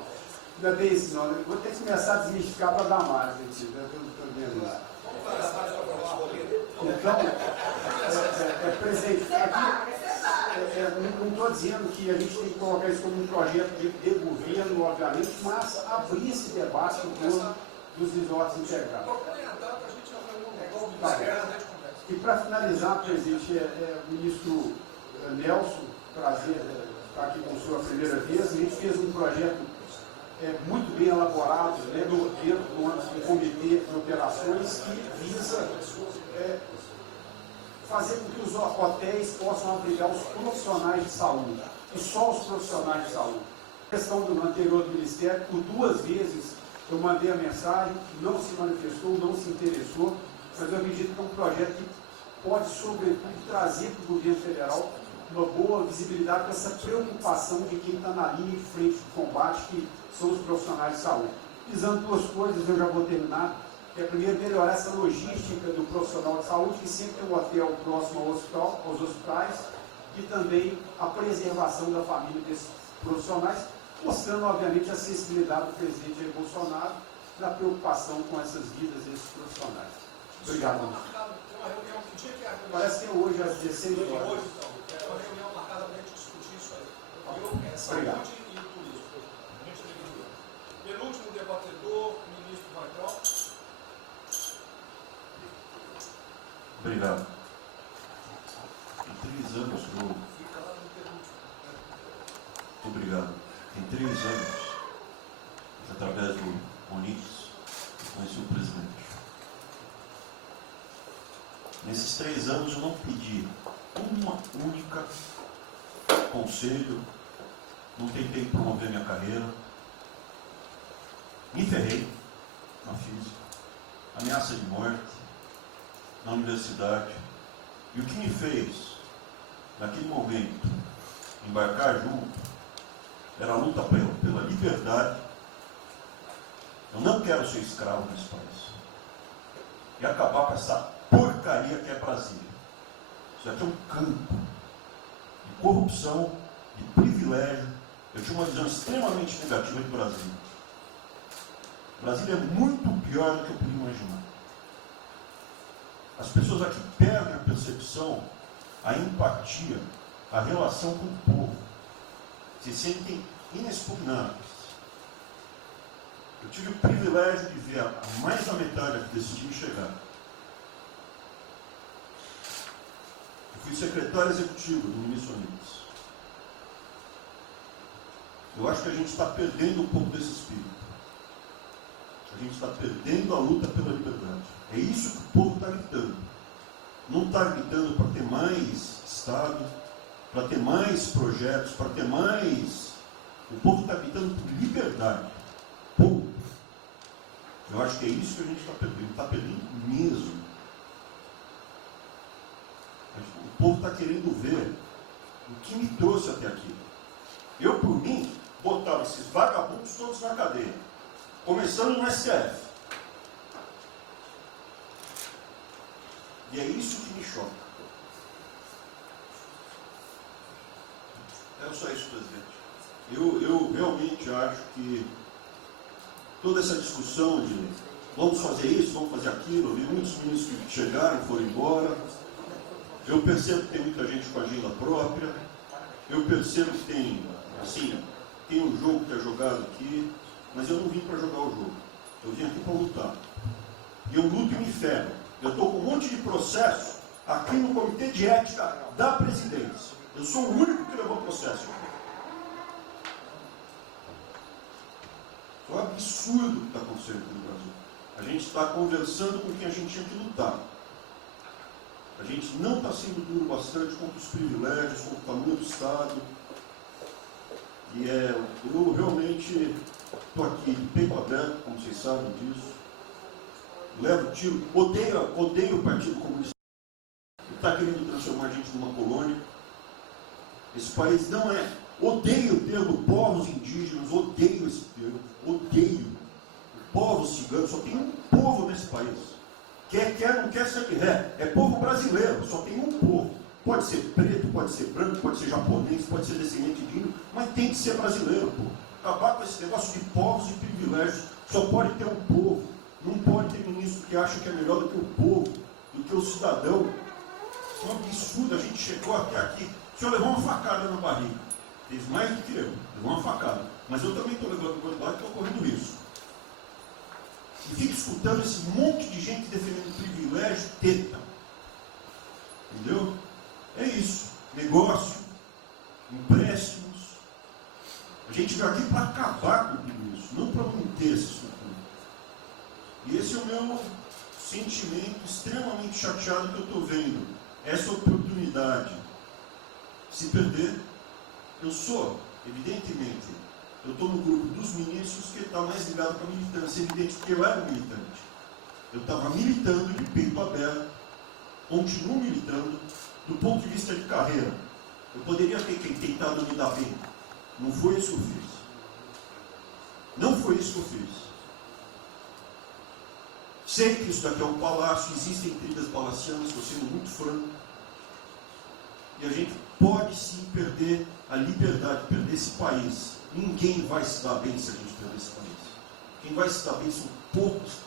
não é bem isso não. Eu vou ter que começar a desmistificar para dar mais, gente. Eu estou vendo isso. Então, presidente, aqui, não estou dizendo que a gente tem que colocar isso como um projeto de governo, obviamente, mas abrir esse debate em torno dos resorts integrados. Tá. E para finalizar, presidente, o ministro Nelson, prazer estar aqui com a sua primeira vez, a gente fez um projeto muito bem elaborado, né, dentro do comitê de operações, que visa fazer com que os hotéis possam abrigar os profissionais de saúde, e só os profissionais de saúde. A questão do anterior do Ministério, por 2 vezes eu mandei a mensagem, não se manifestou, não se interessou, mas eu acredito que é um projeto que pode, sobretudo, trazer para o governo federal uma boa visibilidade dessa preocupação de quem está na linha de frente de combate, que são os profissionais de saúde. Visando 2 coisas, eu já vou terminar. Primeiro, melhorar essa logística do profissional de saúde, que sempre tem um hotel próximo ao hospital, aos hospitais, e também a preservação da família desses profissionais, mostrando, obviamente, a sensibilidade do presidente Jair Bolsonaro na preocupação com essas vidas desses profissionais. Obrigado. Parece que é hoje, às 16 horas. Hoje, então, é uma reunião marcada para a gente discutir isso aí. Obrigado. Saúde e turismo. A gente dividiu. Penúltimo debatedor, ministro Weintraub. Obrigado. Em 3 anos eu... Obrigado. Em 3 anos, através do Onix, eu conheci o presidente. Nesses 3 anos eu não pedi uma única conselho, não tentei promover minha carreira, me ferrei na física, ameaça de morte, na universidade, e o que me fez, naquele momento, embarcar junto, era a luta pela liberdade. Eu não quero ser escravo nesse país, e acabar com essa porcaria que é Brasília. Isso aqui é um campo de corrupção, de privilégio. Eu tinha uma visão extremamente negativa de Brasília. Brasília é muito pior do que eu podia imaginar. As pessoas aqui perdem a percepção, a empatia, a relação com o povo. Se sentem inexpugnáveis. Eu tive o privilégio de ver a mais da metade aqui desse time chegar. Eu fui secretário executivo do Ministro Onix. Eu acho que a gente está perdendo um pouco desse espírito. A gente está perdendo a luta pela liberdade. É isso que o povo está gritando. Não está gritando para ter mais Estado, para ter mais projetos, para ter mais... O povo está gritando por liberdade. Ponto. Eu acho que é isso que a gente está perdendo. Está perdendo mesmo. O povo está querendo ver o que me trouxe até aqui. Eu, por mim, botava esses vagabundos todos na cadeia. Começando no STF. E é isso que me choca. Era só isso, presidente. Eu realmente acho que toda essa discussão de vamos fazer isso, vamos fazer aquilo, eu vi muitos ministros que chegaram e foram embora. Eu percebo que tem muita gente com agenda própria. Eu percebo que tem, assim, tem um jogo que é jogado aqui, mas eu não vim para jogar o jogo. Eu vim aqui para lutar. E eu luto e me ferro. Eu estou com um monte de processo aqui no Comitê de Ética da Presidência. Eu sou o único que levou processo. É um absurdo o que está acontecendo aqui no Brasil. A gente está conversando com quem a gente tinha que lutar. A gente não está sendo duro bastante contra os privilégios, contra o tamanho do Estado. E eu realmente estou aqui de peito aberto, como vocês sabem disso. Levo tiro, odeio o Partido Comunista, que está querendo transformar a gente numa colônia. Esse país não é. Odeio o termo povos indígenas, odeio esse termo, odeio. Povos ciganos, só tem um povo nesse país. Quer, não quer ser que é povo brasileiro, só tem um povo. Pode ser preto, pode ser branco, pode ser japonês, pode ser descendente de índio, mas tem que ser brasileiro, pô. Acabar com esse negócio de povos e privilégios. Só pode ter um povo. Não pode ter ministro que acha que é melhor do que o povo, do que o cidadão. Isso é um absurdo. A gente chegou até aqui. O senhor levou uma facada na barriga. Fez mais do que eu. Levou uma facada. Mas eu também estou levando quantidade e estou correndo risco. E fico escutando esse monte de gente defendendo privilégio, teta. Entendeu? É isso. Negócio, empréstimos. A gente veio aqui para acabar com tudo isso, não para manter essa estrutura. E esse é o meu sentimento extremamente chateado que eu estou vendo. Essa oportunidade se perder. Eu sou, evidentemente, eu estou no grupo dos ministros que está mais ligado com a militância, evidente, porque eu era militante. Eu estava militando de peito aberto, continuo militando, do ponto de vista de carreira. Eu poderia ter tentado me dar bem. Não foi isso que eu fiz. Não foi isso que eu fiz. Sei que isso daqui é um palácio, existem intrigas palacianas, estou sendo muito franco. E a gente pode sim perder a liberdade, perder esse país. Ninguém vai se dar bem se a gente perder esse país. Quem vai se dar bem são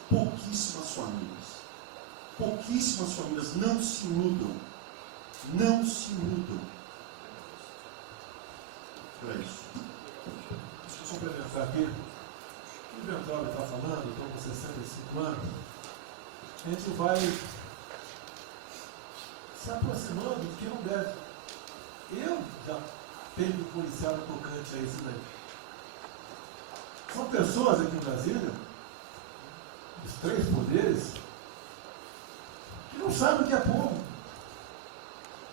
pouquíssimas famílias. Pouquíssimas famílias. Não se mudam. Não se mudam. É isso. Deixa eu complementar aqui. O que o Ventório está falando, eu estou com 65 anos. A gente vai se aproximando do que não deve. Eu já tenho policial tocante a isso daí. São pessoas aqui em Brasília, os três poderes, que não sabem o que é povo.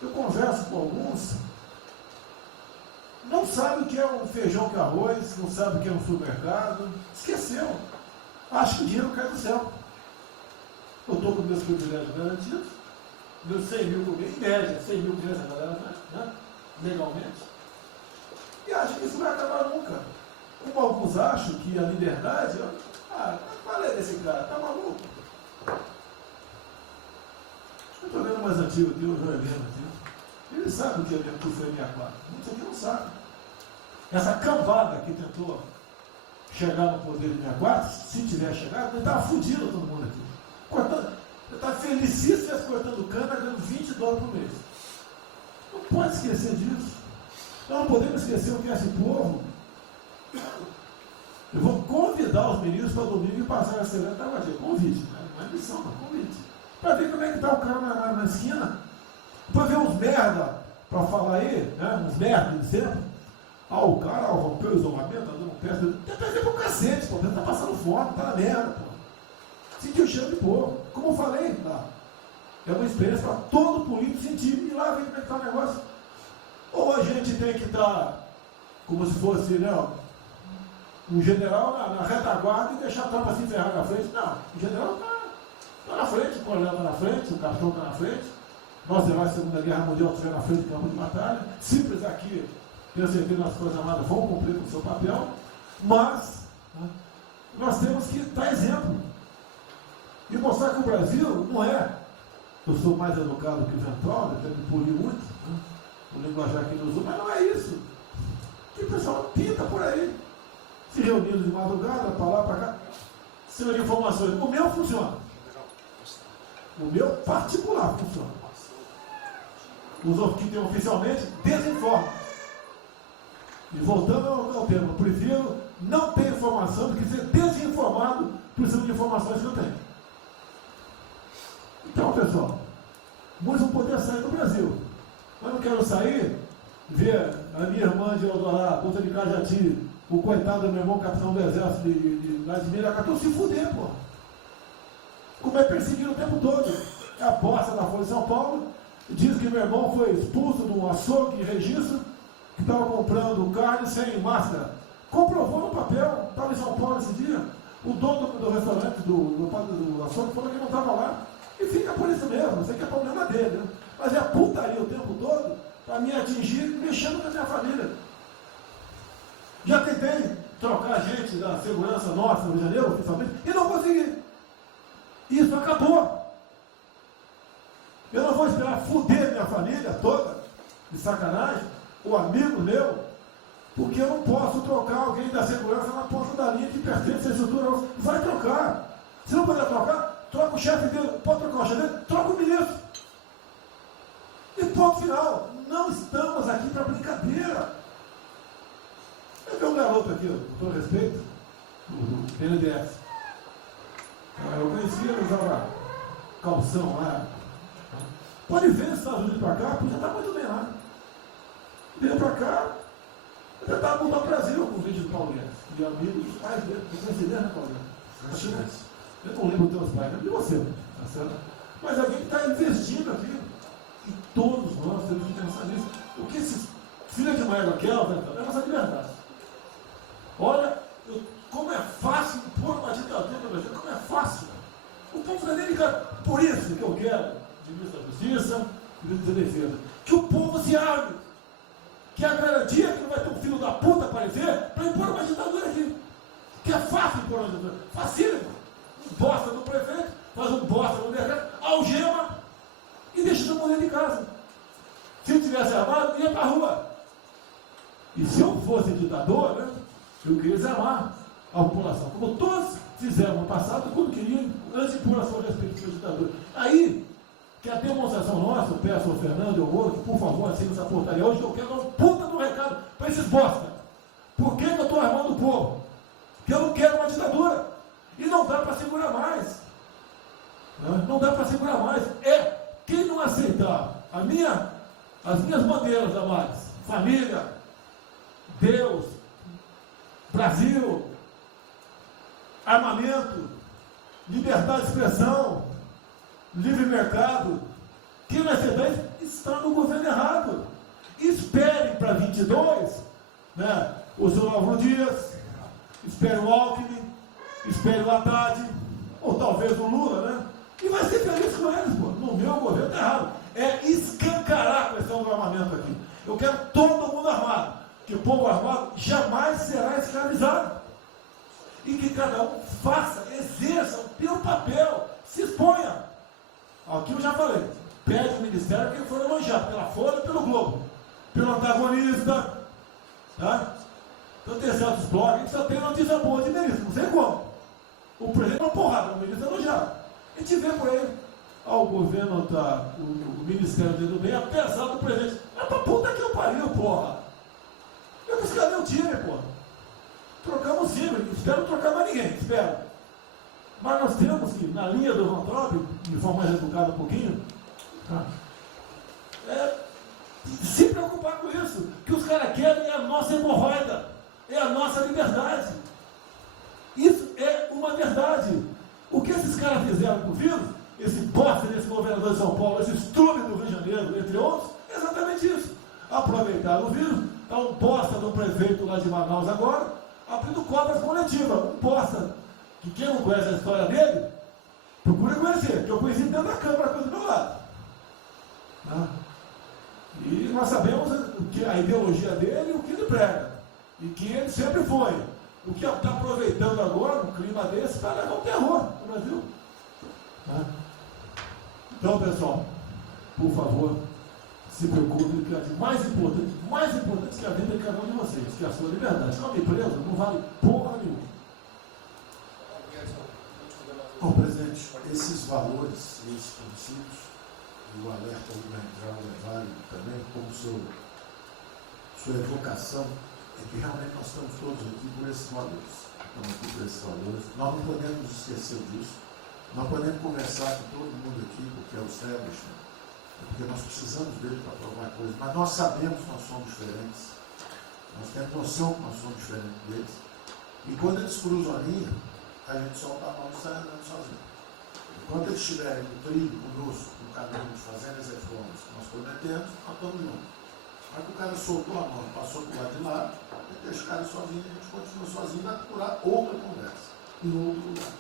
Eu converso com alguns, não sabem o que é um feijão com arroz, não sabem o que é um supermercado, esqueceu. Acho que o dinheiro cai do céu. Eu estou com meus privilégios garantidos, meus 100 mil por mês, em média, 100 mil por mês a galera, né? Legalmente. E acho que isso não vai acabar nunca. Como alguns acham que a liberdade, qual é desse cara? Tá maluco? Eu estou vendo mais antigo aqui, o João Helena aqui. Ele sabe o que é o foi 64. Muitos aqui não sabem. Essa cambada que tentou chegar no poder de 64, se tiver chegado, ele estava fudido todo mundo aqui. Cortando, ele estava felicíssimo cortando cana, ganhando $20 por mês. Não pode esquecer disso. Nós não podemos esquecer o que é esse povo. Eu vou convidar os ministros para domingo e passar a semana da Guadia. Convite, né? Não é missão, não, convite. Para ver como é que está o cara na esquina. Para ver uns merda para falar aí, né? Uns merda de sempre. O cara rompeu o isolamento, tá dando festa. Tem que perder pro cacete, pô. Tá passando fome, tá na merda, pô. Sentiu o cheiro de povo. Como eu falei, lá. É uma experiência para todo político sentir. E lá vem como é que tá o negócio. Ou a gente tem que estar como se fosse, né, um general na retaguarda e deixar a tropa se ferrar na frente. Não, o general está na frente, o coronel está na frente, o capitão está na frente. Nós, heróis da Segunda Guerra Mundial, estiveram na frente do campo de batalha. Simples aqui, tenho certeza que as Forças Armadas vão cumprir com o seu papel, mas, né, nós temos que dar exemplo e mostrar que o Brasil não é. Eu sou mais educado que o Ventral, eu tenho que polir muito, né, o linguajar que nos usa, mas não é isso. E o pessoal pinta por aí, se reunindo de madrugada, para lá, para cá, sem informações. O meu funciona. O meu particular funciona. Os que tem oficialmente desinformam. E voltando ao tema, eu prefiro não ter informação do que ser desinformado por cima de informações que eu tenho. Então, pessoal, muitos vão poder sair do Brasil. Mas não quero sair, ver a minha irmã de Eldorado, outra de Cajati, o coitado do meu irmão, capitão do exército de Vladimir, acabou se fuder, pô. Como é perseguido o tempo todo. É a bosta da Folha de São Paulo. Diz que meu irmão foi expulso de um açougue de registro, que estava comprando carne sem máscara. Comprovou no papel, estava em São Paulo esse dia. O dono do restaurante, do açougue, falou que não estava lá. E fica por isso mesmo, isso aqui é problema dele. Né? Mas é a putaria o tempo todo para me atingir, mexendo com a minha família. Já tentei trocar a gente da segurança nossa no Rio de Janeiro, oficialmente, e não consegui. Isso acabou. Eu não vou esperar fuder minha família toda, de sacanagem, ou amigo meu, porque eu não posso trocar alguém da segurança na ponta da linha que pertence à estrutura. Vai trocar. Se não puder trocar, troca o chefe dele. Pode trocar o chefe dele? Troca o ministro. E ponto final. Não estamos aqui para brincadeira. Eu tenho um garoto aqui, com todo respeito, do BNDES. Eu conhecia, ele usava calção lá. Pode ver os Estados Unidos para cá, podia estar muito bem lá. Veio para cá, eu tentava mudar o Brasil com o vídeo do Paulo Guedes, de amigos, pais dele, de coincidência, né, Paulo Guedes? Eu não lembro dos teus pais, de você, tá certo? Mas alguém que está investindo aqui, e todos nós temos que pensar nisso. O que esses filhos de Maia querem, é a nossa liberdade. Olha, como é fácil impor uma ditadura no Brasil, como é fácil. O povo não é delicado. Por isso que eu quero, ministro da Justiça, ministro da Defesa, que o povo se abre. Que é a garantia que não vai ter um filho da puta aparecer para impor uma ditadura aqui. Que é fácil impor uma ditadura. Facílimo. Um bosta no prefeito, faz um bosta no mercado, algema e deixa todo mundo dentro de casa. Se eu tivesse armado, ia para a rua. E se eu fosse ditador, né, eu queria desarmar a população, como todos fizeram no passado, quando queriam, antes de impor a sua respectiva ditadura. Aí, que a demonstração nossa, eu peço ao Fernando e ao outro, por favor, assine essa portaria hoje, que eu quero dar um puta do recado para esses bosta. Por que eu estou armando o povo? Porque eu não quero uma ditadura. E não dá para segurar mais. Não dá para segurar mais. Quem não aceitar as minhas bandeiras, amados, família, Deus, Brasil, armamento, liberdade de expressão, livre mercado, quem não aceitar isso está no governo errado. Espere para 22, né, o senhor Álvaro Dias, espere o Alckmin, espere o Haddad, ou talvez o Lula, né? E vai ser feliz com eles, pô. No meu governo está errado. É escancarar a questão do armamento aqui. Eu quero todo mundo armado. Que o povo armado jamais será escravizado. E que cada um faça, exerça o seu papel, se exponha. Aqui eu já falei. Pede o ministério quem for elogiado, pela Folha e pelo Globo. Pelo antagonista. Tá? Então tem certos blogs que só tem notícia boa de ministro, não sei como. O presidente é uma porrada, o ministro é elogiado. A gente vê por aí, o governo tá, o Ministério do Bem, apesar do presidente. É pra puta que eu pariu, porra. Eu disse, cadê o time, porra? Trocamos o time, espero trocar mais ninguém, espero. Mas nós temos que, na linha do Van Trump, de forma mais educada um pouquinho, tá? Se preocupar com isso, que os caras querem é a nossa hemorroida, é a nossa liberdade. Isso é uma verdade. O que esses caras fizeram com o vírus, esse bosta desse governador de São Paulo, esse estúpido do Rio de Janeiro, entre outros, é exatamente isso. Aproveitaram o vírus, está um bosta do prefeito lá de Manaus agora, abrindo cobras coletivas. Um bosta, que quem não conhece a história dele, procura conhecer, que eu conheci dentro da Câmara, coisa do meu lado. E nós sabemos que a ideologia dele e o que ele prega. E que ele sempre foi. O que está aproveitando agora, um clima desse, para levar o terror no Brasil. Então, pessoal, por favor, se preocupe, que é mais importante que a vida de cada um de vocês, que é a sua liberdade. Se não me preso, não vale porra nenhuma. Bom, presidente, esses valores, esses princípios, e o alerta do Ventral é válido também, como sua evocação, é que realmente nós estamos todos aqui por esses valores. Estamos aqui por esses valores. Nós não podemos esquecer disso. Nós podemos conversar com todo mundo aqui, porque é o establishment, porque nós precisamos dele para provar coisas, mas nós sabemos que nós somos diferentes. Nós temos noção que nós somos diferentes deles. E quando eles cruzam a linha, a gente solta a mão e sai andando sozinho. Enquanto eles estiverem no trilho conosco, no caminho de fazendo as reformas que nós prometemos, nós estamos juntos. Mas o cara soltou a mão, passou por lá de lá, e deixa o cara sozinho, a gente continua sozinho, vai procurar outra conversa, em outro lugar.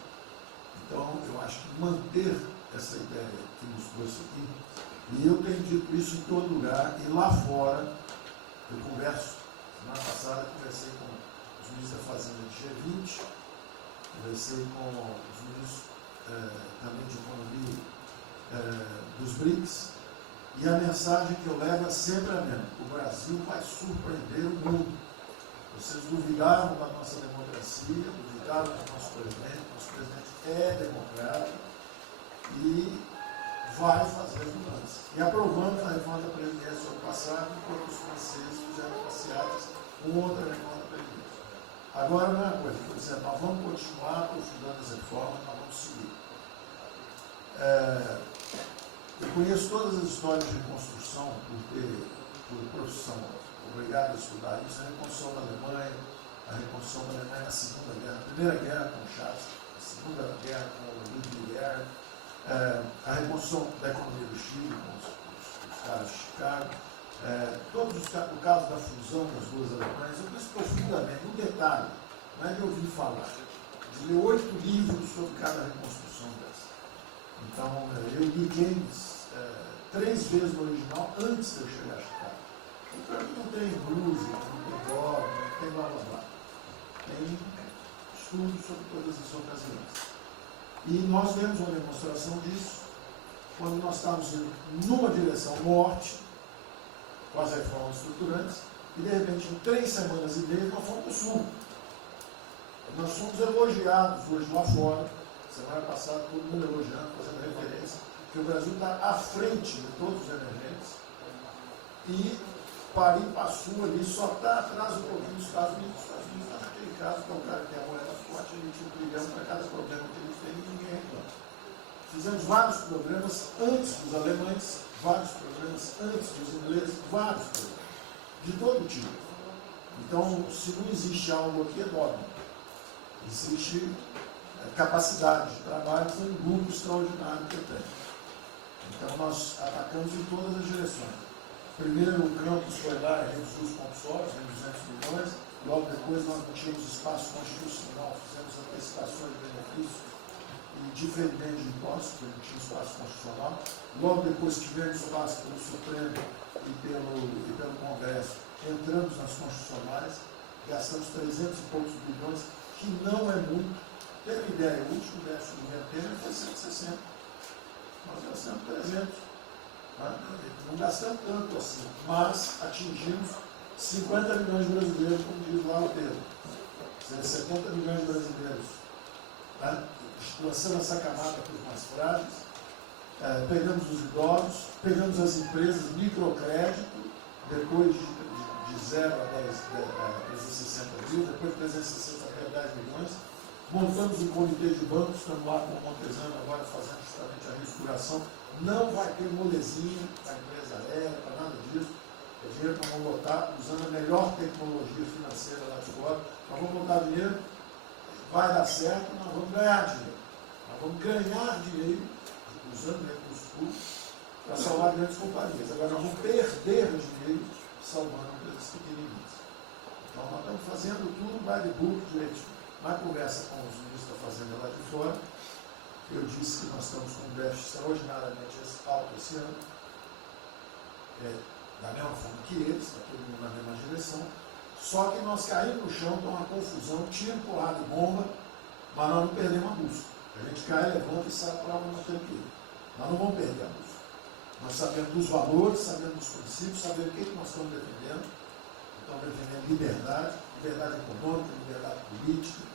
Então, eu acho que manter essa ideia que nos trouxe aqui, e eu tenho dito isso em todo lugar, e lá fora, eu converso, semana passada conversei com os ministros da Fazenda de G20, conversei com os ministros também de Economia dos BRICS, e a mensagem que eu levo é sempre a mesma: o Brasil vai surpreender o mundo. Vocês duvidaram da nossa democracia, duvidaram do nosso presidente é democrático e vai fazer as mudanças. E aprovamos a reforma da Previdência no ano passado, enquanto os franceses fizeram passeadas com outra reforma da Previdência. Agora, não é uma coisa, estou dizendo, nós vamos continuar aprofundando as reformas, nós vamos seguir. Eu conheço todas as histórias de reconstrução por profissão, obrigado a estudar isso, a reconstrução da Alemanha, na Segunda Guerra, a Primeira Guerra com o Chaves, a Segunda Guerra com o Ludwig Erhard, a reconstrução da economia do Chile com os caras de Chicago, o caso da fusão das duas Alemanhas. Eu conheço profundamente, no detalhe, não é de ouvir falar, de ler 8 livros sobre cada reconstrução dessa. Então, eu li Keynes 3 vezes no original antes de eu chegar a Chicago. Então, não tem blues, não tem dó, não tem blá blá blá. Tem estudos sobre todas as ocasiões. E nós vemos uma demonstração disso quando nós estávamos indo numa direção norte, com as reformas estruturantes, e de repente, em 3 semanas e meia, nós fomos para o sul. Nós fomos elogiados hoje lá fora, semana passada, todo mundo elogiando, fazendo referência, que o Brasil está à frente de todos os emergentes, e Paris passou ali, só está atrás um pouquinho dos Estados Unidos. Os Estados Unidos está naquele caso, que é um cara que tem a moeda forte, ele tinha 1 trilhão para cada problema que ele tem, e ninguém reclama. Fizemos vários programas antes dos alemães, vários programas antes dos ingleses, vários programas, de todo tipo. Então, se não existe algo aqui, é dogma. Existe capacidade de trabalho, é um grupo extraordinário que eu tenho. Então, nós atacamos em todas as direções. Primeiro, o campus foi lá e reduziu os compulsórios, em 200 milhões. Logo depois, nós não tínhamos espaço constitucional, fizemos antecipações de benefícios e diferimento de impostos, porque não tinha espaço constitucional. Logo depois, tivemos espaço pelo Supremo e pelo Congresso. Entramos nas constitucionais, gastamos 300 e poucos bilhões, que não é muito. Tem uma ideia, o último déficit do governo Temer foi 160. Nós gastamos 300. Não gastamos tanto assim, mas atingimos 50 milhões de brasileiros, como diz lá o Pedro. 70 milhões de brasileiros. Lançando essa camada para os mais frágeis, pegamos os idosos, pegamos as empresas, microcrédito, depois de 0 a 360 mil, depois de 360 a 10 milhões. Montamos um comitê de bancos, estamos lá com o Montezano agora fazendo justamente a reestruturação. Não vai ter molezinha para a empresa aérea, para nada disso. É dinheiro que nós vamos botar usando a melhor tecnologia financeira lá de fora. Nós vamos botar dinheiro, vai dar certo, nós vamos ganhar dinheiro. Nós vamos ganhar dinheiro usando recursos públicos para salvar grandes companhias. Agora nós vamos perder dinheiro salvando empresas pequenininhas. Então nós estamos fazendo tudo by the book direitinho. Na conversa com os ministros da Fazenda lá de fora, eu disse que nós estamos com um déficit extraordinariamente alto esse ano, da mesma forma que eles, está todo mundo na mesma direção, só que nós caímos no chão, com uma confusão, tiro, porrada e bomba, mas nós não perdemos a busca. A gente cai, levanta e sai para onde nós temos que ir. Nós não vamos perder a busca. Nós sabemos dos valores, sabemos dos princípios, sabemos o que nós estamos defendendo. Estamos defendendo liberdade, liberdade econômica, liberdade política.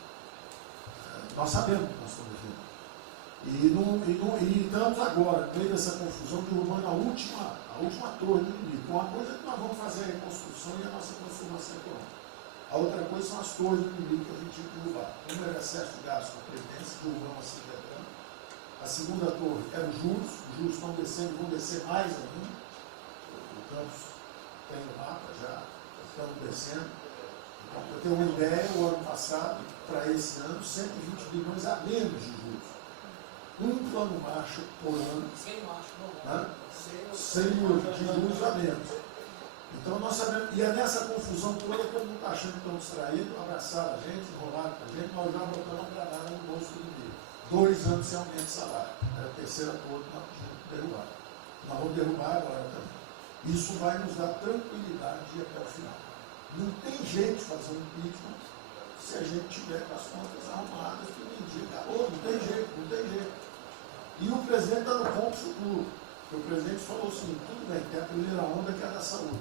Nós sabemos o que nós estamos defendendo. E estamos agora, no meio dessa confusão, derrubando a última torre do inimigo. Uma coisa é que nós vamos fazer a reconstrução e a nossa transformação econômica. A outra coisa são as torres do inimigo que a gente tinha que derrubar. Uma era excesso de gasto com a Previdência, derrubamos assim quebrando. A segunda torre era os juros estão descendo, vão descer mais ainda. O Campos tem o mapa já, estamos descendo. Então, para ter uma ideia, o ano passado, para esse ano, 120 bilhões a menos de juros. Um plano Marshall por ano. Sem Marshall, de juros a menos. Então nós sabemos, e é nessa confusão toda, todo mundo está achando que estão distraídos, abraçaram a gente, enrolaram com a gente, nós já botamos para nada no bolso do inimigo. 2 anos sem aumento de salário. Era a terceira coisa que nós tínhamos que derrubar. Nós vamos derrubar agora também. Isso vai nos dar tranquilidade de ir até o final. Não tem jeito de fazer um impeachment se a gente tiver com as contas arrumadas que um dia acabou. Não tem jeito, não tem jeito. E o presidente está no ponto futuro. O presidente falou assim, tudo bem, tem a primeira onda que é da saúde,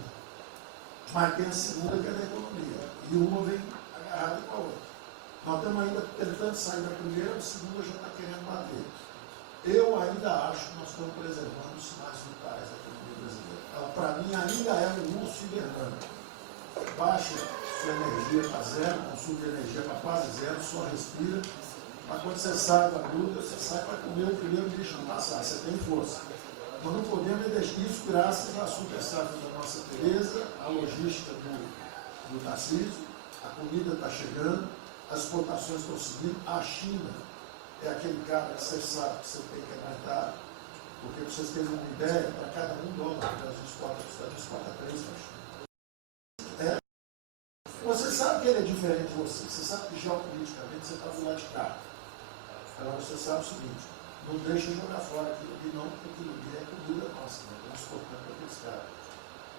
mas tem a segunda que é da economia. E uma vem agarrada com a outra. Nós estamos ainda tentando sair da primeira, a segunda já está querendo bater. Eu ainda acho que nós estamos preservando os sinais vitais da economia brasileira. Ela, para mim, ainda é um urso hibernando. Baixa sua energia para zero, consumo de energia para quase zero, só respira. Mas quando você sai da gruta, você sai para comer o primeiro bicho não passar, você tem força. Nós não podemos deixar isso graças à super safra da nossa Tereza, à logística do Tarcísio, a comida está chegando, as exportações estão subindo, a China é aquele cara que você sabe que você tem que aguentar, porque para vocês terem uma ideia, para cada $1 que a gente exporta 3 para a China. Você sabe que ele é diferente de você, você sabe que geopoliticamente você está do lado de cá. Então você sabe o seguinte, não deixa jogar fora aquilo ali não, porque aquilo ali é comida nossa, né? Estamos exportando para aqueles caras.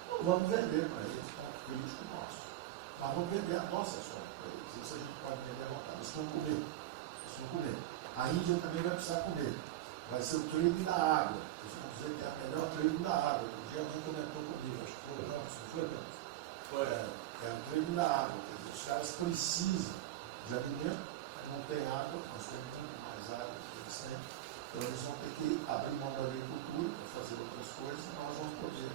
Não vamos vender para eles, ponto político nosso. Mas vamos vender a nossa soja para eles. Isso a gente pode vender à vontade. Eles vão comer. Eles vão comer. A Índia também vai precisar comer. Vai ser o trading da água. Eles vão dizer que é a melhor trading da água. Um dia alguém comentou comigo, acho que foi o Campos, não foi, Campos? Foi. É o trading da água. Os caras precisam de alimento, não tem água, nós temos muito mais água do que eles têm. Então eles vão ter que abrir mão da agricultura para fazer outras coisas e nós vamos poder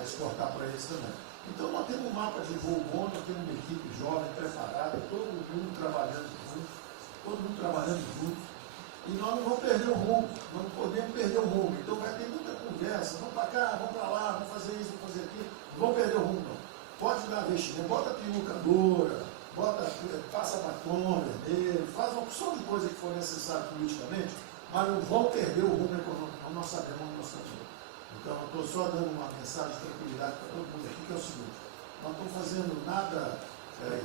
exportar para eles também. Então nós temos um mapa de voo bom, nós temos uma equipe jovem, preparada, todo mundo trabalhando junto, e nós não vamos perder o rumo, não podemos perder o rumo. Então vai ter muita conversa, vamos para cá, vamos para lá, vamos fazer isso, vamos fazer aquilo, não vamos perder o rumo não. Pode dar vestimento, bota perucadora, passa batom vermelho, faz uma opção de coisa que for necessário politicamente, mas não vão perder o rumo econômico, nós sabemos onde nós estamos. Então, eu estou só dando uma mensagem de tranquilidade para todo mundo aqui, que é o seguinte, nós não estamos fazendo nada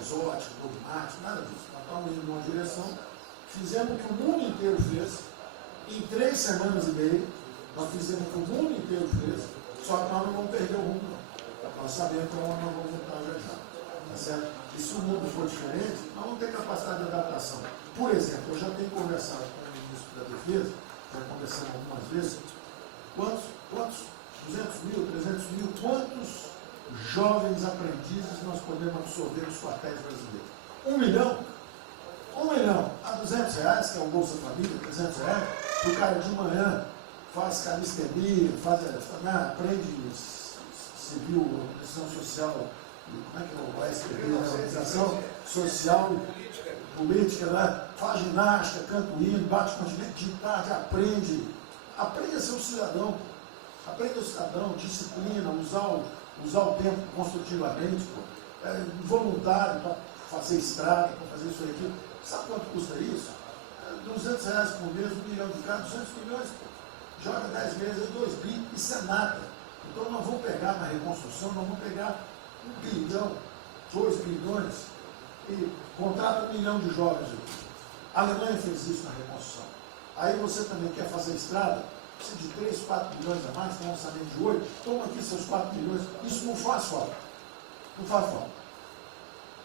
exótico, dogmático, nada disso. Nós estamos indo numa direção, fizemos o que o mundo inteiro fez, em 3 semanas e meia, nós fizemos o que o mundo inteiro fez, só que nós não vamos perder o rumo, não. Nós sabemos para onde nós vamos voltar já. Tá certo? E se o mundo for diferente, nós vamos ter capacidade de adaptação. Por exemplo, eu já tenho conversado com o ministro da Defesa, já conversamos algumas vezes, quantos 200 mil, 300 mil, quantos jovens aprendizes nós podemos absorver nos quartéis brasileiros? 1 milhão? 1 milhão a R$200, que é o Bolsa Família, R$300, o cara de manhã faz calistenia, aprende civil, organização social, como é que é o SPB, organização social, política, né? Faz ginástica, canta o hino, bate continente de tarde, aprende a ser um cidadão, disciplina, usar usar o tempo construtivamente, voluntário para fazer estrada, para fazer isso e aquilo. Sabe quanto custa isso? R$200 por mês, 1 milhão de carros, 200 milhões, pô. Joga 10 meses, 2 bi, isso é nada. Então nós vamos pegar na reconstrução, nós vamos pegar 1 bilhão, 2 bilhões, e contrata 1 milhão de jovens aqui. A Alemanha fez isso na reconstrução. Aí você também quer fazer estrada, precisa de 3, 4 milhões a mais, tem um orçamento de 8, toma aqui seus 4 milhões. Isso não faz falta. Não faz falta.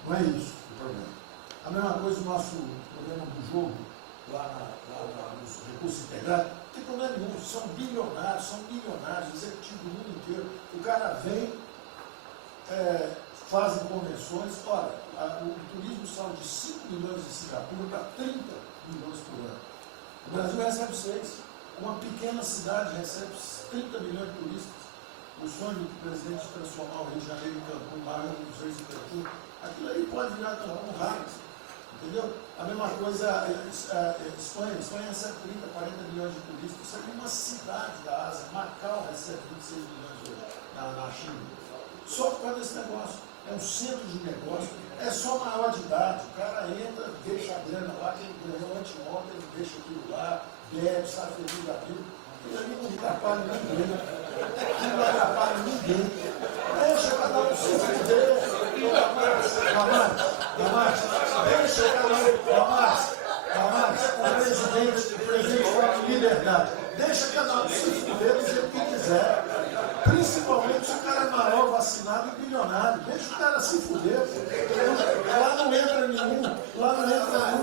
Não é isso o problema. A mesma coisa do nosso programa do jogo, lá nos recursos integrados, não tem problema nenhum, são bilionários, executivos do mundo inteiro. O cara vem, fazem convenções, olha, o turismo saiu de 5 milhões em Singapura para 30 milhões por ano. O Brasil recebe 6. Uma pequena cidade recebe 30 milhões de turistas. O sonho do presidente transformar o Rio de Janeiro em Cancún, Maior dos Reis em Cancún, aquilo aí pode virar Cancún rápido. Entendeu? A mesma coisa a Espanha. A Espanha recebe 30, 40 milhões de turistas. Isso aqui é uma cidade da Ásia. Macau recebe 26 milhões hoje na China. Só por causa desse negócio. É um centro de negócio. É só maior de idade. O cara entra, deixa a grana lá, que ele ganhou anteontem, ele deixa aquilo lá, bebe, sai feliz da vida. Ele ali não atrapalha ninguém. Ele não atrapalha ninguém. Deixa cada um se fuder. Deixa o presidente fala de liberdade. Deixa cada um se fuder do jeito que quiser. Principalmente se o cara é maior, vacinado e bilionário. Deixa o cara se fuder. Lá não entra nenhum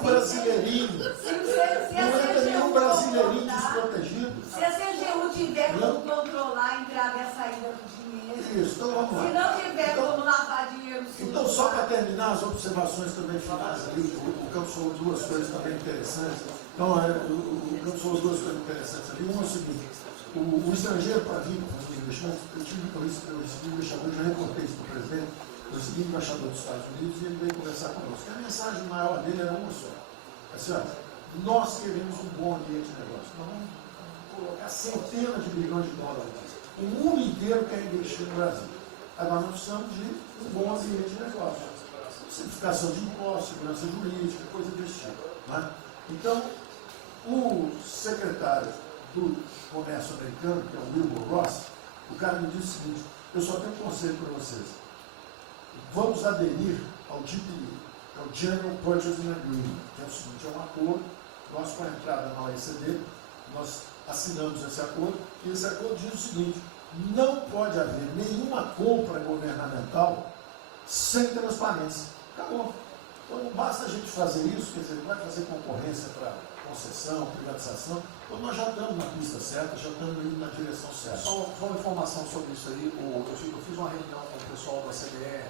brasileirinho. Não entra nenhum brasileirinho desprotegido. Se a CGU tiver como controlar a entrada e a saída do dinheiro. Isso, então vamos lá. Se não tiver como lavar dinheiro. Então, só para terminar as observações também finais ali, o Campos falou duas coisas também interessantes. Então, o Campos falou duas coisas interessantes ali. Uma é o seguinte: o estrangeiro para vir com investimento, eu recebi o embaixador, já reportei isso para o presidente, eu recebi o embaixador dos Estados Unidos e ele veio conversar conosco. A mensagem maior dele era uma só. Assim, ó, nós queremos um bom ambiente de negócio. Nós vamos colocar centenas de bilhões de dólares. O mundo inteiro quer investir no Brasil. Agora nós precisamos de um bom ambiente de negócio. Simplificação de impostos, segurança jurídica, coisa desse tipo. Né? Então, o secretário do Comércio americano, que é o Wilbur Ross, o cara me disse o seguinte: eu só tenho um conselho para vocês. Vamos aderir ao GPA, que é o General Purchasing Agreement, que é o seguinte: é um acordo, nós com a entrada na OECD, nós assinamos esse acordo, e esse acordo diz o seguinte: não pode haver nenhuma compra governamental sem transparência. Acabou. Então não basta a gente fazer isso, quer dizer, não vai fazer concorrência para concessão, privatização, então nós já estamos na pista certa, já estamos indo na direção certa. Só uma informação sobre isso aí, eu fiz uma reunião com o pessoal da CBE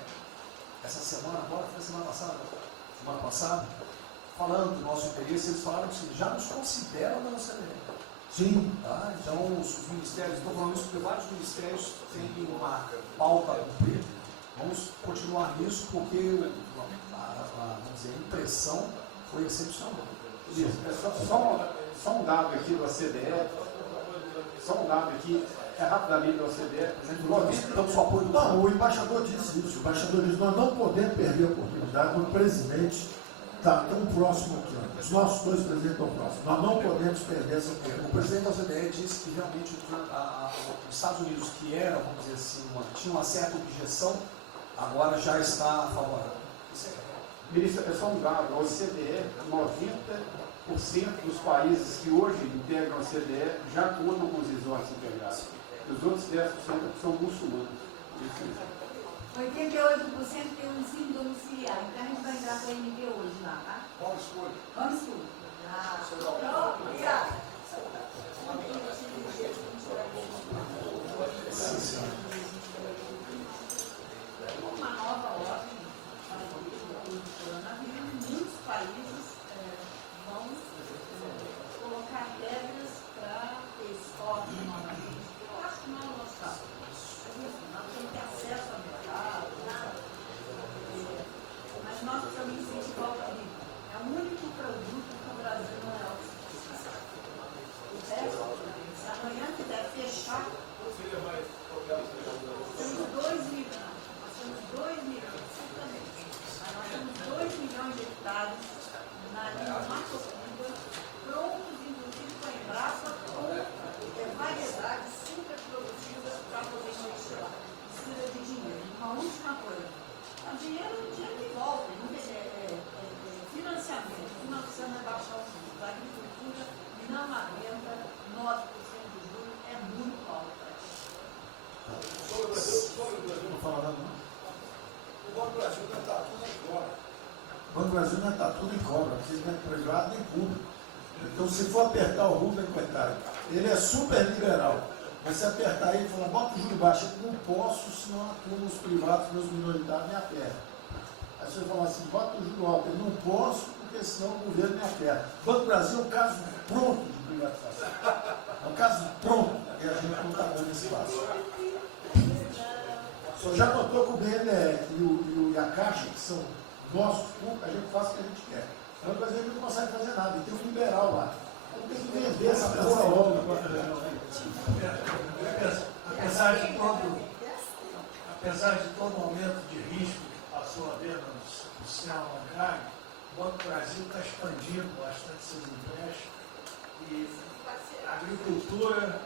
essa semana, agora foi semana passada, falando do nosso interesse, eles falaram que já nos consideram da CBE. Sim. Tá? Então os ministérios, estou falando isso porque vários ministérios têm uma pauta a cumprir, vamos continuar nisso porque vamos dizer, a impressão foi excepcional. Isso, só um dado aqui do OCDE, rapidamente do OCDE, então, só apoio. Não, o embaixador disse isso, o embaixador disse: nós não podemos perder a oportunidade do presidente está tão próximo aqui, ó. Os nossos dois presidentes estão próximos, nós não podemos perder essa oportunidade. O presidente da OCDE disse que realmente os Estados Unidos, que eram, vamos dizer assim, tinha uma certa objeção, agora já está favorável. Ministro, é só um dado, a OCDE, 90% dos países que hoje integram a OCDE já contam com os resorts integrados. Os outros 10% são muçulmanos. 88% tem um ensino domiciliar. Então a gente vai entrar com a MD hoje lá, tá? Vamos escolher. Vamos escolher. Pronto, obrigada. Uma nova ordem muitos países vão colocar regras para esse órgão novamente. Eu acho que não é o nosso caso. Nós temos que ter acesso ao mercado, mas nós precisamos incentivar o turismo. É o único produto que o Brasil não é autossuficiente. O resto, se amanhã quiser fechar Não, dinheiro que volta, financiamento, financiando é baixar o custo. A agricultura não aguenta 9% de juros, é muito alto. Não fala nada, não. O Banco do Brasil não está tudo em cobra. O Banco do Brasil não está tudo em cobra, porque não é privado nem público. Então, se for apertar o Rubem, coitado, ele é super liberal. Mas se apertar ele e falar, bota o juro baixo, eu não posso, senão a turma, os privados, meus minoritários, me apertam. Aí você fala assim, bota o juro alto, eu não posso, porque senão o governo me aperta. O Banco do Brasil é um caso pronto de privatização. É um caso pronto, e a gente não está dando espaço. O senhor já notou que o BNDES e a Caixa, que são nossos públicos, a gente faz o que a gente quer. O Banco do Brasil não consegue fazer nada, e tem um liberal lá. Então tem que vender essa porra logo. Apesar de todo o aumento de risco que passou a haver no sistema bancário, o Banco do Brasil está expandindo bastante seus empréstimos e a agricultura,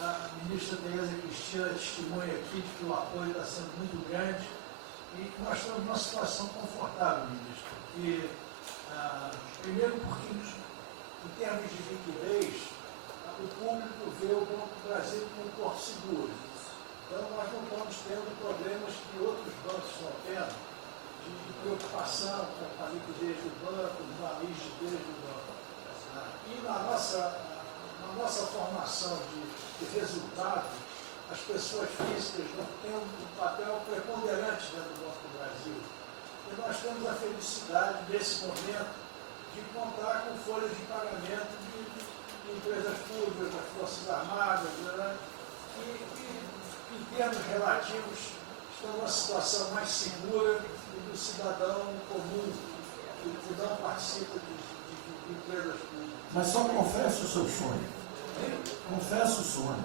a ministra Tereza Cristina testemunha aqui de que o apoio está sendo muito grande e nós estamos numa situação confortável, ministro, porque, primeiro porque em termos de liquidez, o público vê o Banco do Brasil como um porto seguro. Então, nós não estamos tendo problemas que outros bancos estão tendo, de preocupação com a liquidez do banco, com a rigidez do banco. E na nossa formação de resultado, as pessoas físicas não têm um papel preponderante dentro do Banco do Brasil. E nós temos a felicidade, nesse momento, de contar com folhas de pagamento de empresas públicas, das Forças Armadas, né? Que em termos relativos estão numa situação mais segura do cidadão comum, que não participa de empresas públicas. Mas só confesse o seu sonho. Confesse o sonho.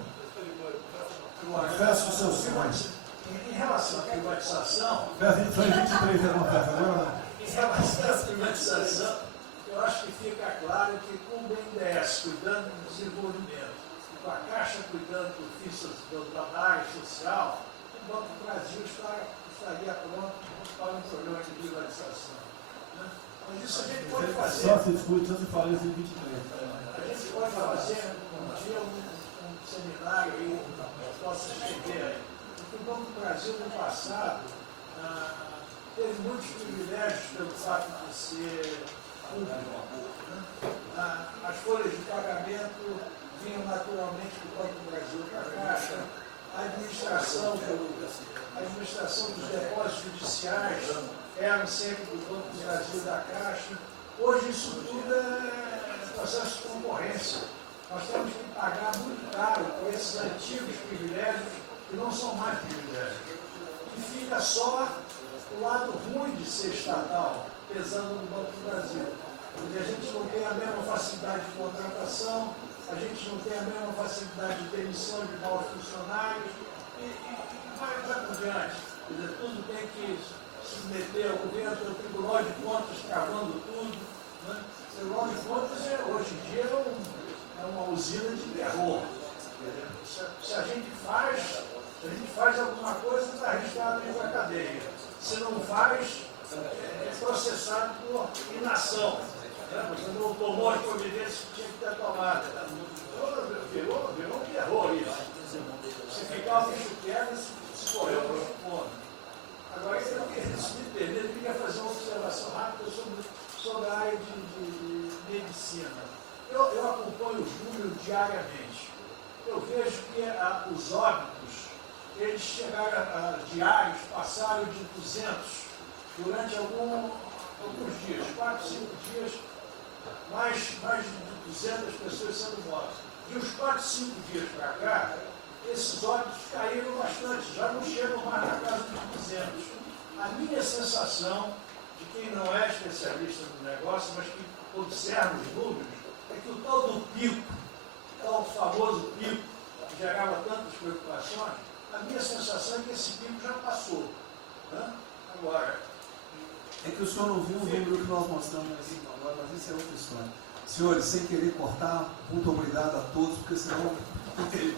Confesse o seu sonho. Em relação à privatização, Foi 23 agora. em relação à privatização, eu acho que fica claro que com o BNDES cuidando do desenvolvimento e com a Caixa cuidando da área social, o Banco do Brasil estaria pronto para um programa de privatização. Né? Mas isso a gente pode fazer. Só se discute, só se fala isso em 23. A gente pode fazer um dia um seminário aí, que possa escrever aí. Porque o Banco do Brasil, no passado, teve muitos privilégios pelo fato de ser público. As folhas de pagamento vinham naturalmente do Banco do Brasil para a Caixa, a administração dos depósitos judiciais eram sempre do Banco do Brasil e da Caixa. Hoje isso tudo é processo de concorrência. Nós temos que pagar muito caro por esses antigos privilégios que não são mais privilégios. E fica só o lado ruim de ser estatal, pesando no Banco do Brasil. Porque a gente não tem a mesma facilidade de contratação, a gente não tem a mesma facilidade de demissão de maus funcionários, e vai por diante. Quer dizer, tudo tem que submeter ao governo, o Tribunal de Contas travando tudo. Né? O Tribunal de Contas, hoje em dia, é uma usina de terror. Se a gente faz alguma coisa, está arriscado ir para a cadeia. Se não faz, é processado por inação. Você não tomou as providências que tinha que ter tomado. Virou um terror isso. Se ficar o bicho quieto, se correu para o fundo. Agora, se me permite, eu queria fazer uma observação rápida sobre a área de medicina. Eu acompanho os números diariamente. Eu vejo que os óbitos, eles chegaram diários, passaram de 200 durante alguns dias, 4, 5 dias, mais de 200 pessoas sendo mortas. De uns 4, 5 dias para cá, esses óbitos caíram bastante, já não chegam mais na casa dos 200. A minha sensação, de quem não é especialista no negócio, mas que observa os números, é que o tal do pico, o tal famoso pico, que gerava tantas preocupações, a minha sensação é que esse pico já passou. Né? Agora, é que o senhor não viu o número que nós mostramos assim agora, mas isso é outra história. Senhores, sem querer cortar, muito obrigado a todos, porque senão não teria.